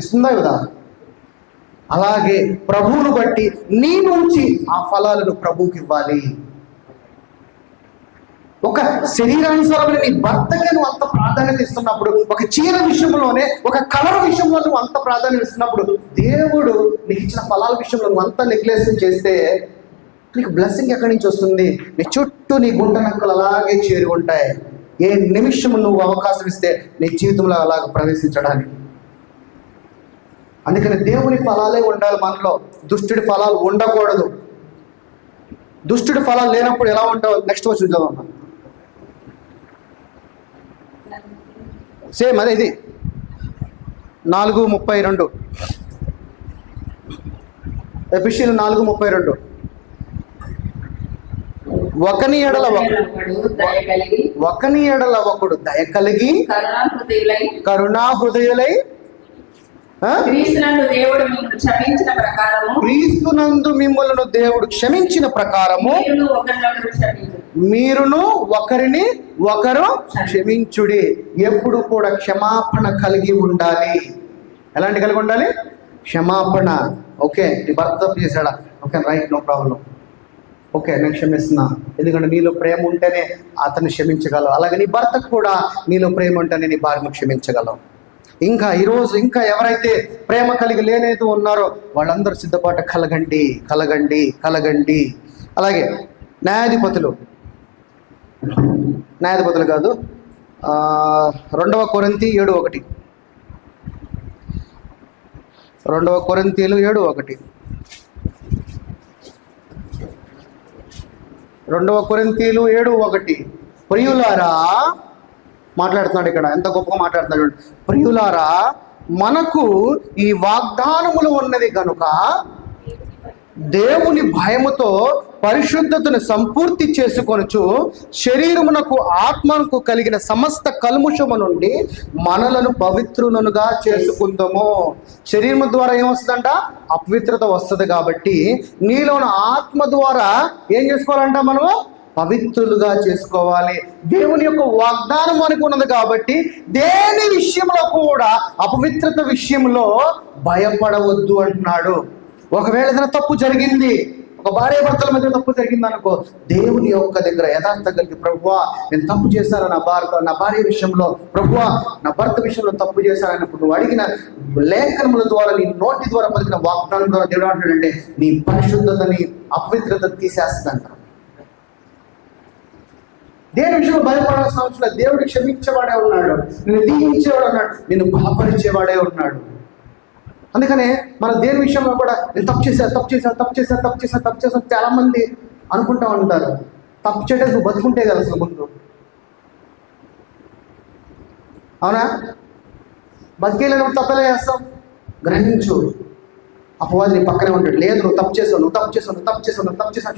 ఇస్తుందా కదా? అలాగే ప్రభువును బట్టి నీ నుంచి ఆ ఫలాలను ప్రభువుకి ఇవ్వాలి. ఒక శరీరానుసారమైన నీ భర్తకే నువ్వు అంత ప్రాధాన్యత ఇస్తున్నప్పుడు, ఒక చీర విషయంలోనే, ఒక కలర్ విషయంలో నువ్వు అంత ప్రాధాన్యత ఇస్తున్నప్పుడు, దేవుడు నీకు ఇచ్చిన ఫలాల విషయంలో నువ్వు అంత నెగ్లెక్ట్ చేస్తే నీకు బ్లెస్సింగ్ ఎక్కడి నుంచి వస్తుంది? నీ చుట్టూ నీ గుంట నక్కలు అలాగే చేరి ఉంటాయి. ఏ నిమిషం నువ్వు అవకాశం ఇస్తే నీ జీవితంలో అలాగ ప్రవేశించడానికి. అందుకని దేవుని ఫలాలే ఉండాలి మనలో, దుష్టుడి ఫలాలు ఉండకూడదు. దుష్టుడి ఫలాలు లేనప్పుడు ఎలా ఉంటావు? నెక్స్ట్ వచ్చి చూద్దామమ్మా. సేమ్ అదే, ఇది 4:32 ఎఫెసీయులు 4:32. ఒకని ఎడల ఒకడు దయ కలిగి కరుణాహృదయులై క్రీస్తునందు మిమ్మల్ని దేవుడు క్షమించిన ప్రకారము మీరును ఒకరిని ఒకరు క్షమించుడి. ఎప్పుడు కూడా క్షమాపణ కలిగి ఉండాలి. ఎలాంటి కలిగి ఉండాలి? క్షమాపణ. ఓకే, నీ భర్త తప్పు చేశాడా? Okay, right, no problem. Okay, నేను క్షమిస్తున్నా. ఎందుకంటే నీలో ప్రేమ ఉంటేనే అతన్ని క్షమించగలవు. అలాగే నీ భర్తకు కూడా నీలో ప్రేమ ఉంటేనే నీ భార్యను క్షమించగలవు. ఇంకా ఈరోజు ఇంకా ఎవరైతే ప్రేమ కలిగి లేనేదో ఉన్నారో వాళ్ళందరూ సిద్ధపాటు కలగండి, కలగండి, కలగండి. అలాగే న్యాయాధిపతులు కాదు, 2 కొరింథీయులు 7:1. 2 కొరింథీయులు 7:1. 2 కొరింథీయులు 7:1. ప్రియులారా, మాట్లాడుతున్నాడు ఇక్కడ, ఎంత గొప్పగా మాట్లాడుతున్నాడు. ప్రియులారా, మనకు ఈ వాగ్దానములు ఉన్నది కనుక దేవుని భయముతో పరిశుద్ధతను సంపూర్తి చేసుకొనుచు శరీరమునకు ఆత్మకు కలిగిన సమస్త కల్ముషము నుండి మనలను పవిత్రులనుగా చేసుకుందాము. శరీరము ద్వారా ఏమొస్తుందంట? అపవిత్రత వస్తుంది. కాబట్టి నీలోని ఆత్మ ద్వారా ఏం చేసుకోవాలంట? మనము పవిత్రులుగా చేసుకోవాలి. దేవుని యొక్క వాగ్దానం మనకు ఉన్నది కాబట్టి దేని విషయంలో కూడా అపవిత్రత విషయంలో భయపడవద్దు అంటున్నాడు. ఒకవేళ ఏదైనా తప్పు జరిగింది, ఒక భార్య భర్తల మధ్య తప్పు జరిగింది అనుకో, దేవుని యొక్క దగ్గర యథార్థ కలిగి, ప్రభువా నేను తప్పు చేశాను నా భార్య విషయంలో, ప్రభువా నా భర్త విషయంలో తప్పు చేశాను అన్నప్పుడు నువ్వు అడిగిన లేఖనముల ద్వారా, నీ నోటి ద్వారా పలికిన వాగ్దానం ద్వారా దేవుడు అంటాడంటే నీ పరిశుద్ధతని, అపవిత్రత తీసేస్తుందంట. దేని విషయంలో భయపడాల్సిన అవసరం లేదు. దేవుడు క్షమించేవాడే ఉన్నాడు, నిన్ను దీవించేవాడు ఉన్నాడు, నిన్ను బలపరిచేవాడే ఉన్నాడు. అందుకనే మన దేని విషయంలో కూడా నేను తప్పు చేశాను చాలా మంది అనుకుంటా ఉంటారు. తప్పు చేయడం నువ్వు బతుకుంటే కదా అసలు ముందు, అవునా? బతికేలేనప్పుడు తప్పలే చేస్తాం. గ్రహించు, అపవాది నీ పక్కనే ఉంటాడు. లేదు, నువ్వు తప్పు చేసావు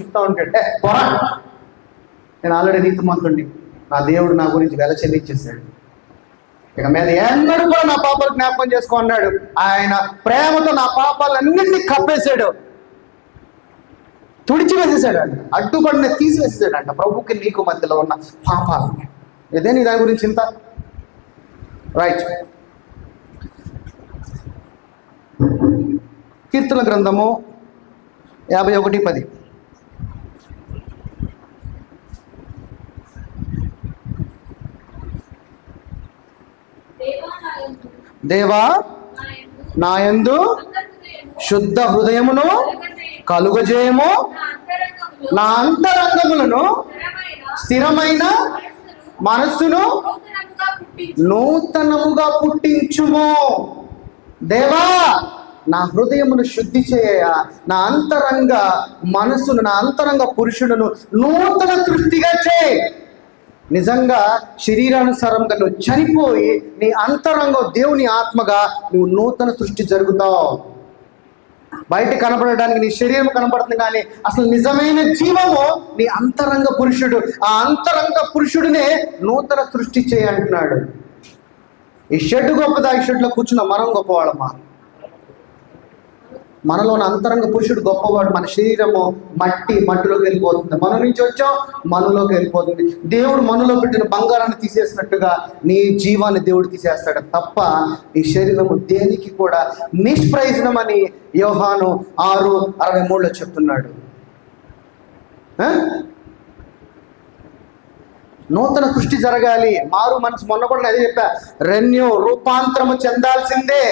చెప్తా ఉంటాడు. పోరా, నేను ఆల్రెడీ నీతిమంతుడిని, నా దేవుడు నా గురించి వెల చెల్లించేశాడు, ఇక మీద ఎన్నడూ కూడా నా పాపాలు జ్ఞాపకం చేసుకో అన్నాడు. ఆయన ప్రేమతో నా పాపాలన్నింటినీ కప్పేశాడు, తుడిచివేసేసాడంట, అడ్డుపడిన తీసివేసేసాడంట. ప్రభుకి నీకు మధ్యలో ఉన్న పాపాలని. ఇదే నీ దాని గురించి ఇంత రైట్. కీర్తన గ్రంథము 51:10. దేవా నాయందు శుద్ధ హృదయమును కలుగజేయము, నా అంతరంగములను స్థిరమైన మనస్సును నూతనముగా పుట్టించుము. దేవా నా హృదయమును శుద్ధి చేయ, నా అంతరంగ మనసును, నా అంతరంగ పురుషుడును నూతన సృష్టిగా చేయి. నిజంగా శరీరానుసారంగా నువ్వు చనిపోయి నీ అంతరంగం దేవుని ఆత్మగా నువ్వు నూతన సృష్టి జరుగుతావు. బయట కనపడడానికి నీ శరీరం కనపడుతుంది, కానీ అసలు నిజమైన జీవము నీ అంతరంగ పురుషుడు. ఆ అంతరంగ పురుషుడినే నూతన సృష్టి చేయి అంటున్నాడు. ఈ షెడ్ గొప్పదా? ఈ షెడ్లో కూర్చున్న మనం గొప్పవాళ్ళమ్మా. మనలోని అంతరంగ పురుషుడు గొప్పవాడు. మన శరీరము మట్టిలోకి వెళ్ళిపోతుంది. మన నుంచి వచ్చాం, మనలోకి వెళ్ళిపోతుంది. దేవుడు మనలో పెట్టిన బంగారాన్ని తీసేసినట్టుగా నీ జీవాన్ని దేవుడు తీసేస్తాడు తప్ప ఈ శరీరము దేనికి కూడా నిష్ప్రయోజనమని యోహాను 6:63 చెప్తున్నాడు. నూతన సృష్టి జరగాలి, మారు మనసు. మొన్న కూడా అదే చెప్పా, రూపాంతరము చెందాల్సిందే.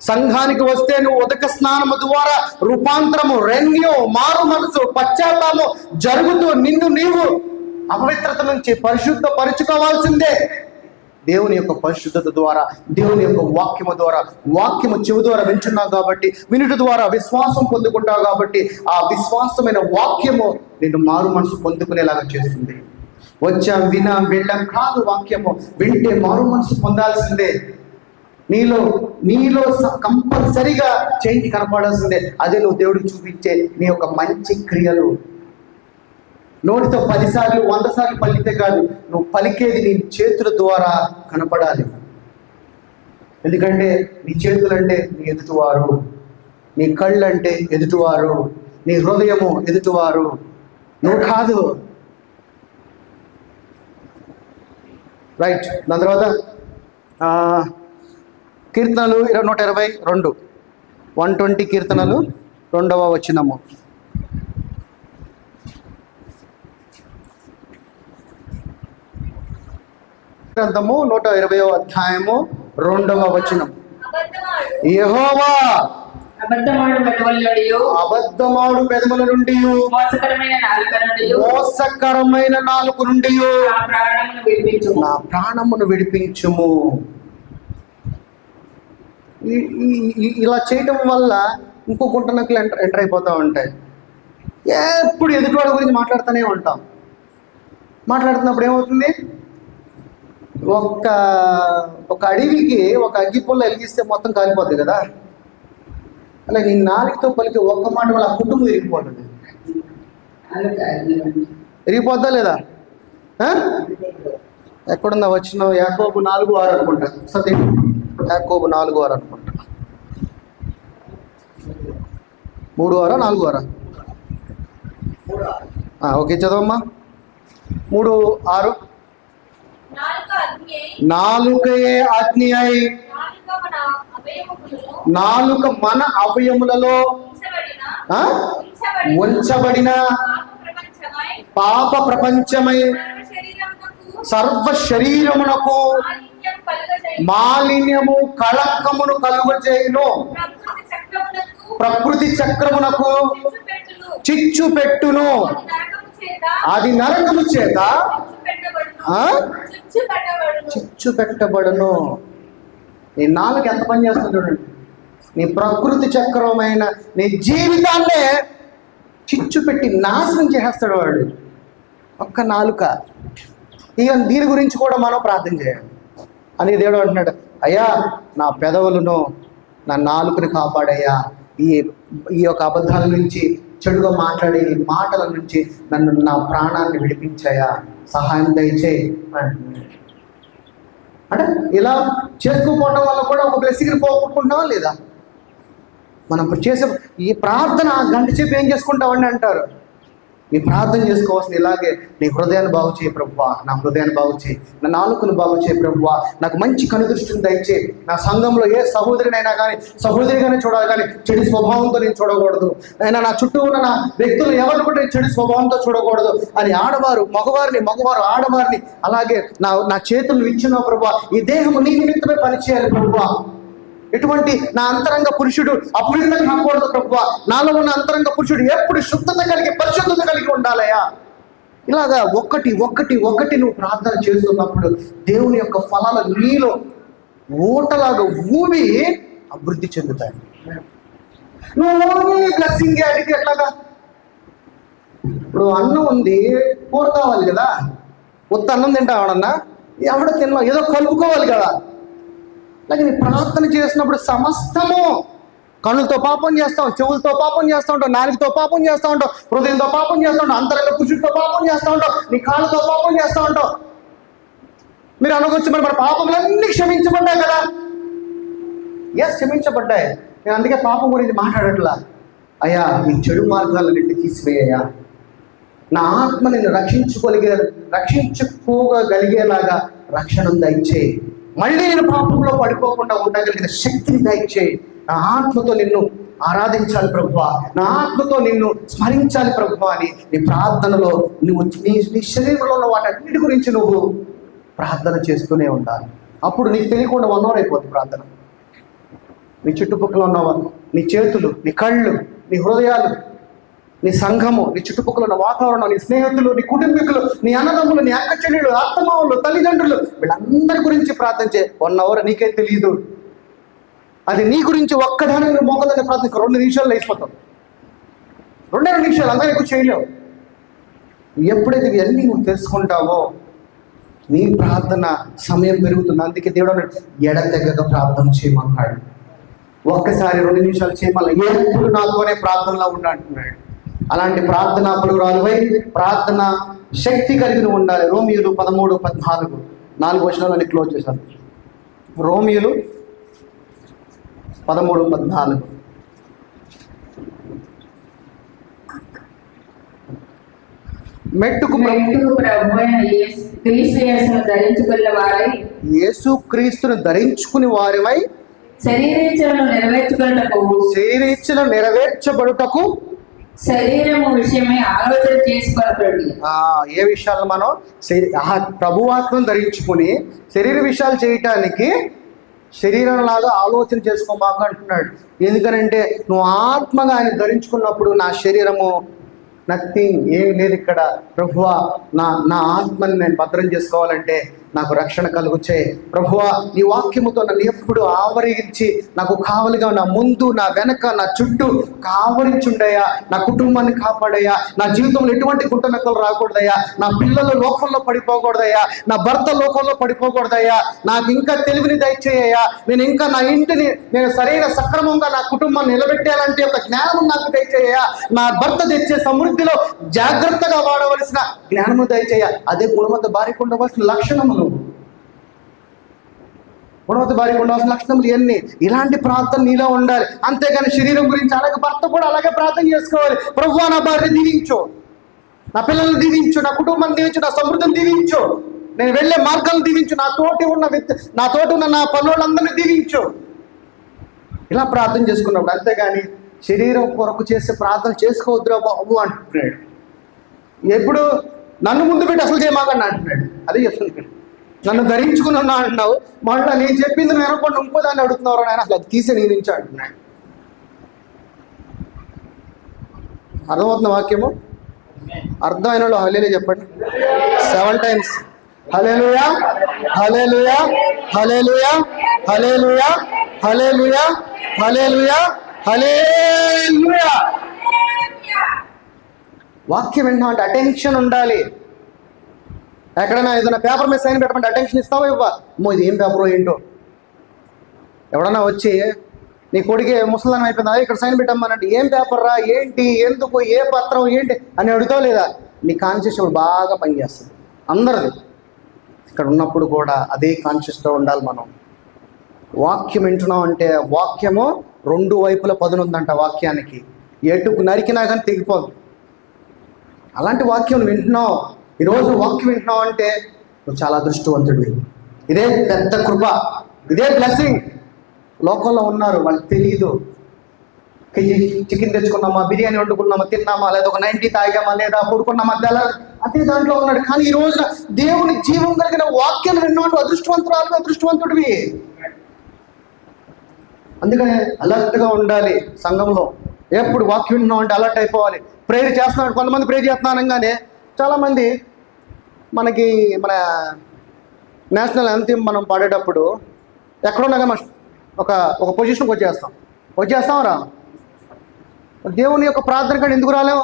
సంఘానికి వస్తే నువ్వు ఉదక స్నానము ద్వారా రూపాంతరము, మారు మనసు, పశ్చాత్తాపము జరుగుతూ నిన్ను నీవు అపవిత్రత నుంచి పరిశుద్ధపరుచుకోవాల్సిందే. దేవుని యొక్క పరిశుద్ధత ద్వారా, దేవుని యొక్క వాక్యము ద్వారా, వాక్యము చెవి ద్వారా వింటున్నావు కాబట్టి, వినుట ద్వారా విశ్వాసం పొందుకుంటావు కాబట్టి, ఆ విశ్వాసమైన వాక్యము నిన్ను మారు మనసు పొందుకునేలాగా చేస్తుంది. వచ్చాం, వినాం, వెళ్ళాం కాదు. వాక్యము వింటే మారు మనసు పొందాల్సిందే. నీలో కంపల్సరిగా చేంజ్ కనపడాల్సిందే. అదే నువ్వు దేవుడికి చూపించే నీ యొక్క మంచి క్రియలు. నోటితో 10 సార్లు 100 సార్లు పలికితే కాదు, నువ్వు పలికేది నీ చేతుల ద్వారా కనపడాలి. ఎందుకంటే నీ చేతులు అంటే నీ ఎదుటివారు, నీ కళ్ళు అంటే ఎదుటివారు, నీ హృదయము ఎదుటివారు, నువ్వు కాదు. రైట్. దాని తర్వాత కీర్తనలు 122, 120 కీర్తనలు 2వ వచనము. గ్రంథము 120వ అధ్యాయము 2వ వచనం. యెహోవా అబద్ధమాడు పెదవుల నుండి, మోసకరమైన నాలుక నుండి నా ప్రాణమును విడిపించుము. ఇలా చేయటం వల్ల ఇంకో గుంటనకులు ఎంటర్ అయిపోతూ ఉంటాయి. ఎప్పుడు ఎదుటివాడి గురించి మాట్లాడుతూనే ఉంటాం. మాట్లాడుతున్నప్పుడు ఏమవుతుంది, ఒక అడవికి ఒక అగ్గిపుల్ల వెలిగిస్తే మొత్తం కాలిపోద్ది కదా. అలా నీ నాలుగుతో పలికి ఒక్క మాట వల్ల ఆ కుటుంబం విరిగిపోతుంది. విరిగిపోద్దా లేదా? ఎక్కడుందా వచ్చిన? యాకోబు 4:6 అనుకుంటా. సరే, యాకోబు 4:6 అనుకుంటా. 3:6 4:6? ఓకే, చదవమ్మా. 3:6. నాలుకయే అగ్ని అయి, నాలుక మన అవయములలో ఉంచబడిన పాప ప్రపంచమై సర్వ శరీరమునకు మాలిన్యము కళంకమును కలుగజేయును. ప్రకృతి చక్రమునకు చిచ్చు పెట్టును. అది నరకము చేత చిచ్చు పెట్టబడును. నీ నాలుగు ఎంత పని చేస్తుంది చూడండి. నీ ప్రకృతి చక్రమైన నీ జీవితాన్నే చిచ్చు పెట్టి నాశనం చేసేస్తాడు వాడు. ఒక్క నాలుక. ఇక దీని గురించి కూడా మనం ప్రార్థన చేయాలి అని దేవుడు అంటున్నాడు. అయ్యా, నా పెదవులను, నా నాలుకని కాపాడయ్యా. ఈ యొక్క అబద్ధాల నుంచి, చెడుగా మాట్లాడే మాటల నుంచి నన్ను, నా ప్రాణాన్ని విడిపించాయా, సహాయం దయచేయి అంటే ఇలా చేసుకోకపోవడం వల్ల కూడా ఒక బ్లెస్సింగ్ని పోగొట్టుకుంటావా లేదా? మనం చేసే ఈ ప్రార్థన గంట సేపు ఏం చేసుకుంటామని అంటారు. నీ ప్రార్థన చేసుకోవాల్సింది ఇలాగే, నీ హృదయాన్ని బాగు చేయి ప్రభువా, నా హృదయాన్ని బాగు చేయి, నా నాలుకను బాగు చేయి ప్రభువా, నాకు మంచి కనుదృష్టిని దయచేయి. నా సంఘంలో ఏ సహోదరినైనా కానీ సహోదరిగానే చూడాలి, కానీ చెడు స్వభావంతో నేను చూడకూడదు. అయినా నా చుట్టూ ఉన్న నా వ్యక్తులు ఎవరిని కూడా చెడు స్వభావంతో చూడకూడదు అని ఆడవారు మగవారు ఆడవారిని, అలాగే నా చేతులు ఇచ్చిన ప్రభువా, ఈ దేహము నీ నిమిత్తమే పనిచేయాలి ప్రభువా. ఎటువంటి నా అంతరంగ పురుషుడు అపవిత్రం కాకూడదు ప్రభువా. నాలో ఉన్న అంతరంగ పురుషుడు ఎప్పుడు శుద్ధత కలిగి, పరిశుద్ధత కలిగి ఉండాలయా. ఇలాగా ఒక్కటి నువ్వు ప్రార్థన చేస్తున్నప్పుడు దేవుని యొక్క ఫలాలు నీలో ఊటలాగా ఊవి అభివృద్ధి చెందుతాయి. నువ్వు బ్లెస్సింగ్ అడిగి ఎట్లాగా? ఇప్పుడు అన్నం ఉంది, కూర కావాలి కదా. ఉత్త అన్నం తింటావడన్నా, ఎవడ తిన్నా, ఏదో కలుపుకోవాలి కదా. అలాగే నీ ప్రార్థన చేసినప్పుడు సమస్తము, కనులతో పాపం చేస్తాం, చెవులతో పాపం చేస్తూ ఉంటాం, నాలుగుతో పాపం చేస్తూ ఉంటాం, హృదయంతో పాపం చేస్తూ ఉంటాం, అంతరంగ పురుషుడితో పాపం చేస్తూ ఉంటాం, నీ కాళ్ళతో పాపం చేస్తూ ఉంటాం. మీరు అనుకోవచ్చు, మరి మన పాపములన్నీ క్షమించబడ్డాయి కదా. ఎస్, క్షమించబడ్డాయి. నేను అందుకే పాపం గురించి మాట్లాడట్లా. అయ్యా, ఈ చెడు మార్గాలన్నింటినీ తీసివేయ్యా. నా ఆత్మ నేను రక్షించుకోగలిగేలాగా రక్షణ దయచేయి. మళ్ళీ నేను పాపంలో పడిపోకుండా ఉండగలిగిన శక్తిని దయచేయి. నా ఆత్మతో నిన్ను ఆరాధించాలి ప్రభువా, నా ఆత్మతో నిన్ను స్మరించాలి ప్రభువా అని నీ ప్రార్థనలో నువ్వు నీ శరీరంలో ఉన్న వాటన్నిటి గురించి నువ్వు ప్రార్థన చేస్తూనే ఉండాలి. అప్పుడు నీకు తెలియకుండా 1 hour అయిపోతుంది ప్రార్థన. నీ చుట్టుపక్కల ఉన్న నీ చేతులు, నీ కళ్ళు, నీ హృదయాలు, నీ సంఘము, నీ చుట్టుపక్కల ఉన్న వాతావరణం, నీ స్నేహితులు, నీ కుటుంబీకులు, నీ అన్నదమ్ములు, నీ అక్క చెల్లెలు, అత్తమావులు, తల్లిదండ్రులు, వీళ్ళందరి గురించి ప్రార్థన చేయి. 1 hour నీకే తెలియదు. అది నీ గురించి ఒక్కదాని మోకదాన్ని ప్రార్థన 2 నిమిషాలు అయిపోతాం. 2 నిమిషాలు అందరూ ఎక్కువ చేయలేవు. ఎప్పుడైతే ఇవన్నీ నువ్వు తెలుసుకుంటావో నీ ప్రార్థన సమయం పెరుగుతుంది. అందుకే దేవుడు అన్నాడు ఎడతెగక ప్రార్థన చేయమన్నాడు. ఒక్కసారి 2 నిమిషాలు చేయమన్నా ఎప్పుడు నాతోనే ప్రార్థనలో ఉండ అంటున్నాడు. అలాంటి ప్రార్థన పలుకురాలువై ప్రార్థన శక్తి కలిగి ఉండాలి. రోమియోలు 13:14 4 వచనాలని క్లోజ్ చేశాను. రోమియోలు 13:14 మెట్టుకు యేసు క్రీస్తును ధరించుకుని వారివై శరీరేచ్ఛలను నెరవేర్చబడుటకు శరీరము విషయమై ఆలోచన చేసుకోవాలి. ఏ విషయాలు మనం ప్రభువాత్మను ధరించుకుని శరీర విషయాలు చేయటానికి శరీరంలాగా ఆలోచన చేసుకోమాక అంటున్నాడు. ఎందుకనంటే నువ్వు ఆత్మగా ఆయన ధరించుకున్నప్పుడు నా శరీరము నథింగ్, ఏమి లేదు ఇక్కడ. ప్రభువా నా ఆత్మని నేను భద్రం చేసుకోవాలంటే నాకు రక్షణ కలుగుచే. ప్రభువా నీ వాక్యముతో నన్ను ఎప్పుడు ఆవరించి నాకు కావలిగా నా ముందు, నా వెనక, నా చుట్టూ కావరించుండయా. నా కుటుంబాన్ని కాపాడయ్యా. నా జీవితంలో ఎటువంటి గుంటనక్కలు రాకూడదయ్యా. నా పిల్లలు లోకంలో పడిపోకూడదయ్యా. నా భర్త లోకంలో పడిపోకూడదయ్యా. నాకు ఇంకా తెలివిని దయచేయ్యా. నేను ఇంకా నా ఇంటిని నేను సరైన సక్రమంగా నా కుటుంబాన్ని నిలబెట్టాలంటే ఒక జ్ఞానం నాకు దయచేయ్యా. నా భర్త తెచ్చే సమృద్ధిలో జాగ్రత్తగా వాడవలసిన జ్ఞానము దయచేయ. అదే గుణవంత భార్యకు ఉండవలసిన లక్షణములు. గుణవంత భార్యకు ఉండవలసిన లక్షణములు ఇవన్నీ. ఇలాంటి ప్రార్థన నీలో ఉండాలి. అంతేగాని శరీరం గురించి అలాగే భర్త కూడా అలాగే ప్రార్థన చేసుకోవాలి. ప్రభువా నా భార్య దీవించు, నా పిల్లల్ని దీవించు, నా కుటుంబాన్ని దీవించు, నా సమృద్ధిని దీవించు, నేను వెళ్ళే మార్గాలను దీవించు, నా తోటి ఉన్న నా పనులందరినీ దీవించు. ఇలా ప్రార్థన చేసుకున్నప్పుడు. అంతేగాని శరీరం కొరకు చేసే ప్రార్థన చేసుకోవద్దురా బాబు అంటున్నాడు. ఎప్పుడు నన్ను ముందు పెట్టి అసలు చేయమాకండి అంటున్నాడు. అదే చెప్తుంది. నన్ను ధరించుకున్నా అంటున్నావు, మళ్ళీ నేను చెప్పింది నేను అనుకోండి ఇంకో దాన్ని అడుగుతున్నారు ఆయన అసలు అది తీసి నీ నుంచి అంటున్నాడు. అర్థమవుతున్న వాక్యము? అర్థమైన వాళ్ళు హల్లెలూయా చెప్పండి 7 times. హల్లెలూయా, హల్లెలూయా, హల్లెలూయా, హల్లెలూయా, హల్లెలూయా, హల్లెలూయా, హల్లెలూయా. వాక్యం వింటున్నాం అంటే అటెన్షన్ ఉండాలి. ఎక్కడైనా ఏదైనా పేపర్ మీద సైన్ పెట్టమంటే అటెన్షన్ ఇస్తావా ఇవ్వ? అమ్మో ఇది ఏం పేపరో ఏంటో. ఎవడన్నా వచ్చి నీ కొడుకే ముసలాం అయిపోయిందా ఇక్కడ సైన్ పెట్టమ్మనంటే ఏం పేపర్ రా, ఏంటి, ఎందుకు, ఏ పత్రం, ఏంటి అని అడుగుతావు లేదా? నీ కాన్షియస్ బాగా పనిచేస్తుంది అందరిది. ఇక్కడ ఉన్నప్పుడు కూడా అదే కాన్షియస్తో ఉండాలి మనం. వాక్యం వింటున్నాం అంటే వాక్యము 2 వైపుల పదునుందంట. వాక్యానికి ఎటుకు నరికినా కానీ తెగిపోదు. అలాంటి వాక్యం వింటున్నావు. ఈరోజు వాక్యం వింటున్నావు అంటే నువ్వు చాలా అదృష్టవంతుడివి. ఇదే పెద్ద కృప, ఇదే బ్లెస్సింగ్. లోకంలో ఉన్నారు వాళ్ళకి తెలియదు. చికెన్ తెచ్చుకున్నామా, బిర్యానీ వండుకున్నామా, తిన్నామా, లేదా ఒక 90 తాగామా, లేదా పడుకున్నామా, అదే దాంట్లో ఉన్నాడు. కానీ ఈ రోజున దేవుని జీవం కలిగిన వాక్యం విన్నాడు అదృష్టవంతురాలు, అదృష్టవంతుడివి. అందుకనే అలర్ట్గా ఉండాలి. సంఘంలో ఎప్పుడు వాక్యం వింటున్నాం అంటే అలర్ట్ అయిపోవాలి. ప్రేయర్ చేస్తున్నాడు, కొంతమంది ప్రేయర్ చేస్తున్నాను అనగానే చాలామంది మన నేషనల్ యాంథమ్ మనం పాడేటప్పుడు ఎక్కడున్నా కానీ ఒక పొజిషన్కి వచ్చేస్తాం రా. దేవుని యొక్క ప్రార్థన కానీ ఎందుకు రాలేము?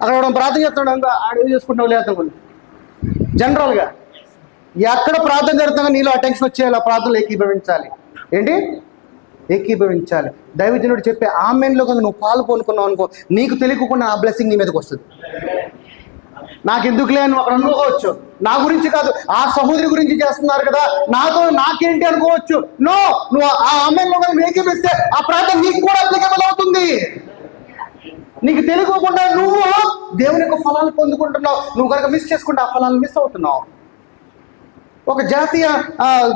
అక్కడ మనం ప్రార్థన చేస్తున్నాడు ఇంకా ఆడ చేసుకుంటాం లేదు. జనరల్గా ఎక్కడ ప్రార్థన జరుగుతుందో నీలో అటెన్షన్ వచ్చేయాలి. ఆ ప్రార్థనలు ఏకీభవించాలి. ఏంటి? ఏకీభవించాలి. దైవజనుడు చెప్పే ఆమెన్లో కనుక నువ్వు పాలు పొందుకున్నావు అనుకో, నీకు తెలియకుండా ఆ బ్లెస్సింగ్ నీ మీదకి వస్తుంది. నాకు ఎందుకులే అని అక్కడ అనుకోవచ్చు. నా గురించి కాదు, ఆ సహోదరి గురించి చేస్తున్నారు కదా, నాకేంటి అనుకోవచ్చు. నువ్వు ఆ ఆమెన్లో కనుక ఏకీభవిస్తే ఆ ప్రార్థన నీకు కూడా అప్లికేబుల్ అవుతుంది. నీకు తెలియకుండా నువ్వు దేవుని యొక్క ఫలాలు పొందుకుంటున్నావు. నువ్వు కనుక మిస్ చేసుకుంటే ఆ ఫలాలు మిస్ అవుతున్నావు. ఒక జాతీయ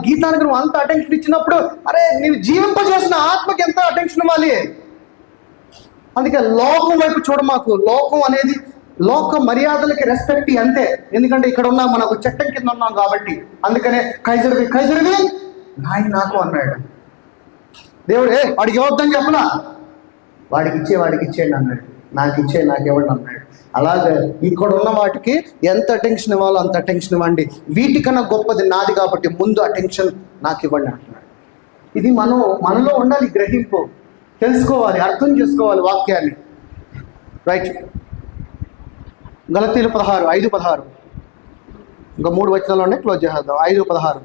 గీతానికి నువ్వు అంత అటెన్షన్ ఇచ్చినప్పుడు అరే నేను జీవింపజేసిన ఆత్మకి ఎంత అటెన్షన్ ఇవ్వాలి. అందుకే లోకం వైపు చూడమాకు. లోకం అనేది లోక మర్యాదలకి రెస్పెక్ట్ అంతే. ఎందుకంటే ఇక్కడ ఉన్న మనకు చట్టం కింద ఉన్నాం కాబట్టి. అందుకనే కైజరువి నాయన నాకు అన్నాడు దేవుడు. వాడికి ఇవ్వద్దని చెప్పనా, వాడికి ఇచ్చేయండి అన్నాడు. నాకు ఇవ్వండి అన్నాడు. అలాగే ఇక్కడ ఉన్న వాటికి ఎంత అటెన్షన్ ఇవ్వాలో అంత అటెన్షన్ ఇవ్వండి. వీటికన్నా గొప్పది నాది కాబట్టి ముందు అటెన్షన్ నాకు ఇవ్వండి అంటున్నాడు. ఇది మనలో ఉండాలి, గ్రహింపు, తెలుసుకోవాలి, అర్థం చేసుకోవాలి వాక్యాన్ని. రైట్. గలతీలు 5:16 ఇంకా 3 వచనాల్లోనే క్లోజ్ చేద్దాం. 5:16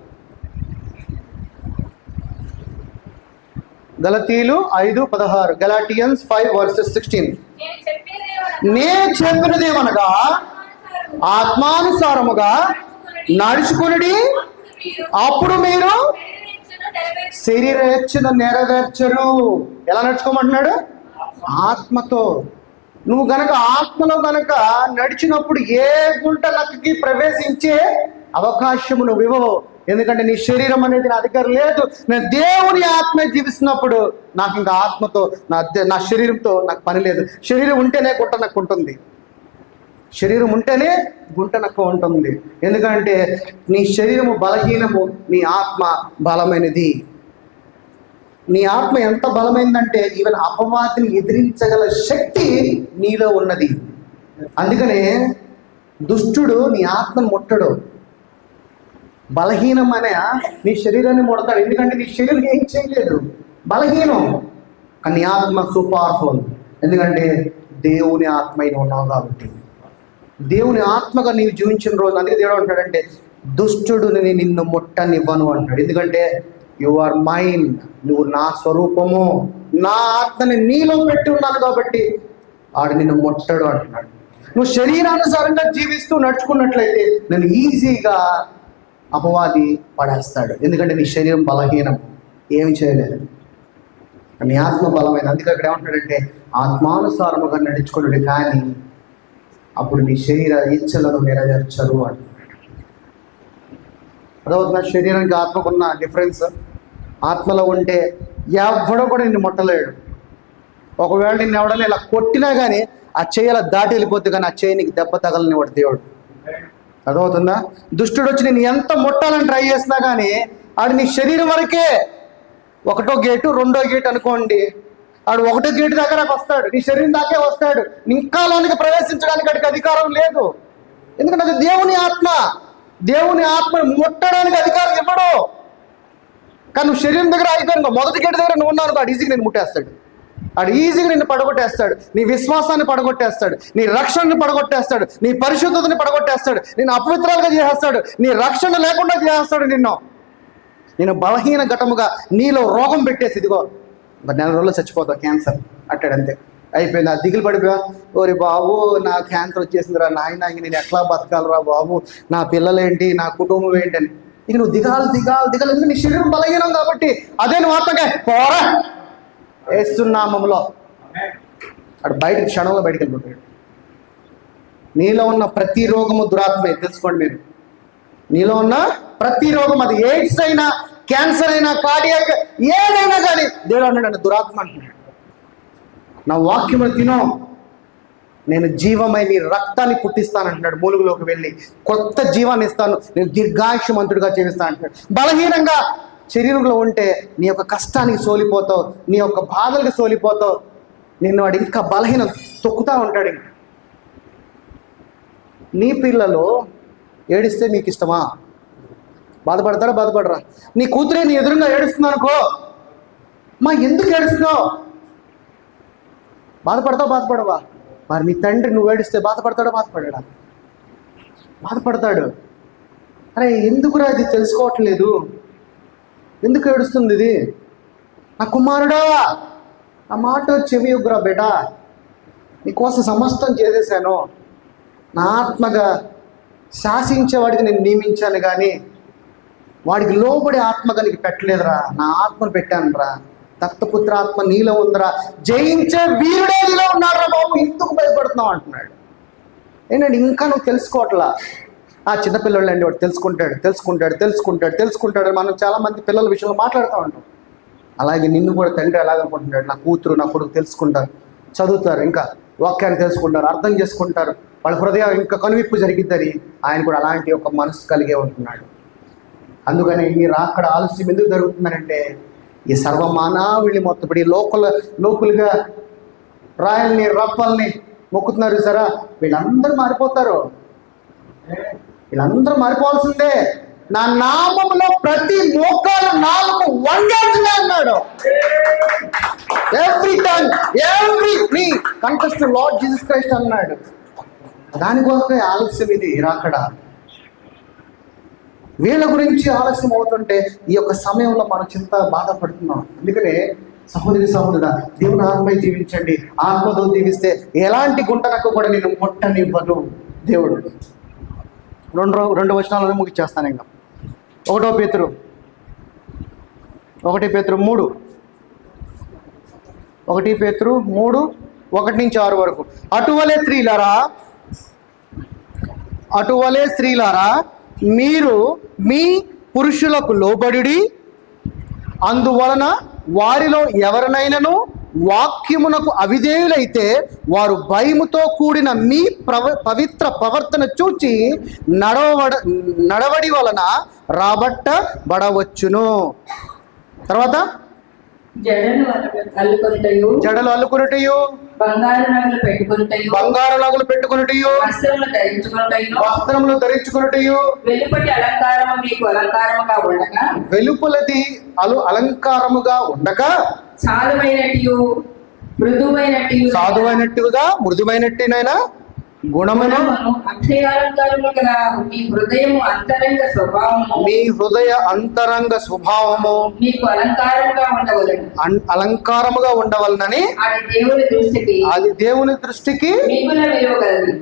గలతీలు 5:16 గలాటియన్స్ 5:16 నేను చెప్పినదేమనగా ఆత్మానుసారముగా నడుచుకునుడి, అప్పుడు మీరు శరీర ఇచ్చను నెరవేర్చరు. ఎలా నడుచుకోమంటున్నాడు? ఆత్మతో. నువ్వు గనక ఆత్మలో గనక నడిచినప్పుడు ఏ గుంట నక్కకి ప్రవేశించే అవకాశము నువ్వు ఇవ్వవు. ఎందుకంటే నీ శరీరం అనేది నా దగ్గర లేదు. నేను దేవుని ఆత్మ జీవిస్తున్నప్పుడు నాకు ఇంకా ఆత్మతో నా శరీరంతో నాకు పని లేదు. శరీరం ఉంటేనే గుంట నక్క ఉంటుంది. శరీరం ఉంటేనే గుంట నక్క ఉంటుంది. ఎందుకంటే నీ శరీరము బలహీనము, నీ ఆత్మ బలమైనది. నీ ఆత్మ ఎంత బలమైందంటే ఈవెన్ అపవాదిని ఎదిరించగల శక్తి నీలో ఉన్నది. అందుకనే దుష్టుడు నీ ఆత్మను ముట్టడు. బలహీనమైన నీ శరీరాన్ని ముడతాడు. ఎందుకంటే నీ శరీరం ఏం చేయలేదు, బలహీనం. కానీ నీ ఆత్మ సూపర్ఫుల్. ఎందుకంటే దేవుని ఆత్మైన ఉన్నావు కాబట్టి. దేవుని ఆత్మగా నీవు జీవించిన రోజు అందుకే దేవుడు అంటాడంటే దుష్టుడిని నిన్ను ముట్టనివ్వను అంటాడు. ఎందుకంటే యు ఆర్ మైన్, నువ్వు నా స్వరూపము, నా ఆత్మని నీలో పెట్టి ఉన్నాను కాబట్టి ఆడు నిన్ను ముట్టడు అంటున్నాడు. నువ్వు శరీరానుసారంగా జీవిస్తూ నడుచుకున్నట్లయితే నేను ఈజీగా అపవాది పడేస్తాడు. ఎందుకంటే నీ శరీరం బలహీనం, ఏమి చేయలేదు. నీ ఆత్మ బలమైన. అందుకే అక్కడ ఏమంటాడంటే ఆత్మానుసారముగా నడుచుకున్నాడు, కానీ అప్పుడు నీ శరీర ఇచ్చలను నెరవేర్చరు అంటున్నాడు. అదవుతున్న శరీరానికి ఆత్మకున్న డిఫరెన్స్. ఆత్మలో ఉంటే ఎవడో కూడా నిన్ను ముట్టలేడు. ఒకవేళ నిన్ను ఎవడన్నా ఇలా కొట్టినా కానీ ఆ చెయ్యి అలా దాటి వెళ్ళిపోద్ది, కానీ ఆ చెయ్యి నీకు దెబ్బ తగలనివాడు దేవుడు. అర్థమవుతుందా? దుష్టుడు వచ్చి నేను ఎంత ముట్టాలని ట్రై చేసినా కానీ ఆడు నీ శరీరం వరకే. 1వ గేటు 2వ గేటు అనుకోండి, ఆడు 1వ గేటు దగ్గరకు వస్తాడు, నీ శరీరం దాకే వస్తాడు. ఇంకా లోనికి ప్రవేశించడానికి వాడికి అధికారం లేదు. ఎందుకంటే అది దేవుని ఆత్మ. దేవుని ఆత్మను ముట్టడానికి అధికారం ఇవ్వడు. కానీ నువ్వు శరీరం దగ్గర అయిపోయిన 1వ గేటు దగ్గర నువ్వు ఉన్నాను, ఆడు ఈజీగా నేను ముట్టేస్తాడు. ఆడు ఈజీగా నిన్ను పడగొట్టేస్తాడు. నీ విశ్వాసాన్ని పడగొట్టేస్తాడు, నీ రక్షణని పడగొట్టేస్తాడు, నీ పరిశుద్ధతని పడగొట్టేస్తాడు, నిన్ను అపవిత్రాలుగా చేసేస్తాడు, నీ రక్షణ లేకుండా చేసేస్తాడు. నేను బలహీన ఘటముగా నీలో రోగం పెట్టేసి ఇదిగో 4 రోజుల్లో చచ్చిపోతావు, క్యాన్సర్ అంటాడు. అంతే, అయిపోయింది. ఆ దిగులు పడిపోయా, ఓరి బాబు నా క్యాన్సర్ వచ్చేసిందిరా నాయన, ఇంక నేను ఎట్లా బతకాలరా బాబు, నా పిల్లలేంటి, నా కుటుంబం ఏంటి అని ఇక నువ్వు దిగాలు ఎందుకంటే నీ శరీరం బలహీనం కాబట్టి. అదే నువ్వు ఆత్మకే పోరా ఏస్తున్నామంలో అక్కడ బయటకు క్షణంలో బయటకు వెళ్ళిపోతాడు. నీలో ఉన్న ప్రతి రోగము దురాత్మే, తెలుసుకోండి మీరు. నీలో ఉన్న ప్రతి రోగం, అది ఎయిడ్స్ అయినా, క్యాన్సర్ అయినా, కార్డియాక్ ఏదైనా కానీ దేవుడు అన్నాడు దురాత్మ అంటున్నాడు. నా వాక్యము తినో, నేను జీవమై నీ రక్తాన్ని పుట్టిస్తానంటున్నాడు. మూలుగులోకి వెళ్ళి కొత్త జీవాన్ని ఇస్తాను, నేను దీర్ఘాయుష్మంతుడిగా జీవిస్తాను అంటున్నాడు. బలహీనంగా శరీరంలో ఉంటే నీ యొక్క కష్టానికి సోలిపోతావు, నీ యొక్క బాధలకు సోలిపోతావు. నిన్ను వాడు ఇంకా బలహీనం తొక్కుతూ ఉంటాడు. నీ పిల్లలు ఏడిస్తే మీకు ఇష్టమా? బాధపడతారా? బాధపడరా? నీ కూతురే నీ ఎదురుగా ఏడుస్తున్నా అనుకో, మా ఎందుకు ఏడుస్తున్నావు? బాధపడవా? మరి నీ తండ్రి నువ్వు ఏడిస్తే బాధపడతాడా? బాధపడతాడు. అరే ఎందుకురా ఇది తెలుసుకోవట్లేదు, ఎందుకు ఏడుస్తుంది ఇది? నా కుమారుడా, ఆ మాట చెవి యొగ్గురా బేటా, నీకోసం సమస్తం చేసేసాను. నా ఆత్మగా శాసించేవాడికి నేను నియమించాను, కానీ వాడికి లోబడి ఆత్మగా నీకు పెట్టలేదురా, నా ఆత్మను పెట్టాను రా. దత్తపుత్ర ఆత్మ నీలో ఉందిరా, జయించే వీరుడే నీలో ఉన్నాడు రా బాబు, ఎందుకు భయపడుతున్నావు అంటున్నాడు. ఏంటంటే ఇంకా నువ్వు తెలుసుకోవట్లా. ఆ చిన్నపిల్లలు అండి వాడు తెలుసుకుంటాడు మనం చాలామంది పిల్లల విషయంలో మాట్లాడుతూ ఉంటాం. అలాగే నిన్ను కూడా తండ్రి ఎలాగనుకుంటున్నాడు, నా కూతురు నా కొడుకు తెలుసుకుంటారు, చదువుతారు, ఇంకా వాక్యాన్ని తెలుసుకుంటారు, అర్థం చేసుకుంటారు, వాళ్ళ హృదయం ఇంకా కనువిప్పు జరిగిద్దని ఆయన కూడా అలాంటి ఒక మనసు కలిగే ఉంటున్నాడు. అందుకని ఈ రాకడ ఆలస్యం ఎందుకు జరుగుతుందనంటే ఈ సర్వమానవాళి మొత్తం ఇప్పుడు ఈ లోకులుగా రాయల్ని రప్పల్ని మొక్కుతున్నారు సరే, వీళ్ళందరూ మారిపోతారు. వీళ్ళందరూ మారిపోవాల్సిందే. నా నామములో ప్రతి మోకాలు నాలుగు వంగాల్సిందే అన్నాడు. ఎవ్రీ నీ confess to lord Jesus Christ అన్నాడు. దానికోసమే ఆలస్యం ఇది రాకడ. వీళ్ళ గురించి ఆలస్యం అవుతుంటే ఈ యొక్క సమయంలో మనం చింత బాధపడుతున్నాం. అందుకనే సహోదరుడా, దేవుని ఆత్మపై జీవించండి. ఆత్మతో జీవిస్తే ఎలాంటి గుంటనకు కూడా నేను ముట్టనివ్వను దేవుడు. రెండు వచనాలను ముగిచ్చేస్తాను. ఇంకా 1 పేతురు 3 1-6 వరకు. అటువలే స్త్రీలారా మీరు మీ పురుషులకు లోబడి, అందువలన వారిలో ఎవరినైనాను వాక్యమునకు అవిధేయులైతే వారు భయముతో కూడిన మీ పవిత్ర ప్రవర్తన చూచి నడవడి వలన రాబట్టబడవచ్చును. తర్వాత జడలు అల్లుకొనుటయు, బంగారు నగలు పెట్టుకొనుటయు, వస్త్రములు ధరించుకొనుటయు, వెలుపలది అలంకారముగా ఉండక సాధువైనట్టుగా మృదువైనట్టునైనా గుణమును మీ హృదయ అంతరంగ స్వభావము అలంకారముగా ఉండవలనని అది దేవుని దృష్టికి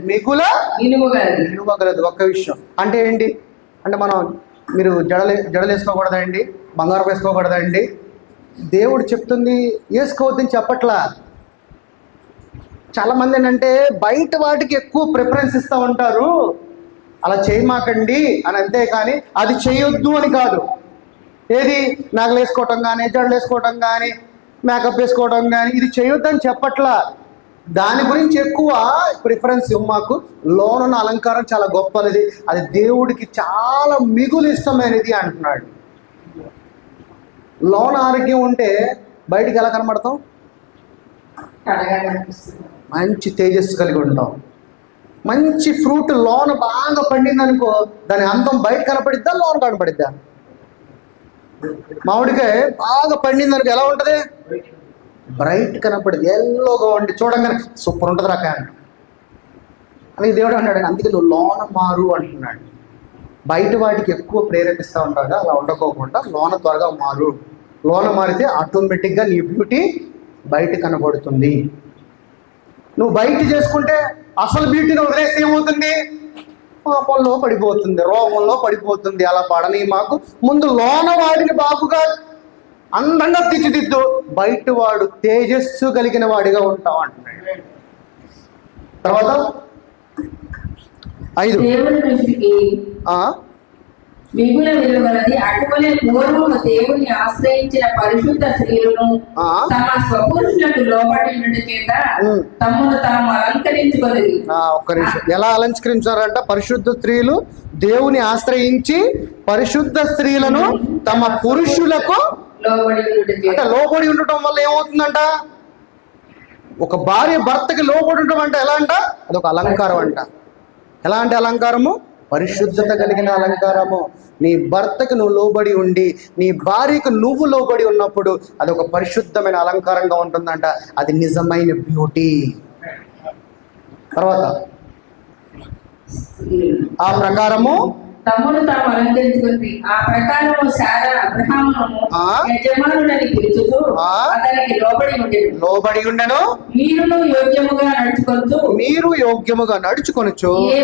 మిగుల విలువగలదు. ఒక్క విషయం అంటే ఏంటి అంటే మీరు జడలు వేసుకోకూడదండి, బంగారం వేసుకోకూడదండి. దేవుడు చెప్తుంది వేసుకోవద్దని చెప్పట్లా. చాలామంది ఏంటంటే బయట వాటికి ఎక్కువ ప్రిఫరెన్స్ ఇస్తూ ఉంటారు. అలా చేయమాకండి అని, అంతేకాని అది చేయొద్దు అని కాదు. ఏది నగలు వేసుకోవటం కానీ, జడలు వేసుకోవటం కానీ, మేకప్ వేసుకోవటం కానీ ఇది చేయొద్దని చెప్పట్లా. దాని గురించి ఎక్కువ ప్రిఫరెన్స్ ఇవ్వమాకు. లోనున్న అలంకారం చాలా గొప్పది, అది దేవుడికి చాలా మిగులు ఇష్టమైనది అంటున్నాడు. లోన ఆరోగ్యం ఉంటే బయటికి ఎలా కనబడతాం? మంచి తేజస్సు కలిగి ఉంటాం. మంచి ఫ్రూట్ లోన బాగా పండింది అనుకో, దాని అందం బయట కనపడిద్దా, లోన కనపడిద్దా? మామిడికాయ బాగా పండింది అనుకో ఎలా ఉంటుంది? బ్రైట్ కనపడింది, ఎల్లోగా ఉండి చూడంగానే సూపర్ ఉంటుంది రాక అని దేవుడు అన్నాడు. అందుకే నువ్వు లోన మారు అంటున్నాడు. బయట వాటికి ఎక్కువ ప్రేరేపిస్తూ ఉంటాడు, అలా ఉండకోకుండా లోన త్వరగా మారు. లోన మారితే ఆటోమేటిక్గా నీ బ్యూటీ బయట కనబడుతుంది. నువ్వు బయట చేసుకుంటే అసలు బ్యూటీని వదిలేస్తే ఏమవుతుంది? పాపంలో పడిపోతుంది, రోగంలో పడిపోతుంది. అలా పడని మాకు ముందు లోన వాడిని బాగుగా అందంగా తీర్చిదిద్దు, బయట వాడు తేజస్సు కలిగిన వాడిగా ఉంటావు అంటున్నాడు. తర్వాత 5 మిగుల విలువలది అటువలే పూర్వము దేవుని ఆశ్రయించిన పరిశుద్ధ స్త్రీలను తమ స్వపురుషులకు లోబడి చేత తమను తాము అలంకరించుకొనిది. ఒక్క నిమిషం, ఎలా అలంకరించారంట? పరిశుద్ధ స్త్రీలు దేవుని ఆశ్రయించి పరిశుద్ధ స్త్రీలను తమ పురుషులకు లోబడి ఉండటం వల్ల ఏమవుతుందంట? ఒక భార్య భర్తకి లోబడి ఉండటం అంటే ఎలా అంట? అదొక అలంకారం అంట. ఎలాంటి అలంకారము? పరిశుద్ధత కలిగిన అలంకారము. నీ భర్తకు నువ్వు లోబడి ఉండి నీ భార్యకు నువ్వు లోబడి ఉన్నప్పుడు అదొక పరిశుద్ధమైన అలంకారంగా ఉంటుందంట. అది నిజమైన బ్యూటీ. తర్వాత ఆ ప్రకారము తమను తాము అలంకరించుకుంది. ఆ ప్రకారము సారా అబ్రహామును యజమానుడని పిలుచుతూ అతనికి లోబడి ఉండెను. మీరు యోగ్యముగా నడుచుకొనుచు ఏ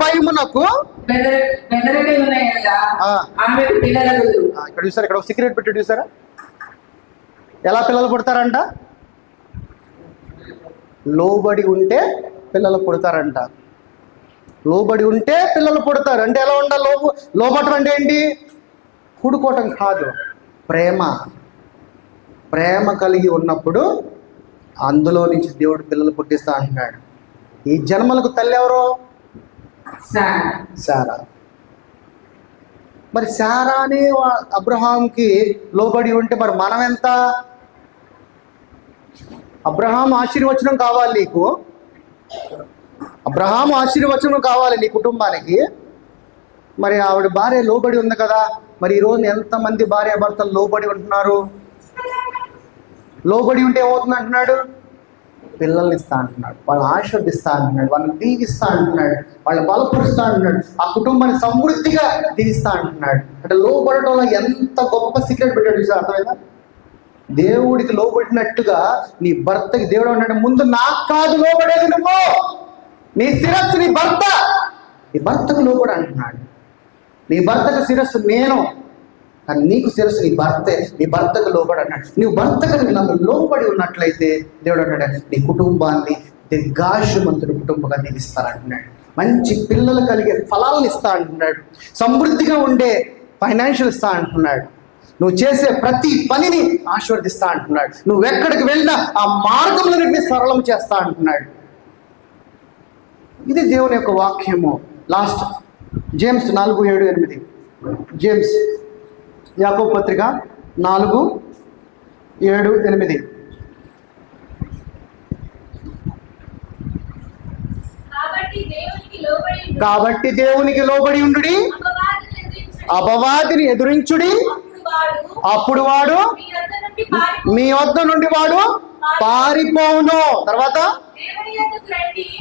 భయమునకు బెదరకై ఉన్నాయా ఆమెకు పిల్లలు. ఇక్కడ చూసారా, ఇక్కడ ఒక సీక్రెట్ పెట్టి చూసారా? ఎలా పిల్లలు పుడతారంట? లోబడి ఉంటే పిల్లలు పుడతారంట. లోబడి ఉంటే పిల్లలు పుడతారు. అంటే ఎలా ఉండాలి? లోబడటం అంటే ఏంటి? కూడుకోవటం కాదు, ప్రేమ కలిగి ఉన్నప్పుడు అందులో నుంచి దేవుడు పిల్లలు పుట్టిస్తా అంటున్నాడు. ఈ జన్మలకు తల్లి ఎవరు? శారా. మరి శారాని అబ్రహాంకి లోబడి ఉంటే మరి మనం ఎంత? అబ్రహాం ఆశీర్వచనం కావాలి నీకు, అబ్రహాం ఆశీర్వచనం కావాలి నీ కుటుంబానికి. మరి ఆవిడ భార్య లోబడి ఉంది కదా. మరి ఈరోజు ఎంతమంది భార్య భర్తలు లోబడి ఉంటున్నారు? లోబడి ఉంటే ఏమవుతుంది అంటున్నాడు? పిల్లల్ని ఇస్తా అంటున్నాడు, వాళ్ళని ఆశీర్వదిస్తా అంటున్నాడు, వాళ్ళని దీవిస్తా అంటున్నాడు, వాళ్ళని బలపరుస్తా అంటున్నాడు, ఆ కుటుంబాన్ని సమృద్ధిగా దీవిస్తా అంటున్నాడు. అంటే లోబడటంలో ఎంత గొప్ప సీక్రెట్ పెట్టాడు చూసారు, అర్థమైందా? దేవుడికి లోబడినట్టుగా నీ భర్తకి దేవుడు అన్నాడు, ముందు నాకు కాదు లోబడేది నువ్వు, నీ శిరస్సు నీ భర్త, నీ భర్తకు లోబడి అంటున్నాడు. నీ భర్తకు శిరస్సు నేను, కానీ నీకు శిరస్సు నీ భర్తే, నీ భర్తకు లోబడి అన్నాడు. నువ్వు భర్తకు నన్ను లోబడి ఉన్నట్లయితే దేవుడు అన్నాడు నీ కుటుంబాన్ని దీర్ఘాయుష్మంతుడి కుటుంబంగా దీవిస్తానంటున్నాడు. మంచి పిల్లలు కలిగే ఫలాలను ఇస్తా అంటున్నాడు, సమృద్ధిగా ఉండే ఫైనాన్షియల్ ఇస్తా అంటున్నాడు, నువ్వు చేసే ప్రతి పనిని ఆశీర్వదిస్తా అంటున్నాడు, నువ్వు ఎక్కడికి వెళ్ళినా ఆ మార్గములన్నింటినీ సరళం చేస్తా అంటున్నాడు. ఇది దేవుని యొక్క వాక్యము. Last James 4:7-8. జేమ్స్ యాకోబు పత్రిక 4:7-8. కాబట్టి దేవునికి లోబడి ఉండుడి, అపవాదిని ఎదురించుడి, అప్పుడు వాడు మీ వద్ద నుండి వాడు పారిపోవును. తర్వాత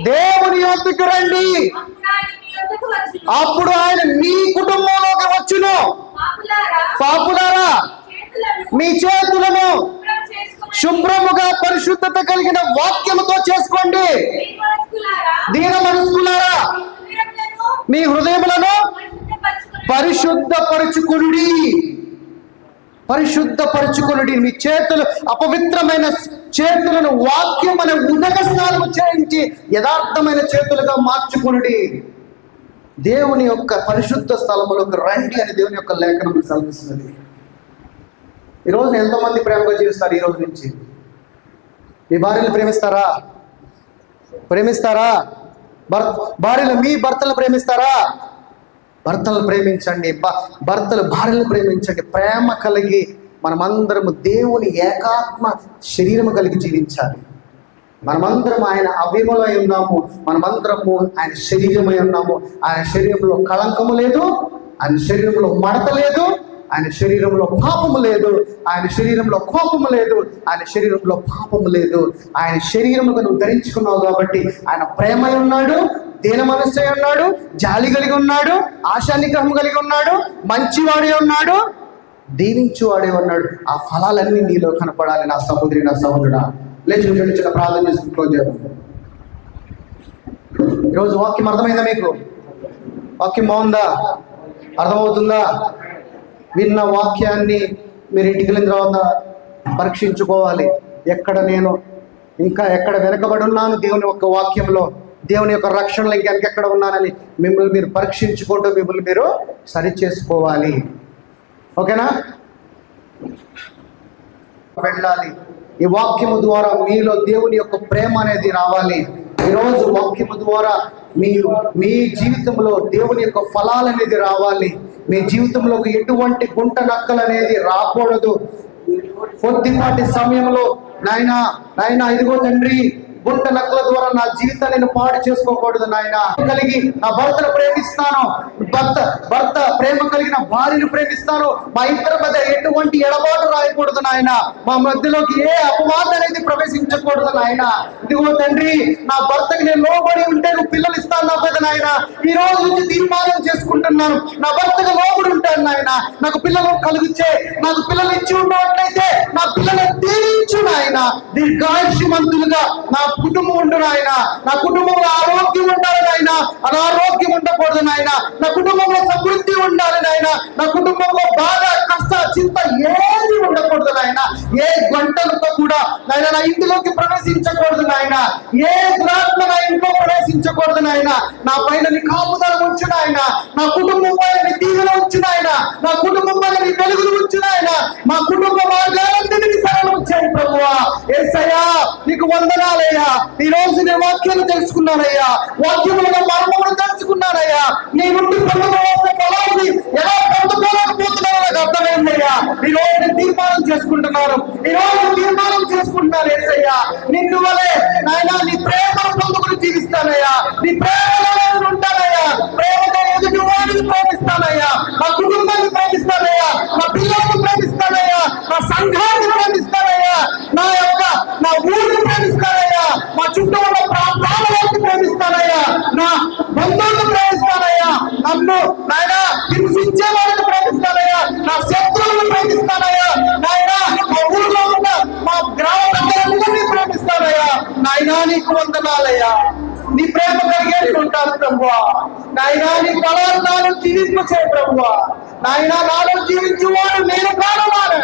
దేవుని యొద్దకు రండి, అప్పుడు ఆయన మీ కుటుంబంలోకి వచ్చును. పాపులారా మీ చేతులను శుభ్రముగా పరిశుద్ధత కలిగిన వాక్యముతో చేసుకోండి. దీన మనస్కులారా మీ హృదయములను పరిశుద్ధపరచుకునుడి, పరిశుద్ధపరచుకునుడి. మీ చేతులు అపవిత్రమైన చేతులను వాక్యం అనే ఉదక స్నానము చేయించి యథార్థమైన చేతులుగా మార్చుకునుడి. దేవుని యొక్క పరిశుద్ధ స్థలములోకి రండి అని దేవుని యొక్క లేఖనం సెలవిస్తున్నది. ఈరోజు ఎంతోమంది ప్రేమగా జీవిస్తారు? ఈ రోజు నుంచి మీ భార్యలు ప్రేమిస్తారా? భార్యలు మీ భర్తలు ప్రేమిస్తారా? భర్తలను ప్రేమించండి, భర్తలు భార్యలను ప్రేమించండి. ప్రేమ కలిగి మనమందరము దేవుని ఏకాత్మ శరీరము కలిగి జీవించాలి. మనమందరం ఆయన అవయవమై ఉన్నాము, మనమందరము ఆయన శరీరమై ఉన్నాము. ఆయన శరీరంలో కళంకము లేదు, ఆయన శరీరంలో మడత లేదు, ఆయన శరీరంలో పాపము లేదు, ఆయన శరీరంలో కోపము లేదు, ఆయన శరీరంలో పాపము లేదు. ఆయన శరీరముగా నువ్వు ధరించుకున్నావు కాబట్టి ఆయన ప్రేమై ఉన్నాడు, దీన మనస్సై ఉన్నాడు, జాలి కలిగి ఉన్నాడు, ఆశా నిగ్రహం కలిగి ఉన్నాడు, మంచివాడే ఉన్నాడు, దీవించువాడే ఉన్నాడు. ఆ ఫలాలన్నీ నీలో కనపడాలి. నా సహోదరి, నా సహోదరుడా, లేచి చిన్న ప్రార్థన చేసుకుని క్లోజ్ చేద్దాం. ఈరోజు వాక్యం అర్థమైందా మీకు? వాక్యం బాగుందా? అర్థమవుతుందా? విన్న వాక్యాన్ని మీరు ఇంటికి వెళ్ళిన తర్వాత పరీక్షించుకోవాలి. నేను ఇంకా ఎక్కడ వెనకబడి ఉన్నాను దేవుని యొక్క వాక్యంలో, దేవుని యొక్క రక్షణలో ఇంకెక్కడ ఉన్నానని మిమ్మల్ని మీరు పరీక్షించుకుంటూ మిమ్మల్ని మీరు సరి చేసుకోవాలి. ఓకేనా? వెళ్ళాలి. ఈ వాక్యము ద్వారా మీలో దేవుని యొక్క ప్రేమ అనేది రావాలి. ఈరోజు వాక్యము ద్వారా మీ జీవితంలో దేవుని యొక్క ఫలాలు అనేది రావాలి. మీ జీవితంలోకి ఎటువంటి గుంట నక్కలు అనేది రాకూడదు. కొద్దిపాటి సమయంలో నాయనా ఇదిగో తండ్రి, గుంట నక్కల ద్వారా నా జీవితాన్ని నేను పాడు చేసుకోకూడదు నాయన. కలిగి నా భర్తను ప్రేమిస్తాను, భర్త ప్రేమ కలిగిన భార్యను ప్రేమిస్తాను. మా ఇద్దరి మధ్య ఎటువంటి ఎడబాటు రాయకూడదు నాయన. మా మధ్యలోకి ఏ అపవాదం అనేది ప్రవేశించకూడదు నాయన. ఇదిగో తండ్రి, నా భర్తకి నేను లోబడి ఉంటే నువ్వు పిల్లలు ఇస్తాను నా పెద్ద నాయన. ఈ రోజు నుంచి తీర్మానం చేసుకుంటున్నాను, నా భర్తకు లోబడి ఉంటాను నాయన. నాకు పిల్లలు కలిగించే, నాకు పిల్లలు ఇచ్చి ఉన్నట్లయితే నా పిల్లలు దీవించు నాయన. దీర్ఘాయుష్యమంతులుగా నా కుటుంబం ఉండు నాయన. నా కుటుంబంలో ఆరోగ్యం ఉండాలి నాయన, అనారోగ్యం ఉండకూడదు నాయన. నా కుటుంబంలో సమృద్ధి ఉండాలి నాయన. నా కుటుంబంలో బాధ కష్ట చింత ఏది ఉండకూడదు నాయన. ఏ గంటలతో కూడా నాయన నా ఇంటిలోకి ప్రవేశించకూడదు నాయన. ఏ దురాత్మ నా ఇంట్లో ప్రవేశించకూడదు నాయన. నా పైన నీ కాపుదల ఉంచు నాయన. నా కుటుంబం పైన నీ దీవెన ఉంచు నాయన. నా కుటుంబం పైన నీ వెలుగులు ఉంచు నాయన. మా కుటుంబ మార్గాలన్నిటికీ సరళం చేయి ప్రభువా. యేసయ్యా నీకు వందనాలయ్యా. ఈ రోజు నీ వాక్యాలు తెలుసుకున్నానయ్యా, వాక్యముల మర్మమును తెలుసుకున్నానయ్యా. నీ నుండి పొందుకోవాల్సిన ఫలాన్ని ఎలా పొందుకోలేకపోతున్నానో నాకు అర్థమైందయ్యా. ఈ రోజు నేను తీర్మానం చేసుకుంటున్నాను, ఈ రోజు తీర్మానం చేసుకుంటున్నాను యేసయ్యా. నిన్ను వలె నాయన నీ ప్రేమను పొందుకుని జీవిస్తానయ్యా. నీ ప్రేమలో నేను ఉంటానయ్యా. ప్రేమతో ఎదుటి వాడిని ప్రేమిస్తానయ్యా. మా కుటుంబాన్ని ప్రేమిస్తానయ్యా. మా పిల్లల్ని ప్రేమిస్తానయ్యా. నా సంఘాన్ని ప్రేమిస్తానయ్యా. నా ఊరిని ప్రేమిస్తానయ్యా. మా చుట్టూ ఉన్న ప్రాంతాలను ప్రేమిస్తానయ్యా. నా బంధువులను ప్రేమిస్తానయ్యా. నన్ను నాయన హింసించే వాళ్ళని ప్రేమిస్తానయ్యా. నా శత్రువులను ప్రేమిస్తానయ్యా. నాయన మా ఊరిలో ఉన్న మా గ్రామ ప్రజలందరినీ ప్రేమిస్తానయ్యా. నాయనా నీకు వందనాలయ్యా. నీ ప్రేమ కలిగేది ఉంటాను ప్రభువా. నాయనా నీ ఫలాన్ని నాలో జీవింపచే ప్రభువా. నాయనా నాలో జీవించువాడు నేను కానవాడు.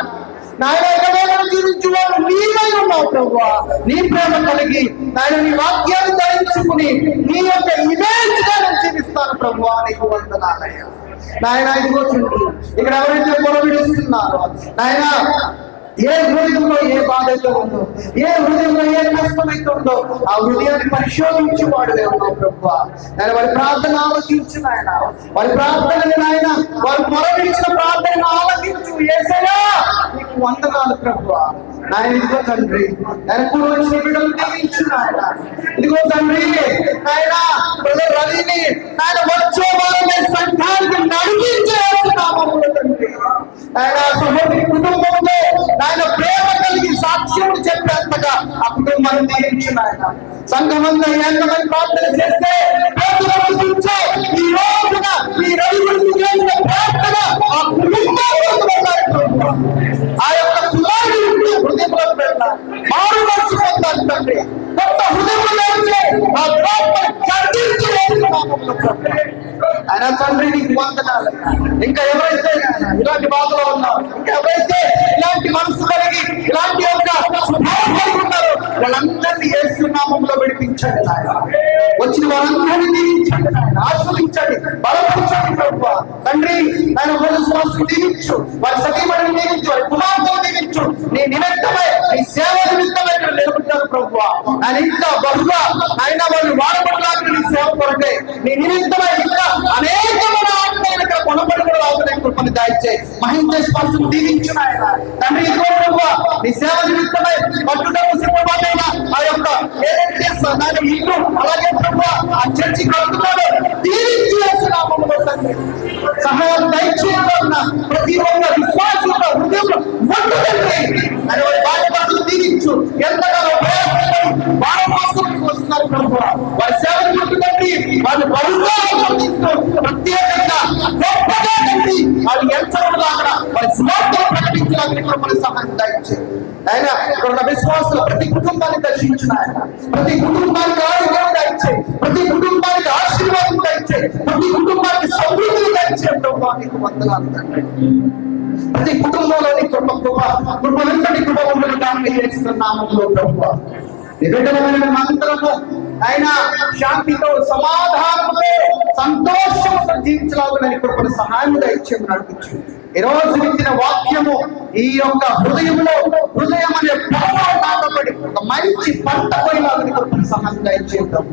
నాయన ఎక్కడైనా జీవించువాడు నీవై ఉన్నావు ప్రభువా. నీ ప్రేమ కలిగి నాయన నీ వాక్యాన్ని ధరించుకుని నీ యొక్క ఇమేజ్ గా నేను జీవిస్తాను ప్రభువా. నీకు వందనాలయ్యా. నాయన ఇదిగో చుట్టూ ఇక్కడ ఎవరైతే పొరవిడుస్తున్నారో నాయన ఏ హృదయంలో ఏ బాధ అయితే ఉందో, ఏ హృదయంలో ఏ కష్టం అయితే ఉందో ఆ హృదయాన్ని పరిశోధించేవాడు ఉన్నావు ప్రభువా. నేను వారి ప్రార్థన ఆలోచించు నాయన. వారి ప్రార్థనని నాయన వారు మొరవిడిచిన ప్రార్థనను ఆలోచించు యేసయ్యా. నీకు వందనాలు ప్రభువా. నాయన ఇదిగో తండ్రి నేను కూడా వచ్చిన బిడ్డలు దీవించు నాయన. ఇదిగో తండ్రి నాయన బ్రదర్ రవిని నాయన వచ్చే వారిని సంఘానికి నడిపించేస్తున్నాము తండ్రి. ఆయన సహోదరి కుటుంబంలో ఆయన ప్రేమ కలిగి సాక్ష్యం చెప్పేంతగా ఆ కుటుంబాన్ని దీవించు నాయన. సంఘమంతా ఎంతమంది ప్రార్థన చేస్తే ఈ రోజున ఈ రవి గురించి చేసిన ప్రార్థన ఆ కుటుంబంలో ఆ యొక్క కుమారుడు హృదయంలో పెట్టాలి. మారు మనసు పొందాలి తండ్రి. కొత్త హృదయంలో ఆ ప్రార్థన ఖండించి ఆయన తండ్రి నీకు వందనాలు. ఇంకా ఎవరైతే ఇలాంటి బాధలో ఉన్నారు, ఇంకా ఎవరైతే ఇలాంటి మనసు కలిగి ఇలాంటి యొక్క స్వభావం కలిగి ఉన్నారో వాళ్ళందరినీ యేసు నామములో విడిపించండి నాయన. వచ్చిన వారందరినీ దీవించండి నాయన. ఆశీర్వదించండి, బలపరచండి ప్రభువా. తండ్రి ఆయన విశ్వాసం దీవించు, వారి సతీమణిని దీవించు, వారి కుమార్తెను దీవించు. నీ నిమిత్తమై నీ సేవ నిమిత్తమై ఇక్కడ నిలబడ్డారు ప్రభువా. ఆయన ఇంకా బహుగా ఆయన వాళ్ళు వాడబడలాగా నీ సేవ కొరకే నీ నిమిత్తమై ఇంకా అనేకమైన ఆత్మీయులు ఇక్కడ కొనబడి కూడా అవుతున్నాయి. కృపని దాయిచ్చే మహించేశ్వరం దీవించు నాయన. తండ్రి ఇదిగో ప్రభువా నీ సేవ నిమిత్తమై పట్టుదల సిద్ధమైన ఆ యొక్క ఏదైతే నాయన ఇల్లు అలాగే ప్రభువా ఆ చర్చి కడుతున్నాడు దీవించి వేస్తున్నాము తండ్రి. సహాయం దయచేయాలన్న ప్రతి ఒక్క విశ్వాసంలో హృదయంలో మొట్టు తండ్రి అని వారి బాధ్యతలు దీవించు. ఎంతగానో వారం మాసం వస్తున్నారు ప్రభువా. వారి సేవలు మొట్టుతండి వాళ్ళు బరువుగా ప్రత్యేకంగా గొప్పగా తండ్రి వాళ్ళు ఎంతలో అక్కడ వారి స్వార్థం ప్రకటించడానికి కూడా మన సహాయం దయచేయండి. ఆయన ఇక్కడ ఉన్న విశ్వాసులు ప్రతి కుటుంబాన్ని దర్శించిన ఆయన ప్రతి కుటుంబానికి ఆరోగ్యం దయచేయి, ప్రతి కుటుంబానికి ఆశీర్వాదం దయచేయి, ప్రతి కుటుంబానికి సమృద్ధిని దయచేయి ప్రభువానికి వందనాలు తండ్రి. ప్రతి కుటుంబంలోని కృపలంతటి కృప ఉండడానికి చేస్తున్నాము ప్రభువా. నిబిడమైన మంత్రము ఆయన శాంతితో సమాధానంతో సంతోషంతో జీవించలాగా కృపను సహాయం దయచేయమని నడిపించు. ఈ రోజు ఇచ్చిన వాక్యము ఈ యొక్క హృదయంలో హృదయం అనే నాటబడి ఒక మంచి పంట పోయిలాగా కృపను సహాయం దయచేద్దాం.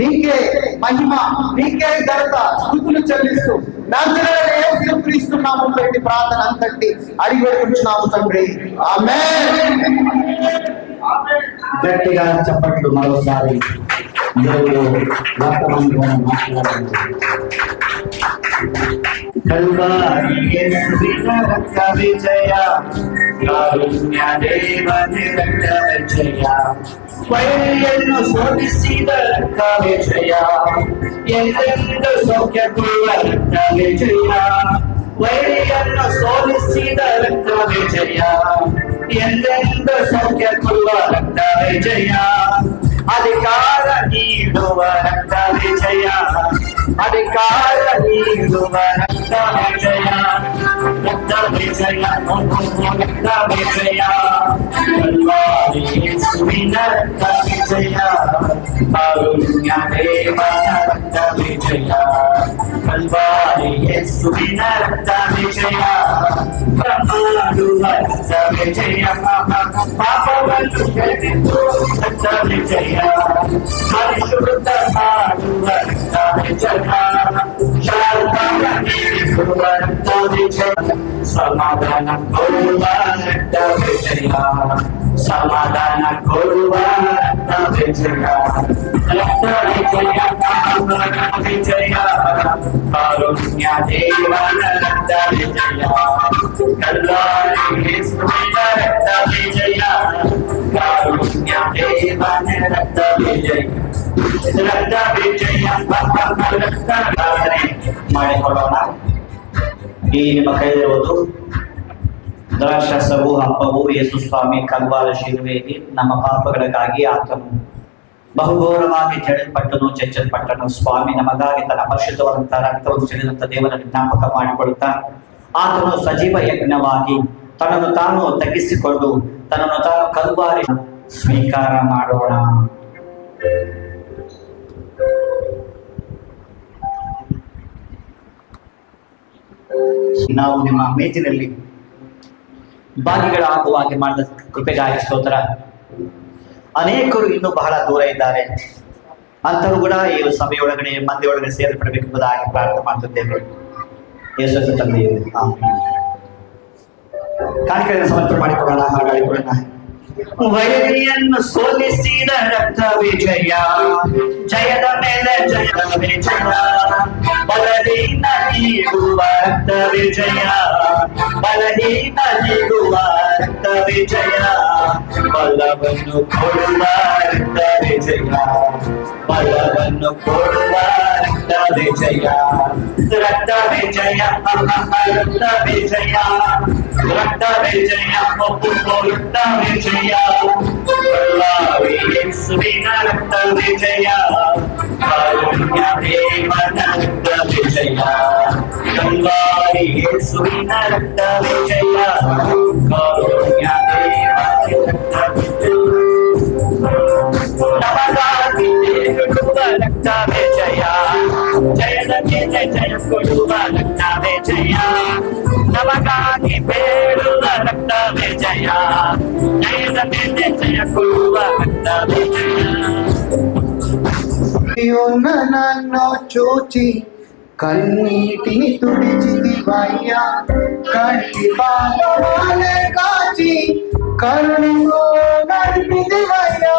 నీకే మహిమ, నీకే ఘనత, స్తుతులు చెల్లిస్తూ నజరేయుడైన యేసు క్రీస్తు నామములో పెట్టి ప్రార్థన అంతటి అడిగి వేడుకుంటున్నాము తండ్రి. ఆమేన్. గట్టిగా చప్పట్లు మరోసారి దేవుడు వర్తమానంగా మాట్లాడండి. విజయ కారుణ్య ದೇವನೇ ರಕ್ತ ವಿಜಯ ವೈರಿಯನ್ನು ಸೋಲಿಸಿದ ರಕ್ತ ವಿಜಯ ಎಲ್ಲೆಂದು ಸೌಖ್ಯ ಕೊಡುವ ರಕ್ತ ವಿಜಯ ವೈರಿಯನ್ನು ಸೋಲಿಸಿದ ರಕ್ತ ವಿಜಯ ಎಂದೆಂದು ಸೌಖ್ಯ ಕೊಡುವ ರಕ್ತವೇ ಜಯ, ಅಧಿಕಾರ ನೀಡುವ ರಕ್ತವೇ ಜಯ, ಅಧಿಕಾರ ನೀಡುವ ರಕ್ತವೇ ಜಯ, ರಕ್ತವೇ ಜಯ, ರಕ್ತವೇ ಜಯ, ಕಲ್ವಾರಿ ಯೇಸುವಿನ ರಕ್ತವೇ ಜಯ, ಕಾರುಣ್ಯ ದೇವನ ರಕ್ತವೇ ಜಯ, ಕಲ್ವಾರಿ ಯೇಸುವಿನ ರಕ್ತವೇ ಜಯ, ಮಾಡುವ ರಕ್ತವೇ ಜಯ, ಪಾಪವನ್ನು ಕೆಳೆದು ರಕ್ತವೇ ಜಯ, ಪರಿಶುದ್ಧ ಮಾಡುವ ರಕ್ತವೇ ಜಯ, ಶಾಂತವ ನೀಡುವ ರಕ್ತವೇ ಜಯ, ಸಮಾಧಾನ ಕೊಡುವ ರಕ್ತವೇ ಜಯ, ಸಮಾಧಾನ ಕೊಡುವ ರಕ್ತವೇ ಜಯ, ರಕ್ತವೇ ಜಯ, ರಕ್ತವೇ ಜಯ, ಕಾರುಣ್ಯ ದೇವನ ರಕ್ತವೇ ಜಯ, ಕಲ್ವಾರಿ ಯೇಸುವಿನ ರಕ್ತವೇ ಜಯ, ಕಾರುಣ್ಯ ದೇವನ ರಕ್ತವೇ ಜಯ, ರಕ್ತವೇ ಜಯ, ರಕ್ತವೇ ಮಾಡಿಕೊಳ್ಳೋಣ. ಈ ನಿಮ್ಮ ಕೈಲಿರುವುದು ದ್ರಾಕ್ಷಾರಸವು ಹಬ್ಬವು ಯೇಸು ಸ್ವಾಮಿ ಕಲ್ವಾರ ಶಿಲುಬೆಯಲ್ಲಿ ನಮ್ಮ ಪಾಪಗಳಿಗಾಗಿ ಆತನು ಬಹುಘೋರವಾಗಿ ಜಡಲ್ಪಟ್ಟನು, ಚೆಚ್ಚಲ್ಪಟ್ಟನು. ಸ್ವಾಮಿ ನಮಗಾಗಿ ತನ್ನ ಪರಿಶುದ್ಧವಾದಂತಹ ರಕ್ತವನ್ನು ಚೆಲ್ಲಿದಂತ ದೇವರನ್ನು ಜ್ಞಾಪಕ ಮಾಡಿಕೊಳ್ಳುತ್ತಾ ಆತನು ಸಜೀವ ಯಜ್ಞವಾಗಿ ತನ್ನನ್ನು ತಾನು ತಗ್ಗಿಸಿಕೊಂಡು ತನ್ನನ್ನು ತಾನು ಕಲ್ವಾರಿ ಸ್ವೀಕಾರ ಮಾಡೋಣ. ನಾವು ನಿಮ್ಮ ಮೇಜಿನಲ್ಲಿ ಭಾಗಿಗಳಾಗುವ ಹಾಗೆ ಮಾಡಿದ ಕೃಪೆಗಾಗಿ ಸ್ತೋತ್ರ. ಅನೇಕರು ಇನ್ನೂ ಬಹಳ ದೂರ ಇದ್ದಾರೆ, ಅಂತರೂ ಕೂಡ ಈ ಸಭೆಯೊಳಗಡೆ ಮಂದಿಯೊಳಗಡೆ ಸೇರ್ಪಡಬೇಕೆಂಬುದಾಗಿ ಪ್ರಾರ್ಥನೆ ಮಾಡುತ್ತಿದ್ದೇವೆ. ಯೇಸು ತಂದೆಯೇ ಆಮೆನ್. ಕಾಣಿಕೆಯನ್ನು ಸಮರ್ಪಣೆ ಮಾಡಿಕೊಳ್ಳೋಣ, ಹಾಗಾಡಿಕೊಳ್ಳೋಣ. ವೈರಿಯನ್ನು ಸೋಲಿಸಿದ ರಕ್ತವೇ ಜಯ, ಜಯದ ಮೇಲೆ ಜಯವೇ ಜಯ, ಬಲಹೀನ ನೀಡುವ ರಕ್ತವೇ ಜಯ, ಬಲಹೀನ ನೀಡುವ ರಕ್ತವೇ ಜಯ, ಬಲವನ್ನು ಕೊಡುವ ರಕ್ತವೇ ಜಯ, ಬಲವನ್ನು ಕೊಡುವ ರಕ್ತವೇ ಜಯ, ರಕ್ತವೇ ಜಯ, ರಕ್ತವೇ ಜಯ, ರಕ್ತವೇ ಜಯ, ರಕ್ತವೇ ಜಯ, ಕಲ್ವಾರಿ ಯೇಸುವಿನ ರಕ್ತವೇ ಜಯ, ಕಾರುಣ್ಯ ದೇವನ ರಕ್ತವೇ ಜಯ, ಕಲ್ವಾರಿ ಯೇಸುವಿನ ರಕ್ತವೇ ಜಯ, ಕಾರುಣ್ಯ ದೇವನ ರಕ್ತವೇ ಜಯ, ನಮಗಾಗಿ ಕೊಡುವ ರಕ್ತವೇ ಜಯ, ಜಯದ ಮೇಲೆ ಜಯ ಕೊಡುವ ರಕ್ತವೇ ಜಯ, ನಮಗಾಗಿ ಬೇಡುವ ರಕ್ತವೇ ಜಯ, ಜಯದ ಮೇಲೆ ಜಯ ಕೊಡುವ ರಕ್ತವೇ ಜಯ. నన్ను చూచి కన్నీటిని తుడిచితివయ్యా, కంటి పాపవాలే కాచి కరుణతో నడిపితివయ్యా.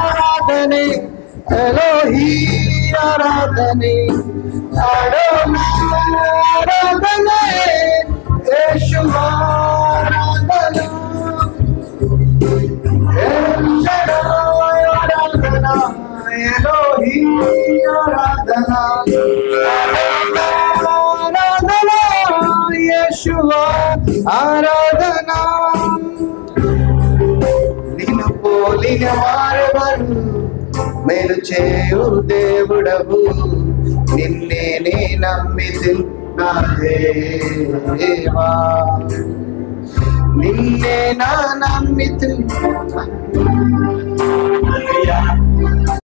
ఆరాధనే ఎలోహీ ఆరాధనే, ఆరాధనే యేషువా ఆరాధన, ఆరాధన ఎలోహీ ఆరాధన, ఆరాధన యేషువా ఆరాధన. నిన్ను పోలిన వారెవరు, మేలు చేయు దేవుడవు, నిన్నే నే నమ్మితిన్నా దేవా, నిన్నే నా నమ్మితిన్నా.